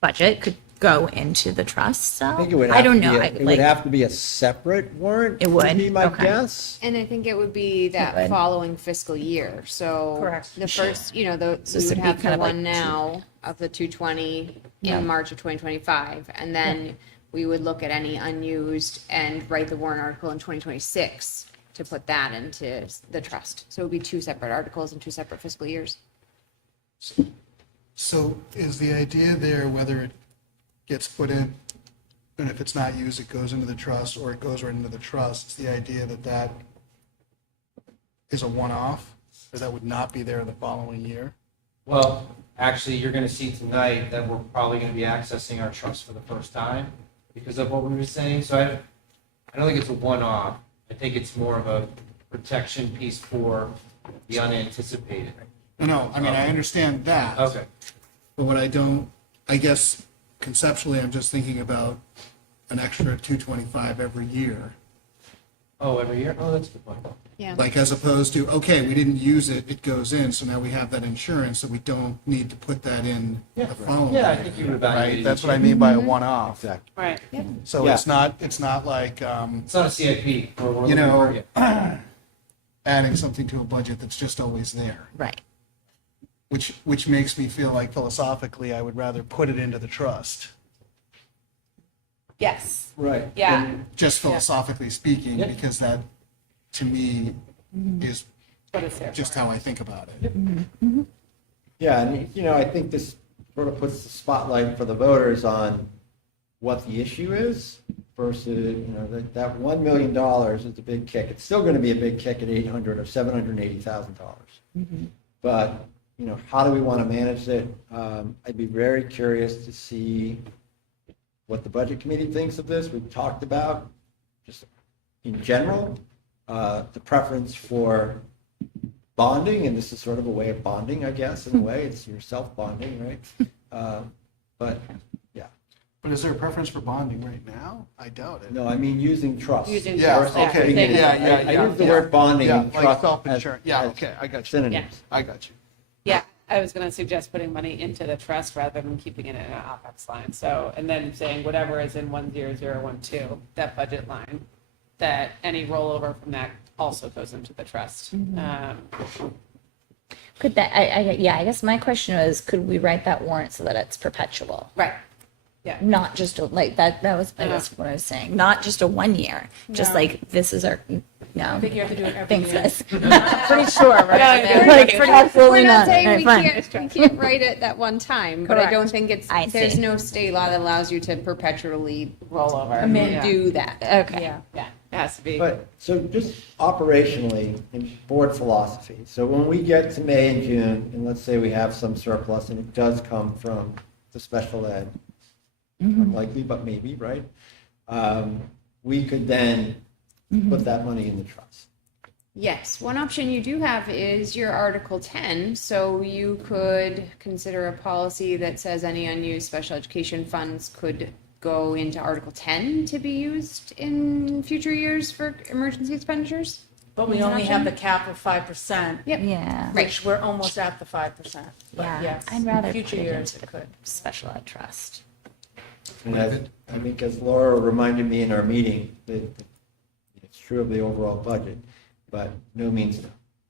budget could go into the trust? So I think it would I don't know. it would have to be a separate warrant. It would? Be my Okay. guess. And I think it would be that would. following fiscal year. So Correct. the first, you know, the So we this would would be have kind the of like one now of the 220 Yeah. in March of 2025, and then we would look at any unused and write the warrant article in 2026 to put that into the trust. So it would be 2 separate articles and 2 separate fiscal years. So is the idea there whether it gets put in, and if it's not used, it goes into the trust, or it goes right into the trust? It's the idea that is a one-off, or that would not be there the following year? Well, actually, you're going to see tonight that we're probably going to be accessing our trust for the first time because of what we were saying. So I don't think it's a one-off. I think it's more of a protection piece for the unanticipated. No, I mean, I understand that. Okay. But what I don't, I guess conceptually, I'm just thinking about an extra 225 every year. Oh, every year? Oh, that's a good point. Yeah. Like as opposed to, okay, we didn't use it, it goes in, so now we have that insurance, so we don't need to put that in the following Yeah, I year. think you would evaluate Right, it that's each what I year. mean by a one-off. Exactly. Right. So Yeah. it's not like, It's not a CIP. We're you know, looking for- adding something to a budget that's just always there. Right. Which makes me feel like philosophically, I would rather put it into the trust. Yes. Right. Yeah. Just philosophically speaking, Yeah. because that, to me, is What is there? just how I think about it. Yeah, and you know, I think this sort of puts the spotlight for the voters on what the issue is versus, you know, that $1 million is a big kick. It's still going to be a big kick at $800,000 or $780,000. But, you know, how do we want to manage it? I'd be very curious to see what the budget committee thinks of this. We've talked about, just in general, the preference for bonding, and this is sort of a way of bonding, I guess, in a way. It's your self-bonding, right? But, yeah. But is there a preference for bonding right now? I doubt it. No, I mean using trust. Using Yeah, trust, okay, Putting it in- yeah, I use the word bonding Yeah, and like trust self-insurance. Yeah, as okay, I got you. synonyms. I got you. Yeah, I was gonna suggest putting money into the trust rather than keeping it in an OpEx line. So, and then saying whatever is in 10012, that budget line, that any rollover from that also goes into the trust. Could that, yeah, I guess my question was, could we write that warrant so that it's perpetual? Right. Yeah. Not just like that was, I guess what I was saying, not just a 1 year, just No. like, this is our, no. I think you have to do it every Thanks, year. guys. Pretty sure, right? Yeah, Like, we're absolutely We're not saying All we right, fine. can't write it that one time, but I don't Correct. think it's, I there's see. no state law that allows you to perpetually Rollover. Yeah. do that. Okay. Yeah, it has to be. But, so just operationally, in board philosophy, so when we get to May and June, and let's say we have some surplus, and it does come from the special ed, unlikely, but maybe, right? We could then put that money in the trust. Yes, one option you do have is your Article 10, so you could consider a policy that says any unused special education funds could go into Article 10 to be used in future years for emergency expenditures. But we only have the cap of 5%. Yep. Yeah. Which we're almost at the 5%. But Yeah, yes, I'd rather future put it years into it could. the special ed trust. And I think as Laura reminded me in our meeting, that it's true of the overall budget, but no means no.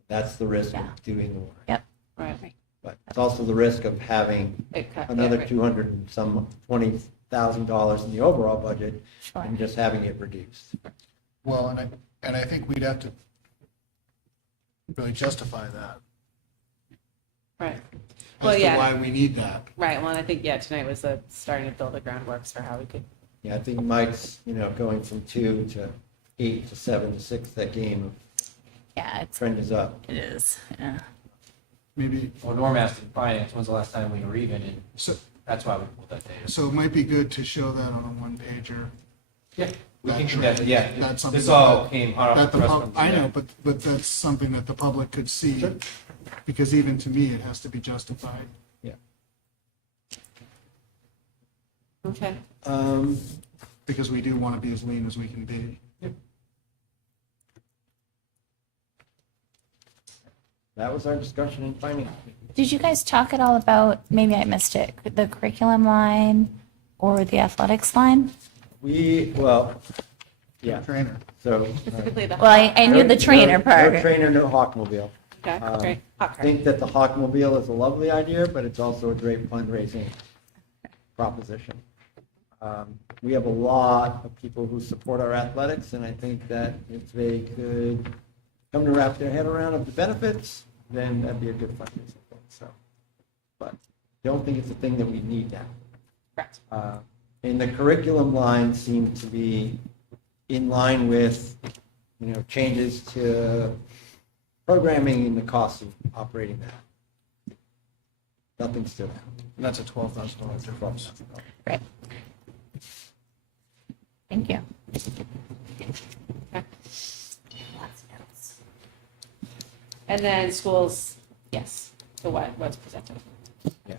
That's the risk Yeah. of doing the work. Yep. Right. But it's also the risk of having It cut- another yeah, right. 200 and some $20,000 in the overall budget Sure. and just having it reduced. Well, and I think we'd have to really justify that. Right. As Well, to yeah. why we need that. Right, well, and I think, yeah, tonight was starting to build the groundworks for how we could. Yeah, I think Mike's, you know, going from 2 to 8 to 7 to 6, that game Yeah, it's, trend is up. it is, yeah. Maybe, Well, Norm asked in finance, when's the last time we were even, and so, that's why we pulled that data. so it might be good to show that on a one-pager. Yeah, we That can, should- that, yeah, that's something this all that- came hot off That the the press. pub, I know, but that's something that the public could see, because even to me, it has to be justified. Okay. Because we do want to be as lean as we can be. That was our discussion in finance. Did you guys talk at all about, maybe I missed it, the curriculum line or the athletics line? Well, yeah, Trainer. so. Specifically the. Well, I knew the trainer No part. trainer, no Hawkmobile. Okay, great. Hot I card. think that the Hawkmobile is a lovely idea, but it's also a great fundraising proposition. We have a lot of people who support our athletics, and I think that if they could come to wrap their head around of the benefits, then that'd be a good fundraising thing, so. But don't think it's a thing that we need now. Correct. And the curriculum line seemed to be in line with, you know, changes to programming and the cost of operating that. Nothing stood out. And that's a $12,000 difference. Great. Thank you. And then schools, yes, to what's presented. Yeah.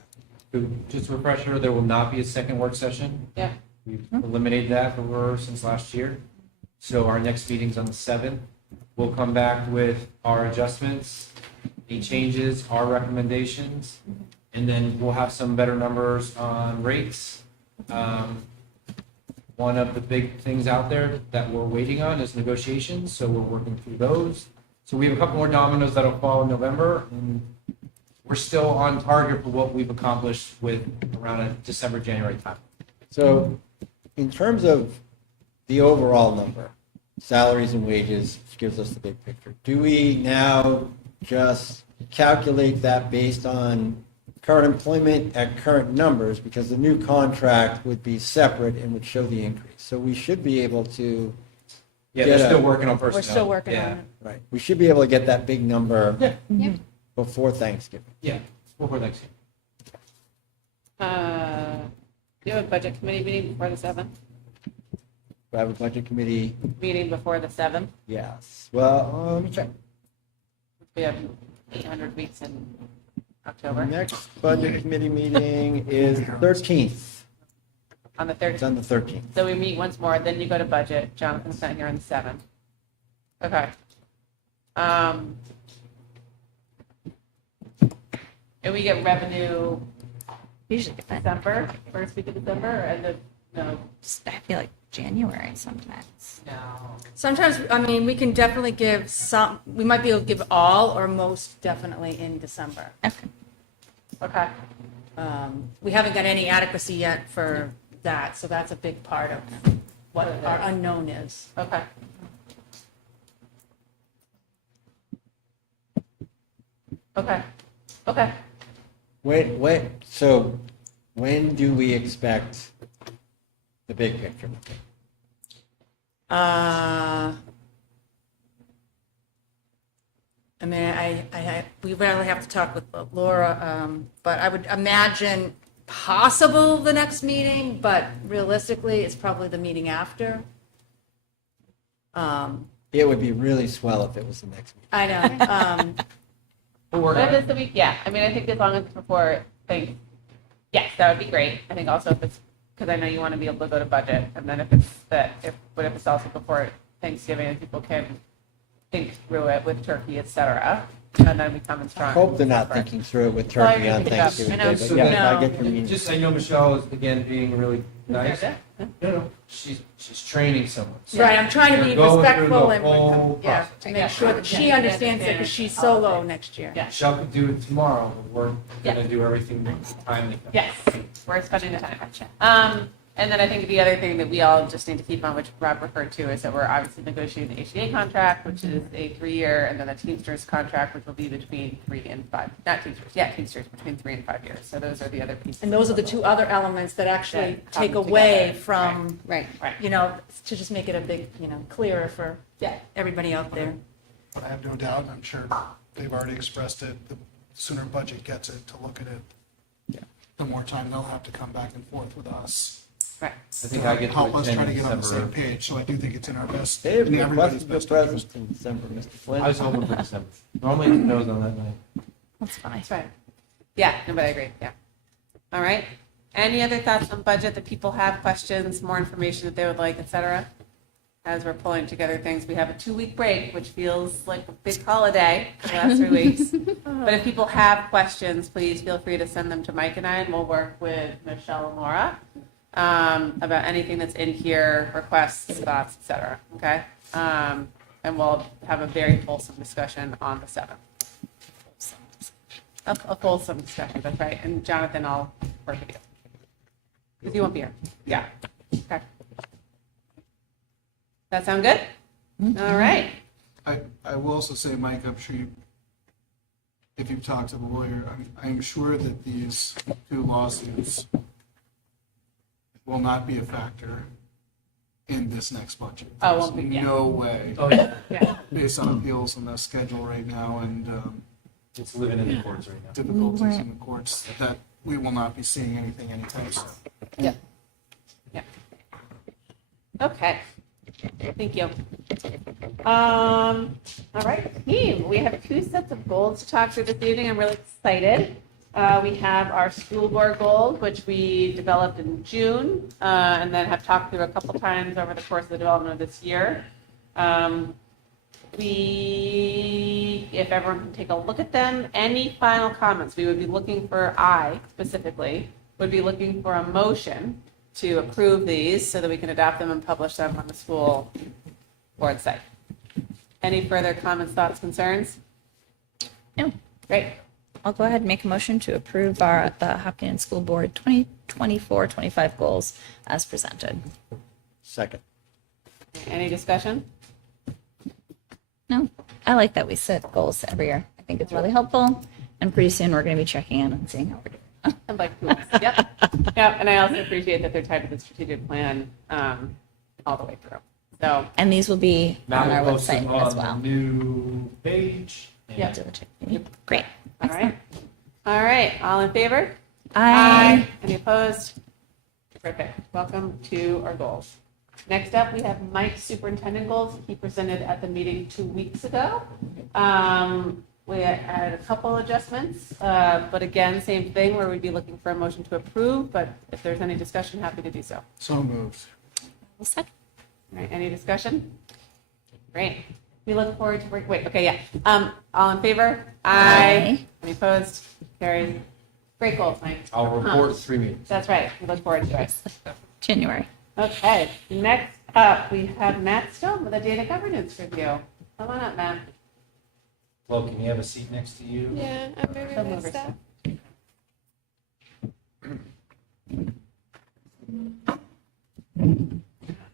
Just a refresher, there will not be a second work session. Yeah. We've eliminated that since last year. So our next meeting's on the 7th. We'll come back with our adjustments, any changes, our recommendations, and then we'll have some better numbers on rates. One of the big things out there that we're waiting on is negotiations, so we're working through those. So we have a couple more dominoes that'll fall in November, and we're still on target for what we've accomplished with around a December, January time. So in terms of the overall number, salaries and wages, which gives us the big picture, do we now just calculate that based on current employment at current numbers, because the new contract would be separate and would show the increase? So we should be able to. Yeah, they're still working on personnel. We're still working on Yeah. it. Right. We should be able to get that big number Yep. before Thanksgiving. Yeah, before next year. Do you have a budget committee meeting before the 7th? We have a budget committee. Meeting before the 7th? Yes. Well, let me check. We have 800 weeks in October. Next budget committee meeting is 13th. On the It's 13th. on the 13th. So we meet once more, then you go to budget. Jonathan's not here on the 7th. Okay. And we get revenue Usually get that. December, first week of December, or end of, no, I feel like January sometimes. no. Sometimes, I mean, we can definitely give some, we might be able to give all or most definitely in December. Okay. Okay. We haven't got any adequacy yet for that, so that's a big part of what our unknown is. Okay. Okay. Okay. Wait, so when do we expect the big picture? I mean, we really have to talk with Laura, but I would imagine possible the next meeting, but realistically, it's probably the meeting after. It would be really swell if it was the next meeting. I know. We'll work But on if it. it's the week, yeah. I mean, I think as long as it's before, yes, that would be great. I think also if it's, because I know you want to be able to go to budget, and then if it's what if it's also before Thanksgiving and people can think through it with turkey, et cetera, and then we come in strong. I hope they're not thinking through it with Well, I turkey agree on with you. Thanksgiving I know. Day, So but yes, then- I get your meaning. Just, I know Michelle is, again, being really nice. Yeah. No, she's training someone. So Right, I'm trying to be you're going through respectful the and, whole yeah, process. to make sure that she understands it, because she's solo next year. Yeah. Michelle could do it tomorrow, but we're Yeah. gonna do everything timely. Yes, we're spending the time. And then I think the other thing that we all just need to keep on, which Rob referred to, is that we're obviously negotiating the HCA contract, which is a 3-year, and then the Teamsters contract, which will be between 3 and 5, not Teamsters, yeah, Teamsters, between 3 and 5 years. So those are the other pieces. And those are the two other elements that actually That come take away together. from, Right. Right. you know, to just make it a big, clearer for Yeah. everybody out there. I have no doubt, I'm sure they've already expressed it, the sooner budget gets it to look at it, the more time they'll have to come back and forth with us. Right. I think I get to Help us try attend to in get on the December. same page, so I do think it's in our best, Dave, in everybody's requested your best interest. presence in December, Mr. Flynn. I was hoping for December. Normally it snows on that night. That's fine. That's right. Yeah, no, but I agree, yeah. All right. Any other thoughts on budget that people have, questions, more information that they would like, et cetera? As we're pulling together things, we have a 2-week break, which feels like a big holiday for the last 3 weeks. But if people have questions, please feel free to send them to Mike and I, and we'll work with Michelle and Laura about anything that's in here, requests, thoughts, et cetera, okay? And we'll have a very fulsome discussion on the 7th. A fulsome discussion, that's right. And Jonathan, I'll work with you. Because you won't be here. Yeah. Okay. That sound good? All right. I will also say, Mike, I'm sure if you've talked to the lawyer, I'm sure that these 2 lawsuits will not be a factor in this next budget. Oh, won't be, yeah. No way, Oh, yeah. Yeah. based on appeals and the schedule right now and It's living in the courts right now. difficulties in the courts, that we will not be seeing anything anytime soon. Yeah. Yeah. Okay. Thank you. All right, team, we have 2 sets of goals to talk through this evening. I'm really excited. We have our school board goals, which we developed in June, and then have talked through a couple times over the course of the development of this year. If everyone can take a look at them, any final comments, we would be looking for, I specifically, would be looking for a motion to approve these so that we can adopt them and publish them on the school board site. Any further comments, thoughts, concerns? No. Great. I'll go ahead and make a motion to approve the Hopkinton School Board 2024-25 goals as presented. Second. Any discussion? No, I like that we set goals every year. I think it's really helpful. And pretty soon we're going to be checking in and seeing how we're doing. And like, tools. Yep. Yep. And I also appreciate that they're tied to the strategic plan all the way through. So, And these will be Now on our we'll post website them as on well. the new page. Yep. Great. All right. All right. All in favor? Aye. Any opposed? Terrific. Welcome to our goals. Next up, we have Mike's superintendent goals. He presented at the meeting 2 weeks ago. We had a couple adjustments, but again, same thing where we'd be looking for a motion to approve, but if there's any discussion, happy to do so. So moved. We'll second. All right, any discussion? Great. We look forward to wait, okay, yeah. All in favor? Aye. Any opposed? Carried. Great goals, Mike. I'll report 3 meetings. That's right. We look forward to it. January. Okay, next up, we have Matt Stone with a data governance review. Come on up, Matt. Flo, can you have a seat next to you? Yeah, I'm moving Come my over, stuff.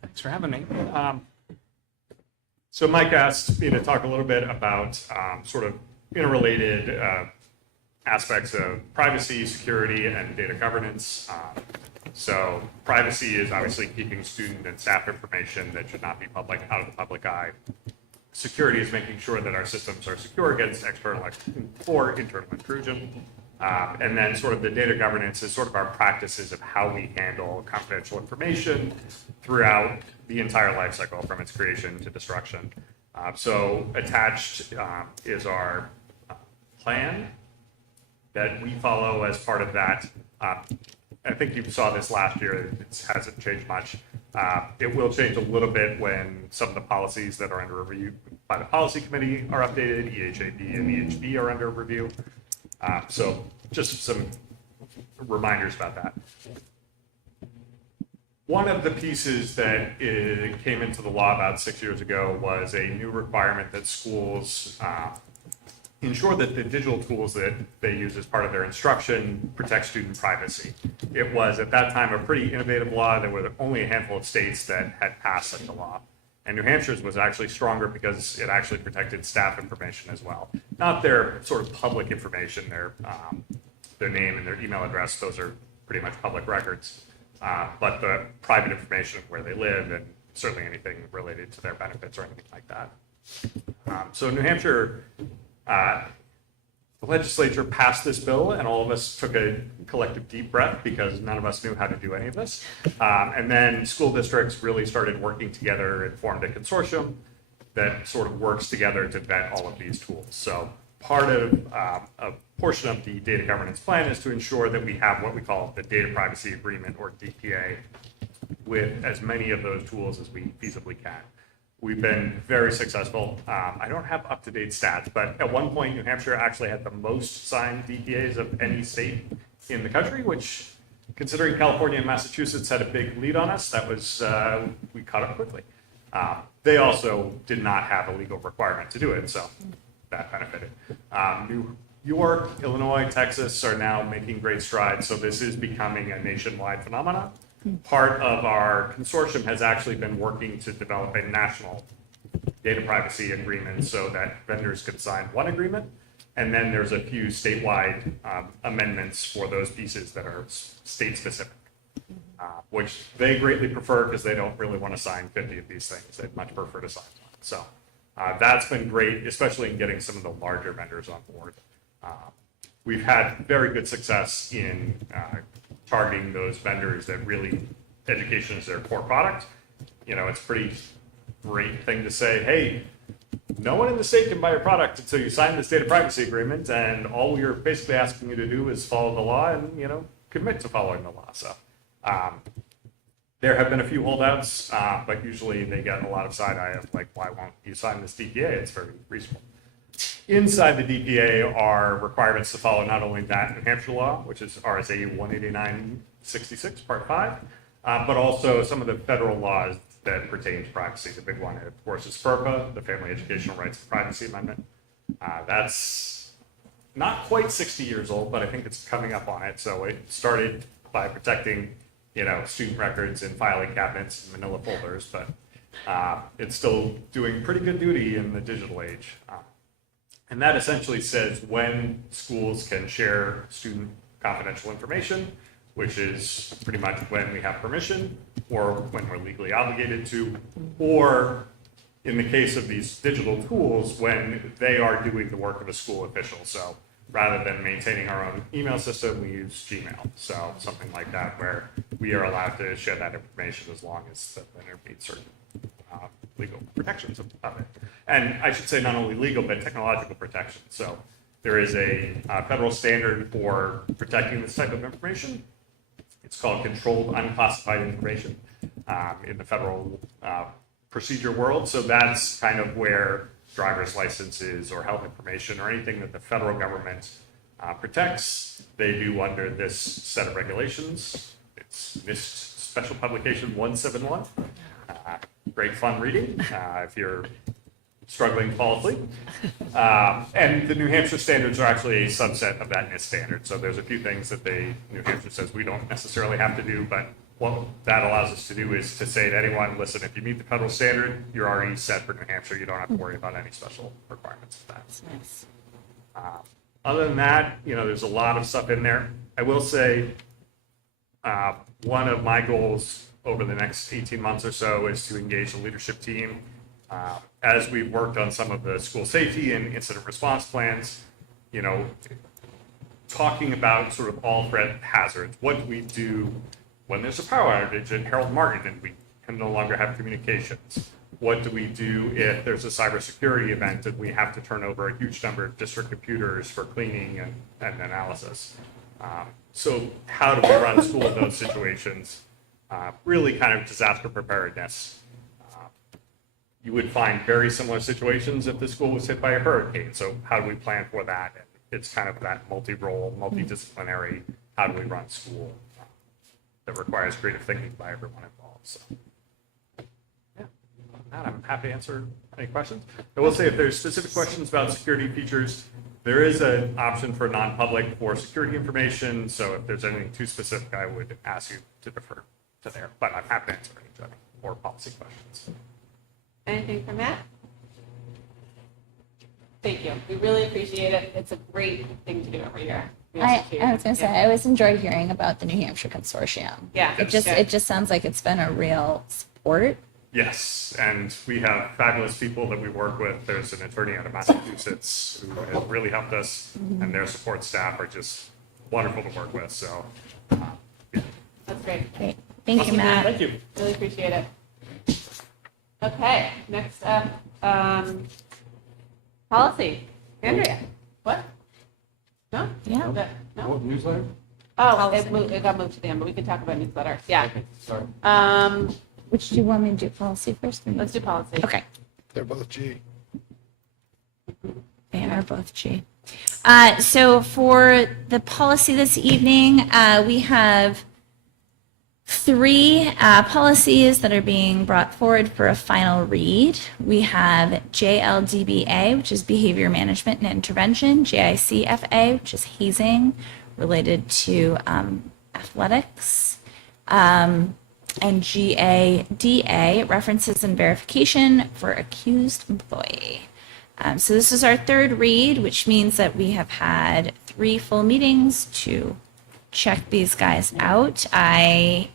Thanks for having me. So Mike asked me to talk a little bit about sort of interrelated aspects of privacy, security, and data governance. So privacy is obviously keeping student and staff information that should not be public out of the public eye. Security is making sure that our systems are secure against external or internal intrusion. And then sort of the data governance is sort of our practices of how we handle confidential information throughout the entire life cycle from its creation to destruction. So attached is our plan that we follow as part of that. I think you saw this last year. It hasn't changed much. It will change a little bit when some of the policies that are under review by the policy committee are updated. EHAB and EHB are under review. So just some reminders about that. One of the pieces that came into the law about 6 years ago was a new requirement that schools ensure that the digital tools that they use as part of their instruction protect student privacy. It was at that time a pretty innovative law. There were only a handful of states that had passed such a law. And New Hampshire's was actually stronger because it actually protected staff information as well. Not their sort of public information, their name and their email address, those are pretty much public records. But the private information of where they live and certainly anything related to their benefits or anything like that. So New Hampshire, the legislature passed this bill and all of us took a collective deep breath because none of us knew how to do any of this. And then school districts really started working together and formed a consortium that sort of works together to vet all of these tools. So part of a portion of the data governance plan is to ensure that we have what we call the data privacy agreement, or DPA, with as many of those tools as we feasibly can. We've been very successful. I don't have up-to-date stats, but at one point, New Hampshire actually had the most signed DPAs of any state in the country, which, considering California and Massachusetts had a big lead on us, that was, we caught up quickly. They also did not have a legal requirement to do it, so that benefited. New York, Illinois, Texas are now making great strides, so this is becoming a nationwide phenomenon. Part of our consortium has actually been working to develop a national data privacy agreement so that vendors can sign one agreement, and then there's a few statewide amendments for those pieces that are state-specific, which they greatly prefer because they don't really want to sign 50 of these things. They'd much prefer to sign one. So that's been great, especially in getting some of the larger vendors on board. We've had very good success in targeting those vendors that really education is their core product. You know, it's a pretty great thing to say, hey, no one in the state can buy your product until you sign this data privacy agreement, and all we're basically asking you to do is follow the law and, commit to following the law. So there have been a few holdouts, but usually they get a lot of side eye of like, why won't you sign this DPA? It's very reasonable. Inside the DPA are requirements to follow not only that New Hampshire law, which is RSA 18966, Part 5, but also some of the federal laws that pertain to privacy. The big one, of course, is FERPA, the Family Educational Rights and Privacy Amendment. That's not quite 60 years old, but I think it's coming up on it. So it started by protecting, student records in filing cabinets and manila folders, but it's still doing pretty good duty in the digital age. And that essentially says when schools can share student confidential information, which is pretty much when we have permission or when we're legally obligated to, or in the case of these digital tools, when they are doing the work of a school official. So rather than maintaining our own email system, we use Gmail. So something like that, where we are allowed to share that information as long as the vendor meets certain legal protections of it. And I should say not only legal, but technological protection. So there is a federal standard for protecting this type of information. It's called controlled unclassified information in the federal procedure world. So that's kind of where driver's licenses or health information or anything that the federal government protects, they do under this set of regulations. It's NIST Special Publication 171. Great fun reading if you're struggling to fall asleep. And the New Hampshire standards are actually a subset of that NIST standard. So there's a few things that New Hampshire says we don't necessarily have to do, but what that allows us to do is to say to anyone, listen, if you meet the federal standard, you're already set for New Hampshire. You don't have to worry about any special requirements of that. That's nice. Other than that, there's a lot of stuff in there. I will say one of my goals over the next 18 months or so is to engage the leadership team. As we've worked on some of the school safety and incident response plans, talking about sort of all threat hazards. What do we do when there's a power outage at Harold Martin and we can no longer have communications? What do we do if there's a cybersecurity event and we have to turn over a huge number of district computers for cleaning and analysis? So how do we run school in those situations? Really kind of disaster preparedness. You would find very similar situations if the school was hit by a hurricane. So how do we plan for that? And it's kind of that multi-role, multidisciplinary, how do we run school that requires creative thinking by everyone involved. So yeah, on that, I'm happy to answer any questions. I will say if there's specific questions about security features, there is an option for non-public for security information. So if there's anything too specific, I would ask you to defer to there, but I'm happy to answer any more policy questions. Anything from Matt? Thank you. We really appreciate it. It's a great thing to do every year. I was going to say, I always enjoy hearing about the New Hampshire Consortium. Yeah. It just sounds like it's been a real support. Yes, and we have fabulous people that we work with. There's an attorney out of Massachusetts who has really helped us, and their support staff are just wonderful to work with. So, yeah. That's great. Great. Thank you, Matt. Thank you. Really appreciate it. Okay, next up, policy. Andrea, what? No? Yeah. No? Newsletter? Oh, it got moved to the end, but we can talk about newsletter. Yeah. Okay, sorry. Which do you want me to do, policy first? Let's do policy. Okay. They're both G. They are both G. So for the policy this evening, we have 3 policies that are being brought forward for a final read. We have JLDBA, which is behavior management and intervention, JICFA, which is hazing related to athletics, and GADA, references and verification for accused employee. So this is our 3rd read, which means that we have had 3 full meetings to check these guys out. I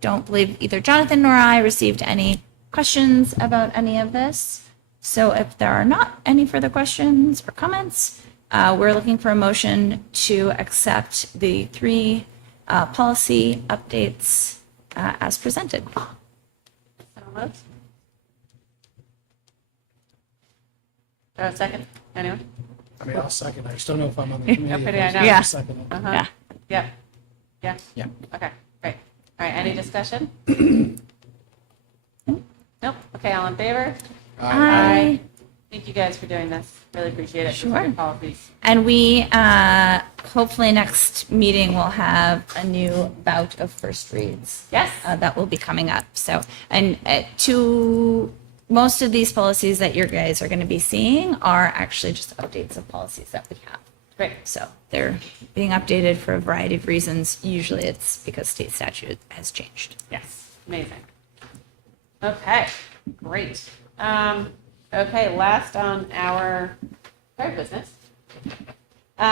don't believe either Jonathan nor I received any questions about any of this. So if there are not any further questions or comments, we're looking for a motion to accept the 3 policy updates as presented. Second, anyone? I mean, I'll second. I just don't know if I'm on the committee. Pretty, if I I'm know. supposed to second it. Uh-huh. Yeah. Yep. Yeah? Yeah. Okay, great. All right, any discussion? Nope. Okay, all in favor? Aye. Thank you guys for doing this. Really appreciate it. Sure. For your policies. And we, hopefully next meeting, we'll have a new bout of first reads. Yes. That will be coming up. So, and most of these policies that you guys are going to be seeing are actually just updates of policies that we have. Great. So they're being updated for a variety of reasons. Usually it's because state statute has changed. Yes, amazing. Okay, great. Okay, last on our prior business. One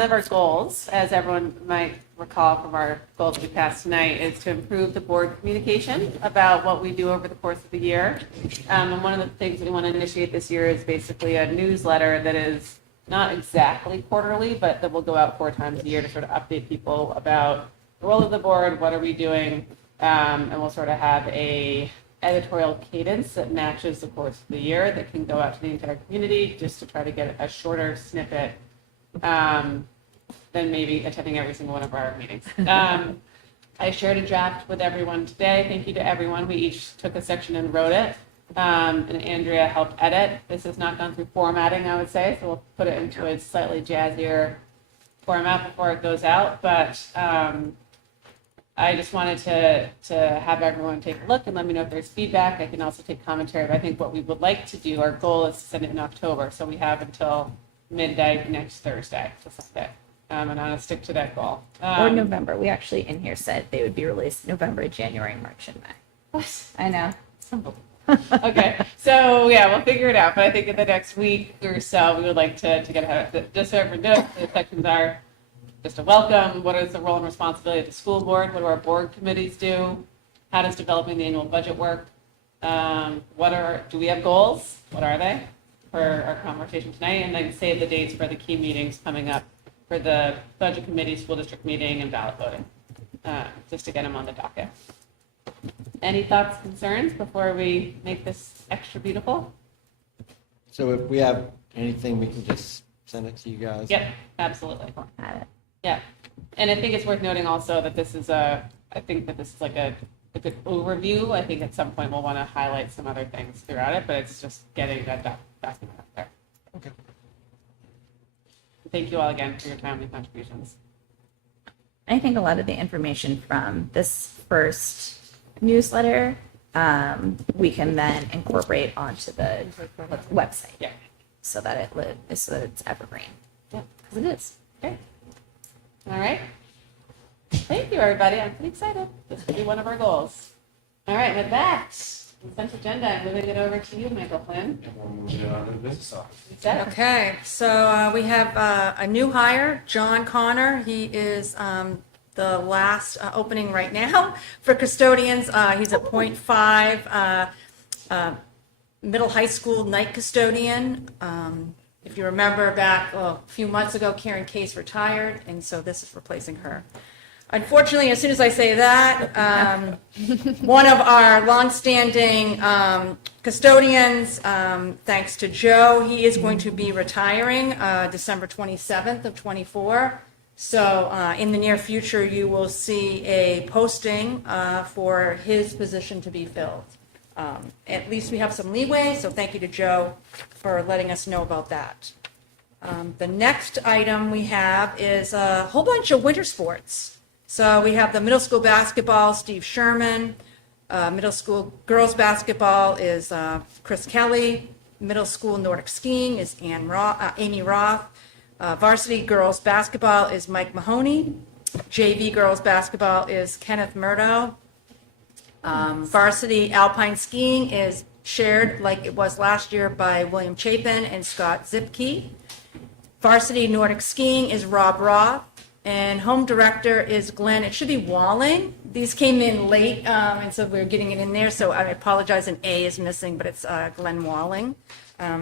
of our goals, as everyone might recall from our goals we passed tonight, is to improve the board communication about what we do over the course of the year. And one of the things we want to initiate this year is basically a newsletter that is not exactly quarterly, but that will go out 4 times a year to sort of update people about the role of the board, what are we doing, and we'll sort of have a editorial cadence that matches the course of the year that can go out to the entire community just to try to get a shorter snippet than maybe attending every single one of our meetings. I shared a draft with everyone today. Thank you to everyone. We each took a section and wrote it. And Andrea helped edit. This has not gone through formatting, I would say, so we'll put it into a slightly jazzier format before it goes out. But I just wanted to have everyone take a look and let me know if there's feedback. I can also take commentary, but I think what we would like to do, our goal is to send it in October, so we have until midnight next Thursday to send it. And I'm gonna stick to that goal. Or November. We actually in here said they would be released November, January, March, and May. What? I know. Okay, so yeah, we'll figure it out. But I think in the next week or so, we would like to get ahead of it. Just so everyone knows, the sections are just a welcome. What is the role and responsibility of the school board? What do our board committees do? How does developing the annual budget work? Do we have goals? What are they for our conversation tonight? And then save the dates for the key meetings coming up for the budget committee, school district meeting, and ballot voting, just to get them on the docket. Any thoughts, concerns before we make this extra beautiful? So if we have anything, we can just send it to you guys. Yep, absolutely. Yeah, and I think it's worth noting also that this is I think that this is like a good overview. I think at some point we'll want to highlight some other things throughout it, but it's just getting that document up there. Okay. Thank you all again for your timely contributions. I think a lot of the information from this first newsletter, we can then incorporate onto the website. Yeah. So that it's evergreen. Yeah. Because it is. Okay. All right. Thank you, everybody. I'm pretty excited. This will be one of our goals. All right, with that, consent agenda, I'm moving it over to you, Michael Flynn. And we're moving it on to the business office. You said it. Okay, so we have a new hire, John Connor. He is the last opening right now for custodians. He's a .5 middle high school night custodian. If you remember back a few months ago, Karen Case retired, and so this is replacing her. Unfortunately, as soon as I say that, one of our longstanding custodians, thanks to Joe, he is going to be retiring December 27th of '24. So in the near future, you will see a posting for his position to be filled. At least we have some leeway, so thank you to Joe for letting us know about that. The next item we have is a whole bunch of winter sports. So we have the middle school basketball, Steve Sherman. Middle school girls basketball is Chris Kelly. Middle school Nordic skiing is Amy Roth. Varsity girls basketball is Mike Mahoney. JV girls basketball is Kenneth Murdo. Varsity alpine skiing is shared like it was last year by William Chapin and Scott Zipke. Varsity Nordic skiing is Rob Roth. And home director is Glenn. It should be Walling. These came in late, and so we're getting it in there. So I apologize, an A is missing, but it's Glenn Walling.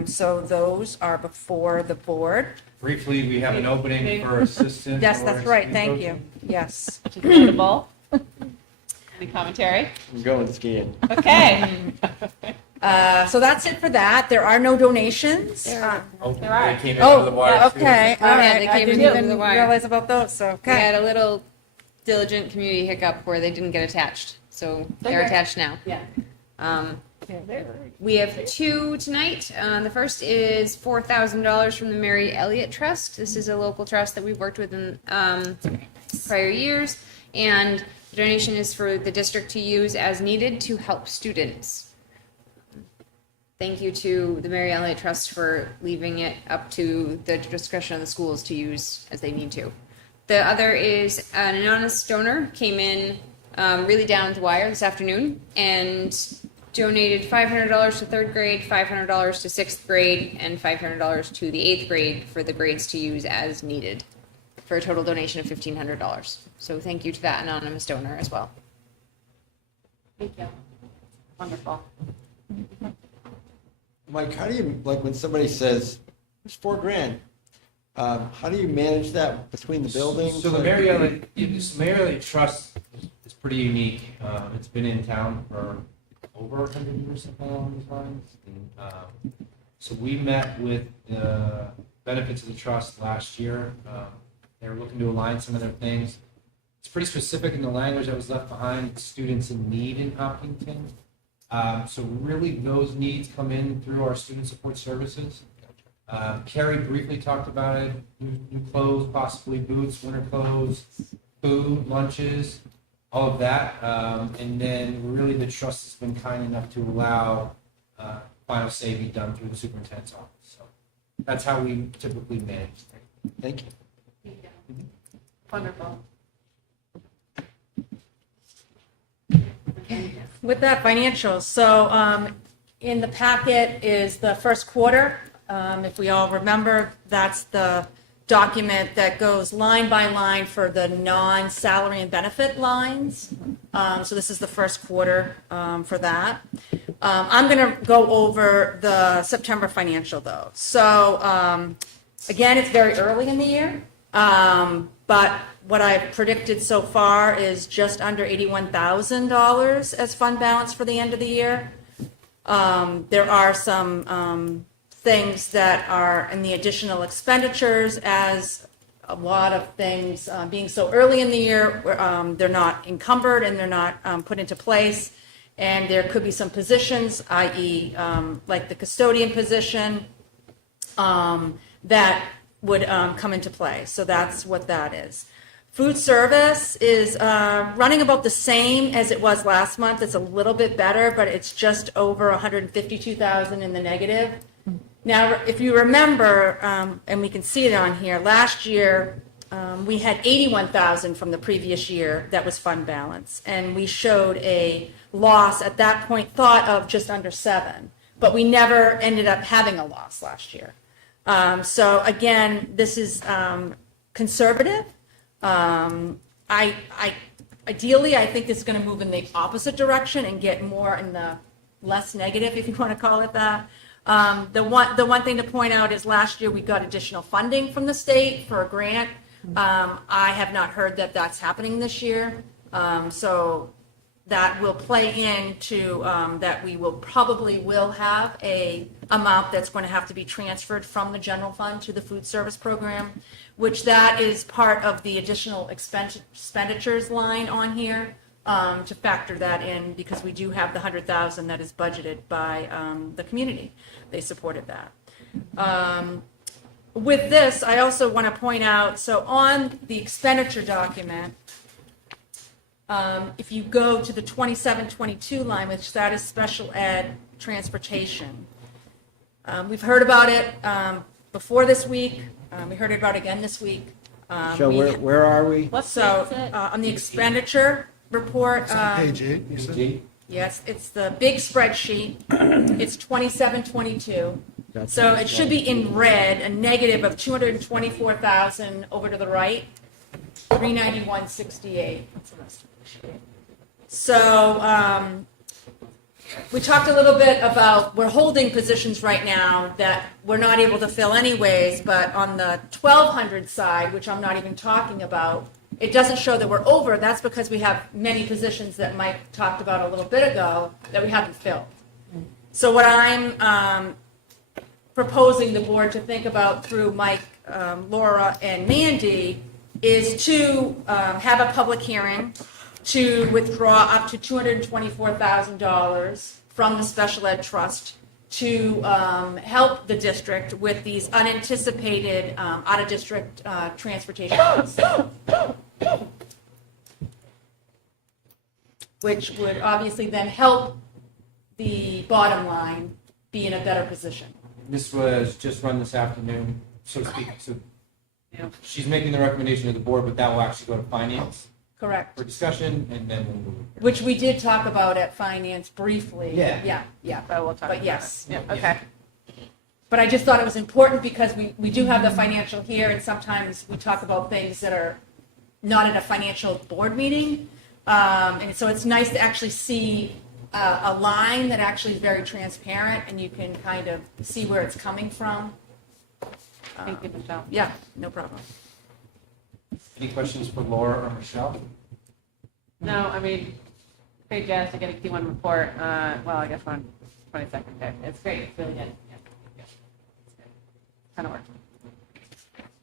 So those are before the board. Briefly, we have an opening for assistant. Yes, or that's right. ski Thank coach. you. Yes. Which is notable. Any commentary? I'm going skiing. Okay. So that's it for that. There are no donations. There are. There are. Came in Oh, for the water, too. okay, all Yeah, right. they I came didn't in over even the wire. realize about those, so, We had okay. a little diligent community hiccup where they didn't get attached, so they're Okay. attached now. Yeah. We have two tonight. The first is $4,000 from the Mary Elliott Trust. This is a local trust that we've worked with in prior years, and the donation is for the district to use as needed to help students. Thank you to the Mary Elliott Trust for leaving it up to the discretion of the schools to use as they need to. The other is an anonymous donor came in really down the wire this afternoon and donated $500 to third grade, $500 to sixth grade, and $500 to the eighth grade for the grades to use as needed, for a total donation of $1,500. So thank you to that anonymous donor as well. Thank you. Wonderful. Mike, how do you, like when somebody says, it's $4,000, how do you manage that between the buildings? So the Mary Elliott Trust is pretty unique. It's been in town for over 100 years, something along these lines. And, so we met with the benefits of the trust last year. They were looking to align some of their things. It's pretty specific in the language that was left behind, students in need in Hopkinton. So really those needs come in through our student support services. Carrie briefly talked about it, new clothes, possibly boots, winter clothes, food, lunches, all of that. And then really the trust has been kind enough to allow final say be done through the superintendent's office. So that's how we typically manage things. Thank you. Wonderful. With that, financials. So in the packet is the first quarter. If we all remember, that's the document that goes line by line for the non-salary and benefit lines. So this is the first quarter for that. I'm going to go over the September financial, though. So again, it's very early in the year, but what I've predicted so far is just under $81,000 as fund balance for the end of the year. There are some things that are in the additional expenditures, as a lot of things being so early in the year, they're not encumbered and they're not put into place. And there could be some positions, i.e. Like the custodian position, that would come into play. So that's what that is. Food service is running about the same as it was last month. It's a little bit better, but it's just over $152,000 in the negative. Now, if you remember, and we can see it on here, last year we had $81,000 from the previous year that was fund balance, and we showed a loss at that point, thought of just under $7, but we never ended up having a loss last year. So again, this is conservative. Ideally, I think this is going to move in the opposite direction and get more in the less negative, if you want to call it that. The one thing to point out is last year we got additional funding from the state for a grant. I have not heard that that's happening this year. So that will play into that we will have a amount that's going to have to be transferred from the general fund to the food service program, which that is part of the additional expenditures line on here, to factor that in, because we do have the $100,000 that is budgeted by the community. They supported that. With this, I also want to point out, so on the expenditure document, if you go to the 2722 line, which that is special ed transportation, we've heard about it before this week. We heard about it again this week. So where are we? So on the expenditure report. It's on page 8, you said? Yes, it's the big spreadsheet. It's 2722. So it should be in red, a negative of 224,000 over to the right, 391.68. So we talked a little bit about, we're holding positions right now that we're not able to fill anyways, but on the 1200 side, which I'm not even talking about, it doesn't show that we're over. That's because we have many positions that Mike talked about a little bit ago that we haven't filled. So what I'm proposing the board to think about through Mike, Laura, and Mandy is to have a public hearing to withdraw up to $224,000 from the special ed trust to help the district with these unanticipated out-of-district transportation costs, which would obviously then help the bottom line be in a better position. This was just run this afternoon, so to speak. So she's making the recommendation to the board, but that will actually go to finance Correct. for discussion, and then we'll move. Which we did talk about at finance briefly. Yeah. Yeah. But we'll talk But about yes. it. Yeah, okay. But I just thought it was important because we do have the financial here, and sometimes we talk about things that are not in a financial board meeting. And so it's nice to actually see a line that actually is very transparent, and you can kind of see where it's coming from. Thank you, Michelle. Yeah, no problem. Any questions for Laura or Michelle? No, I mean, great, Jazz, to get a Q1 report. Well, I guess on 22nd there. It's great. It's really good. Yeah. Kind of work.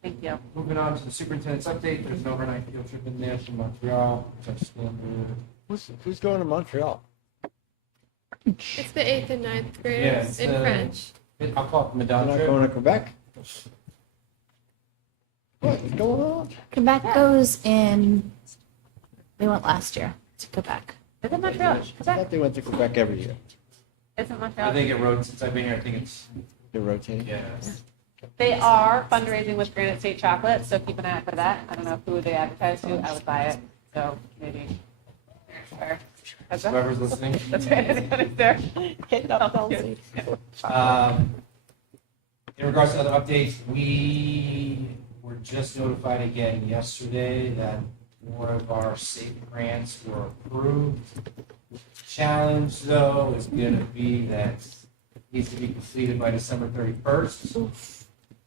Thank you. Moving on to the superintendent's update. There's an overnight field trip in there from Montreal. Who's going to Montreal? It's the 8th and 9th Yeah, graders it's, in French. I'll call it the Madonna Not trip. going to Quebec? What is going on? Quebec goes in, they went last year to Quebec. Is it Montreal? I thought they went to Quebec every year. Isn't Montreal? I think it wrote since I've been here. I think it's They're rotating. yeah. They are fundraising with Granite State Chocolate, so keep an eye out for that. I don't know who they advertise to. I would buy it, so maybe. Whoever's listening. That's right. It's there. In regards to other updates, we were just notified again yesterday that more of our SAFE grants were approved. Challenge, though, is going to be that it needs to be completed by December 31st.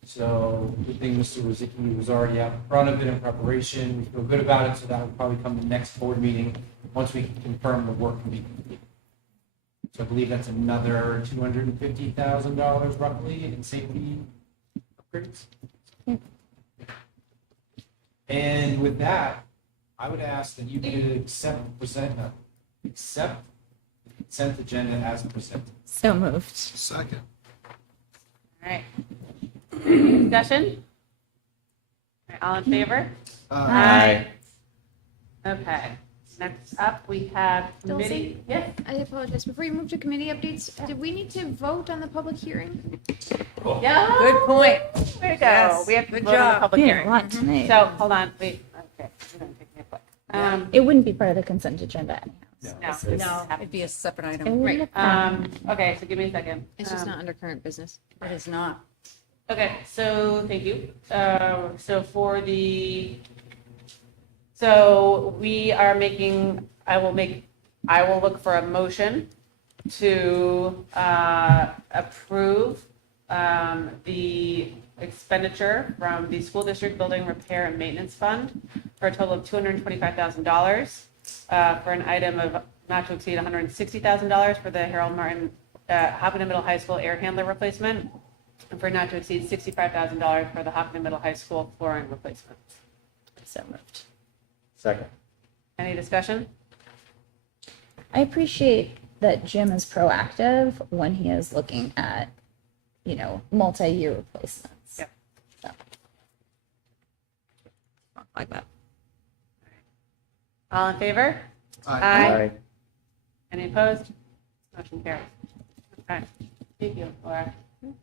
So, good thing Mr. Rozicki was already out in front of it in preparation. We feel good about it, so that will probably come the next board meeting once we can confirm the work can be completed. So I believe that's another $250,000 roughly in safety upgrades. And with that, I would ask that you could accept the consent agenda as presented. So moved. Second. All right. Discussion? All right, all in favor? Aye. Okay. Next up, we have committee. Dulcie? Yes. I apologize. Before you move to committee updates, did we need to vote on the public hearing? Yeah. Good point. Way to go. Yes, We have to good vote on the job. public We had a hearing. lot tonight. So, hold on, wait. Okay, we're gonna take a quick. It wouldn't be part of the consent agenda anyhow. No. No, it'd be a separate It item. wouldn't Right. have- Okay, so give me a second. It's just not under current business. It is not. Okay, so thank you. So we are making, I will look for a motion to approve the expenditure from the school district building repair and maintenance fund for a total of $225,000 for an item of not to exceed $160,000 for the Harold Martin Hopkinton Middle High School air handler replacement, and for not to exceed $65,000 for the Hopkinton Middle High School flooring replacement. So moved. Second. Any discussion? I appreciate that Jim is proactive when he is looking at, multi-year replacements. Yep. So. Like that. All in favor? Aye. Any opposed? Motion carries. Okay, thank you, Laura.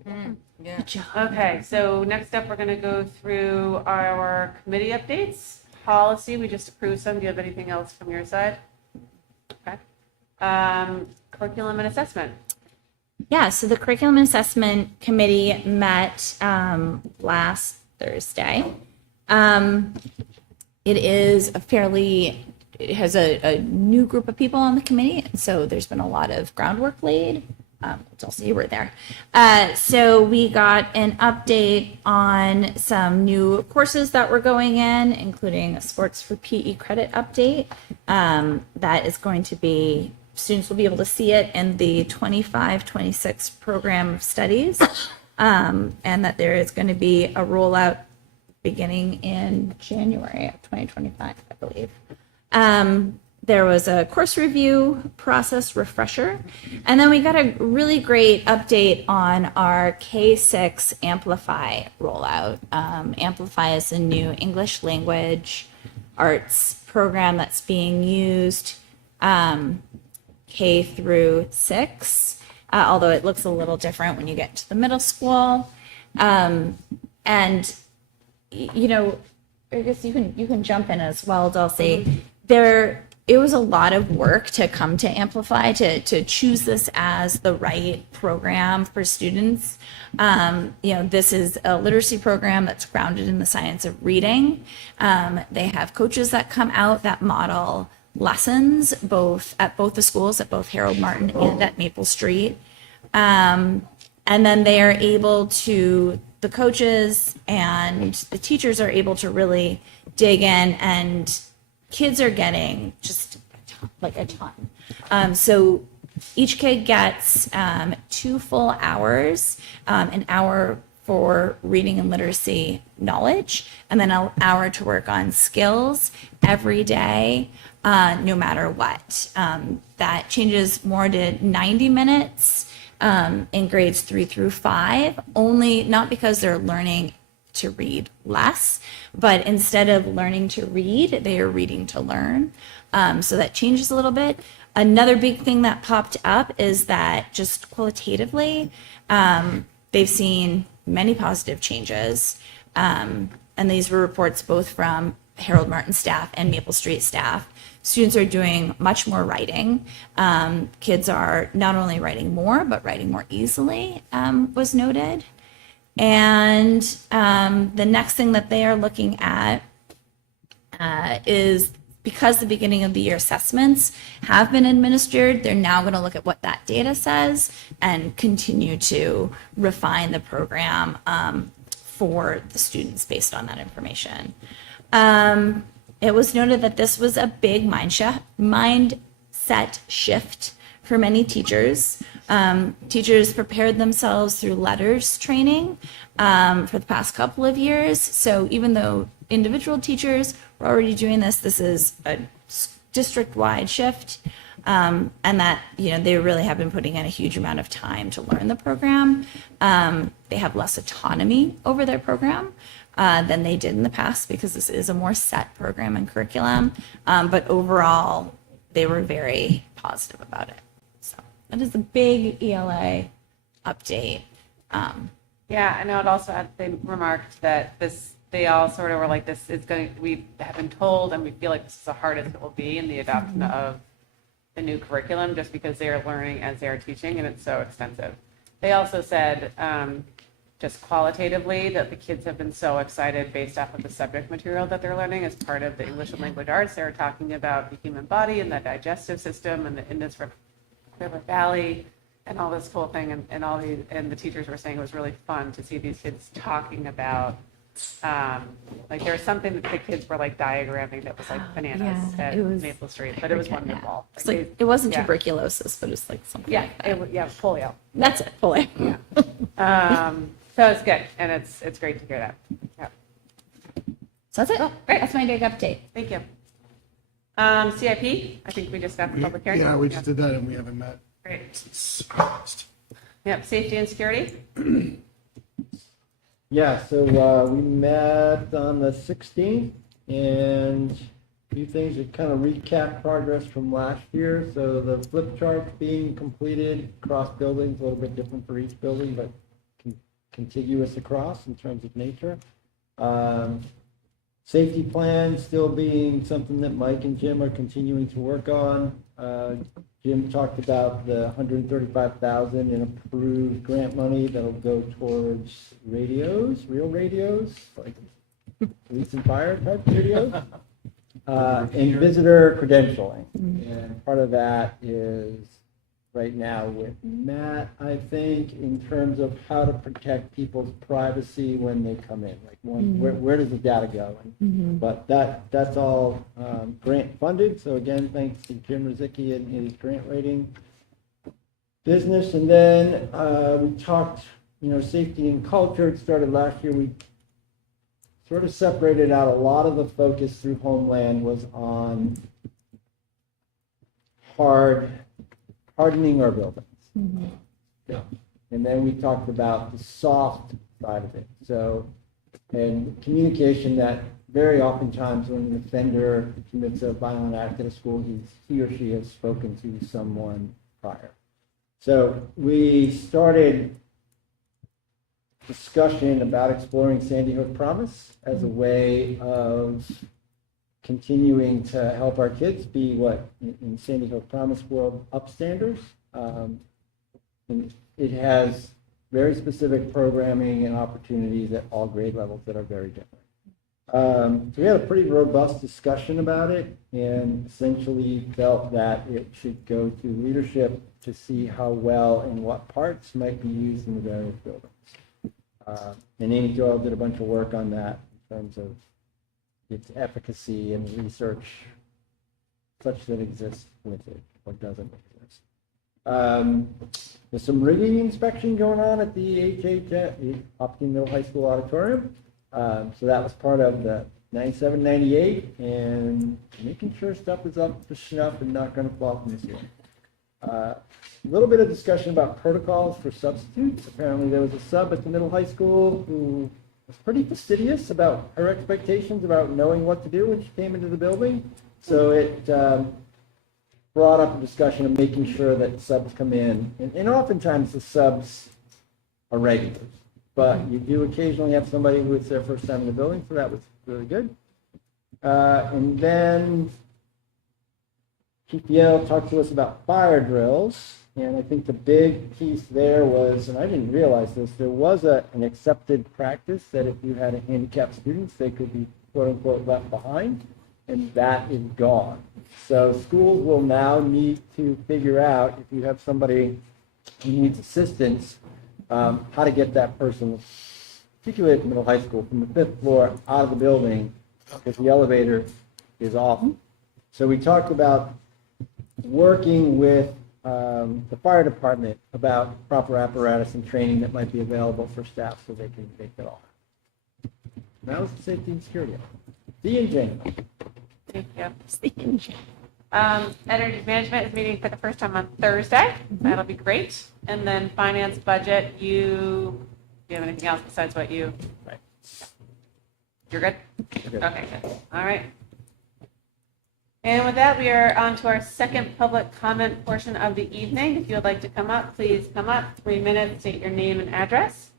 Yeah. Good job. Okay, so next up, we're going to go through our committee updates. Policy, we just approved some. Do you have anything else from your side? Okay. Curriculum and assessment. Yeah, so the Curriculum and Assessment Committee met last Thursday. It has a new group of people on the committee, and so there's been a lot of groundwork laid. Dulcie, you were there. So we got an update on some new courses that were going in, including a sports for PE credit update. That is going to be students will be able to see it in the 25-26 program of studies, and that there is going to be a rollout beginning in January of 2025, I believe. There was a course review process refresher, and then we got a really great update on our K-6 Amplify rollout. Amplify is a new English language arts program that's being used K through 6, although it looks a little different when you get to the middle school. And you know, I guess you can jump in as well, Dulcie. It was a lot of work to come to Amplify, to choose this as the right program for students. You know, this is a literacy program that's grounded in the science of reading. They have coaches that come out that model lessons at both the schools, at both Harold Martin and at Maple Street. And then they are able to, the coaches and the teachers are able to really dig in, and kids are getting just a ton. So each kid gets 2 full hours, an hour for reading and literacy knowledge, and then an hour to work on skills every day, no matter what. That changes more to 90 minutes in grades 3 through 5, only not because they're learning to read less, but instead of learning to read, they are reading to learn. So that changes a little bit. Another big thing that popped up is that just qualitatively, they've seen many positive changes. And these were reports both from Harold Martin staff and Maple Street staff. Students are doing much more writing. Kids are not only writing more, but writing more easily, was noted. And the next thing that they are looking at is, because the beginning of the year assessments have been administered, they're now going to look at what that data says and continue to refine the program for the students based on that information. It was noted that this was a big mindset shift for many teachers. Teachers prepared themselves through letters training for the past couple of years. So even though individual teachers were already doing this, this is a district-wide shift, and that, you know, they really have been putting in a huge amount of time to learn the program. They have less autonomy over their program than they did in the past, because this is a more set program and curriculum. But overall, they were very positive about it. So that is a big ELA update. Yeah, and I would also add, they remarked that they all sort of were like, we have been told, and we feel like this is the hardest it will be in the adoption of the new curriculum, just because they are learning as they are teaching, and it's so extensive. They also said, just qualitatively, that the kids have been so excited based off of the subject material that they're learning as part of the English and language arts. They were talking about the human body and the digestive system and the Indus River Valley and all this cool thing, and the teachers were saying it was really fun to see these kids talking about, like, there was something that the kids were like diagramming that was like bananas at Maple Street, but it was wonderful. Like, it wasn't tuberculosis, but it's like something like that. Polio. That's it, polio. Yeah. So it's good, and it's great to hear that. Yeah. So that's it. Oh, great. That's my big update. Thank you. CIP, I think we just got the public hearing. Yeah, we just did that and we haven't met. Great. since August. Yep, safety and security. Yeah, so we met on the 16th, and a few things that kind of recap progress from last year. So the flip chart being completed across buildings, a little bit different for each building, but contiguous across in terms of nature. Safety plan still being something that Mike and Jim are continuing to work on. Jim talked about the $135,000 in approved grant money that'll go towards radios, real radios, like police and fire type radios, and visitor credentialing. And part of that is right now with Matt, I think, in terms of how to protect people's privacy when they come in. Like, where does the data go? But that's all grant funded. So again, thanks to Jim Rizicki and his grant writing business. And then we talked, safety and culture. It started last year. We sort of separated out a lot of the focus through Homeland was on hardening our buildings. Yeah. And then we talked about the soft side of it. So, and communication that very oftentimes when an offender commits a violent act at a school, he or she has spoken to someone prior. So we started discussion about exploring Sandy Hook Promise as a way of continuing to help our kids be what in Sandy Hook Promise world upstanders. And it has very specific programming and opportunities at all grade levels that are very different. So we had a pretty robust discussion about it and essentially felt that it should go to leadership to see how well and what parts might be used in the various buildings. And Amy Doyle did a bunch of work on that in terms of its efficacy and research such that exists with it or doesn't exist. There's some rigging inspection going on at the Hopkinton Middle High School auditorium. So that was part of the 97, 98, and making sure stuff is up to snuff and not going to fall from the ceiling. A little bit of discussion about protocols for substitutes. Apparently there was a sub at the middle high school who was pretty fastidious about her expectations about knowing what to do when she came into the building. So it brought up a discussion of making sure that subs come in. And oftentimes the subs are regulars. But you do occasionally have somebody who it's their first time in the building, so that was really good. And then Chief Yale talked to us about fire drills, and I think the big piece there was, and I didn't realize this, there was an accepted practice that if you had a handicapped students, they could be quote-unquote left behind, and that is gone. So schools will now need to figure out, if you have somebody who needs assistance, how to get that person, particularly at the middle high school, from the 5th floor out of the building because the elevator is off. So we talked about working with the fire department about proper apparatus and training that might be available for staff so they can make it all. That was the safety and security. The engine. Thank you. Energy management is meeting for the first time on Thursday. That'll be great. And then finance budget, do you have anything else besides what you? Right. You're good? Okay, good. All right. And with that, we are on to our second public comment portion of the evening. If you would like to come up, please come up. 3 minutes, state your name and address.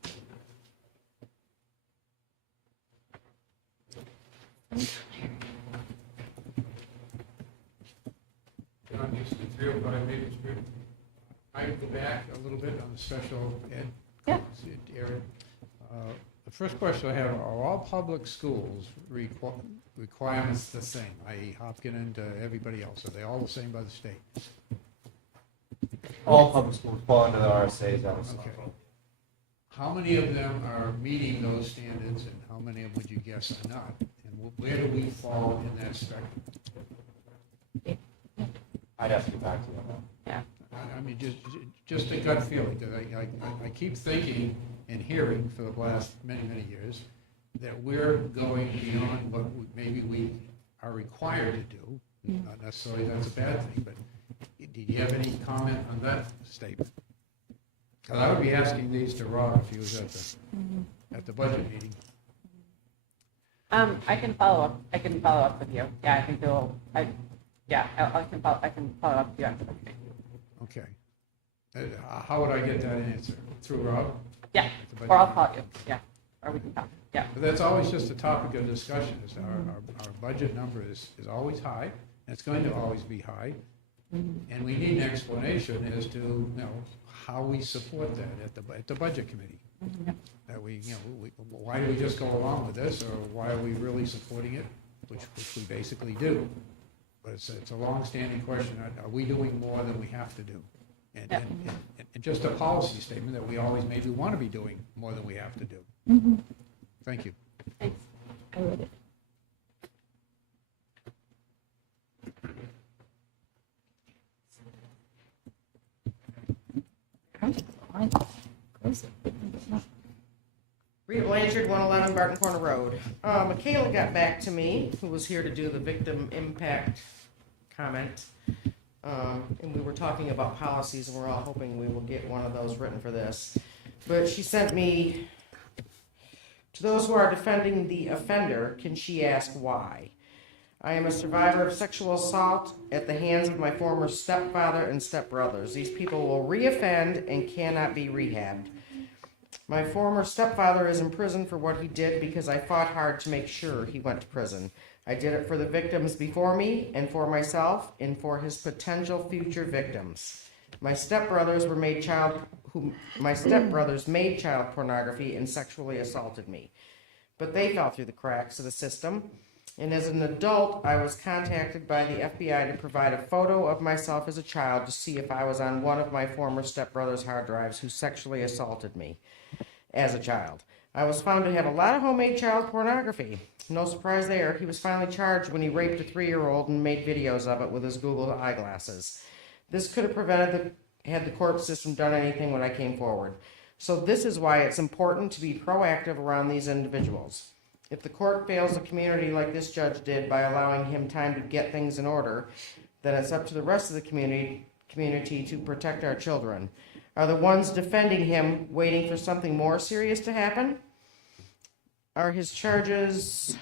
John Houston, 305 Maple Street. I go back a little bit on the special ed area. The first question I have, are all public schools requirements the same, i.e. Hopkinton to everybody else? Are they all the same by the state? All public schools fall under the RSA's. Okay. How many of them are meeting those standards and how many of them would you guess are not? And where do we fall in that spectrum? I'd have to get back to you on that. Yeah. I mean, just a gut feeling that I keep thinking and hearing for the last many, many years that we're going beyond what maybe we are required to do. Not necessarily that's a bad thing, but did you have any comment on that statement? Because I would be asking these to Rob if he was at the budget meeting. I can follow up. I can follow up with you. Yeah, I think they'll. I can follow up with you after the meeting. Okay. How would I get that answer? Through Rob? Yeah, or I'll call you. Yeah, or we can talk. Yeah. But that's always just a topic of discussion. Is our budget number is always high, and it's going to always be high. And we need an explanation as to how we support that at the budget committee. That we why do we just go along with this, or why are we really supporting it, which we basically do. But it's a long-standing question. Are we doing more than we have to do? and just a policy statement that we always maybe want to be doing more than we have to do. Mm-hmm. Thank you. Thanks. I wrote it. Rita Blanchard, 111 Barton Corner Road. Michaela got back to me, who was here to do the victim impact comment. And we were talking about policies, and we're all hoping we will get one of those written for this. But she sent me, to those who are defending the offender, can she ask why? I am a survivor of sexual assault at the hands of my former stepfather and stepbrothers. These people will reoffend and cannot be rehabbed. My former stepfather is in prison for what he did because I fought hard to make sure he went to prison. I did it for the victims before me and for myself and for his potential future victims. My stepbrothers made child pornography and sexually assaulted me. But they fell through the cracks of the system. And as an adult, I was contacted by the FBI to provide a photo of myself as a child to see if I was on one of my former stepbrother's hard drives who sexually assaulted me as a child. I was found to have a lot of homemade child pornography. No surprise there. He was finally charged when he raped a 3-year-old and made videos of it with his Google eyeglasses. This could have prevented had the court system done anything when I came forward. So this is why it's important to be proactive around these individuals. If the court fails the community like this judge did by allowing him time to get things in order, then it's up to the rest of the community to protect our children. Are the ones defending him waiting for something more serious to happen? Are his charges...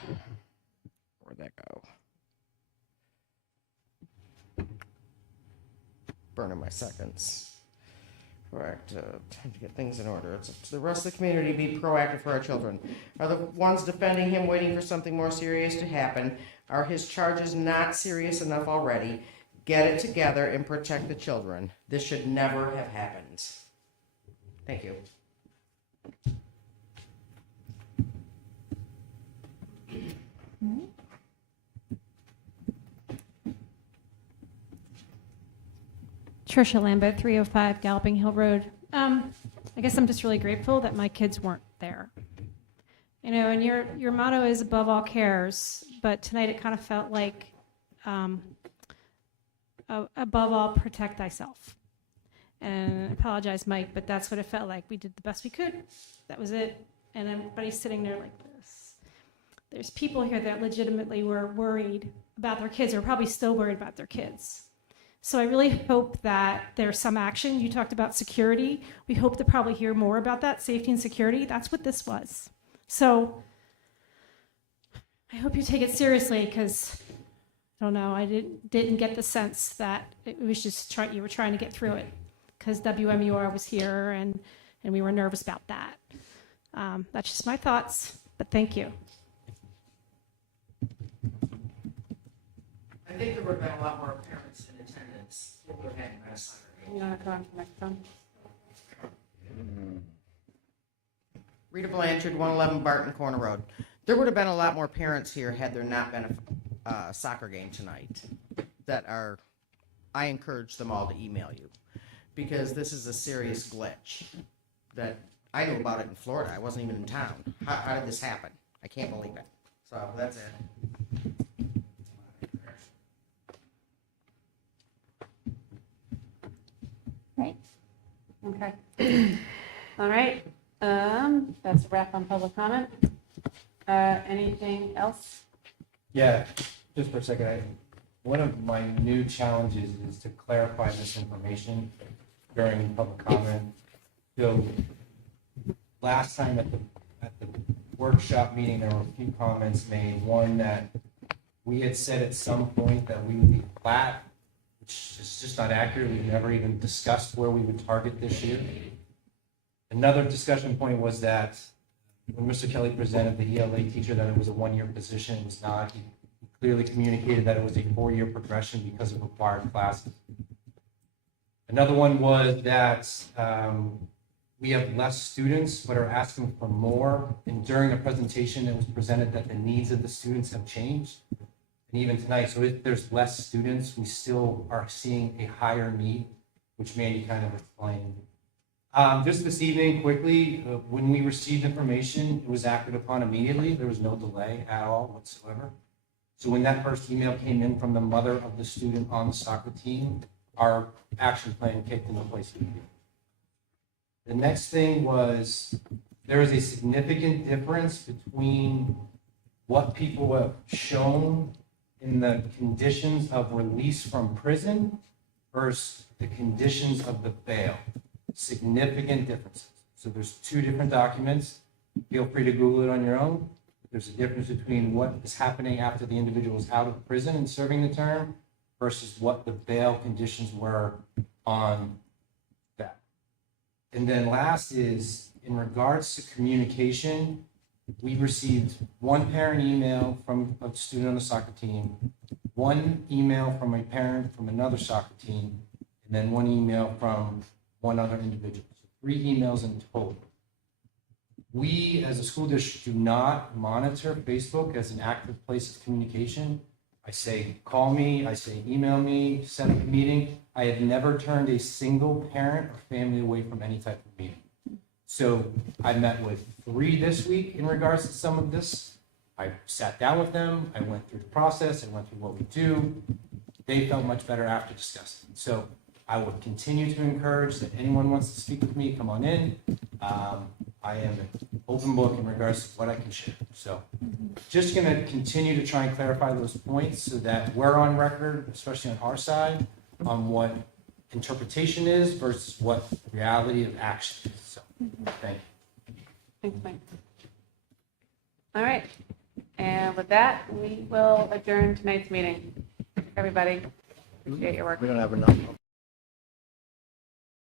Where'd that go? Burning my seconds. Correct. Time to get things in order. It's up to the rest of the community to be proactive for our children. Are the ones defending him waiting for something more serious to happen? Are his charges not serious enough already? Get it together and protect the children. This should never have happened. Thank you. Trisha Lambert, 305 Galloping Hill Road. I guess I'm just really grateful that my kids weren't there. You know, and your motto is above all cares, but tonight it kind of felt like above all, protect thyself. And I apologize, Mike, but that's what it felt like. We did the best we could. That was it. And everybody's sitting there like this. There's people here that legitimately were worried about their kids, or probably still worried about their kids. So I really hope that there's some action. You talked about security. We hope to probably hear more about that, safety and security. That's what this was. So I hope you take it seriously, because I don't know, I didn't get the sense that it was just you were trying to get through it, because WMUR was here and we were nervous about that. That's just my thoughts, but thank you. I think there would have been a lot more parents in attendance if we had had a soccer game. You want to go on to the microphone? Rita Blanchard, 111 Barton Corner Road. There would have been a lot more parents here had there not been a soccer game tonight. I encourage them all to email you, because this is a serious glitch that I knew about it in Florida. I wasn't even in town. How did this happen? I can't believe it. So that's it. Right. Okay. All right. That's a wrap on public comment. Anything else? Yeah, just for a second, one of my new challenges is to clarify this information during public comment. So last time at the workshop meeting, there were a few comments made. One, that we had said at some point that we would be flat, which is just not accurate. We've never even discussed where we would target this year. Another discussion point was that when Mr. Kelly presented the ELA teacher that it was a one-year position, it was not. He clearly communicated that it was a 4-year progression because of required classes. Another one was that we have less students but are asking for more. And during the presentation, it was presented that the needs of the students have changed. And even tonight, so if there's less students, we still are seeing a higher need which Mandy kind of explained. Just this evening, quickly, when we received information, it was acted upon immediately. There was no delay at all whatsoever. So when that first email came in from the mother of the student on the soccer team, our action plan kicked into place immediately. The next thing was, there is a significant difference between what people have shown in the conditions of release from prison versus the conditions of the bail. Significant differences. So there's two different documents. Feel free to Google it on your own. There's a difference between what is happening after the individual is out of prison and serving the term versus what the bail conditions were on that. And then last is, in regards to communication, we received one parent email from a student on the soccer team, one email from a parent from another soccer team, and then one email from one other individual. So 3 emails in total. We, as a school district, do not monitor Facebook as an active place of communication. I say, call me, I say, email me, set up a meeting. I have never turned a single parent or family away from any type of meeting. So I met with 3 this week in regards to some of this. I sat down with them, I went through the process, I went through what we do. They felt much better after discussing. So I would continue to encourage that anyone wants to speak with me, come on in. I am an open book in regards to what I can share. So just going to continue to try and clarify those points so that we're on record, especially on our side, on what interpretation is versus what reality of action is. So thank you. Thanks, Mike. All right. And with that, we will adjourn tonight's meeting. Everybody, appreciate your work. We don't have enough.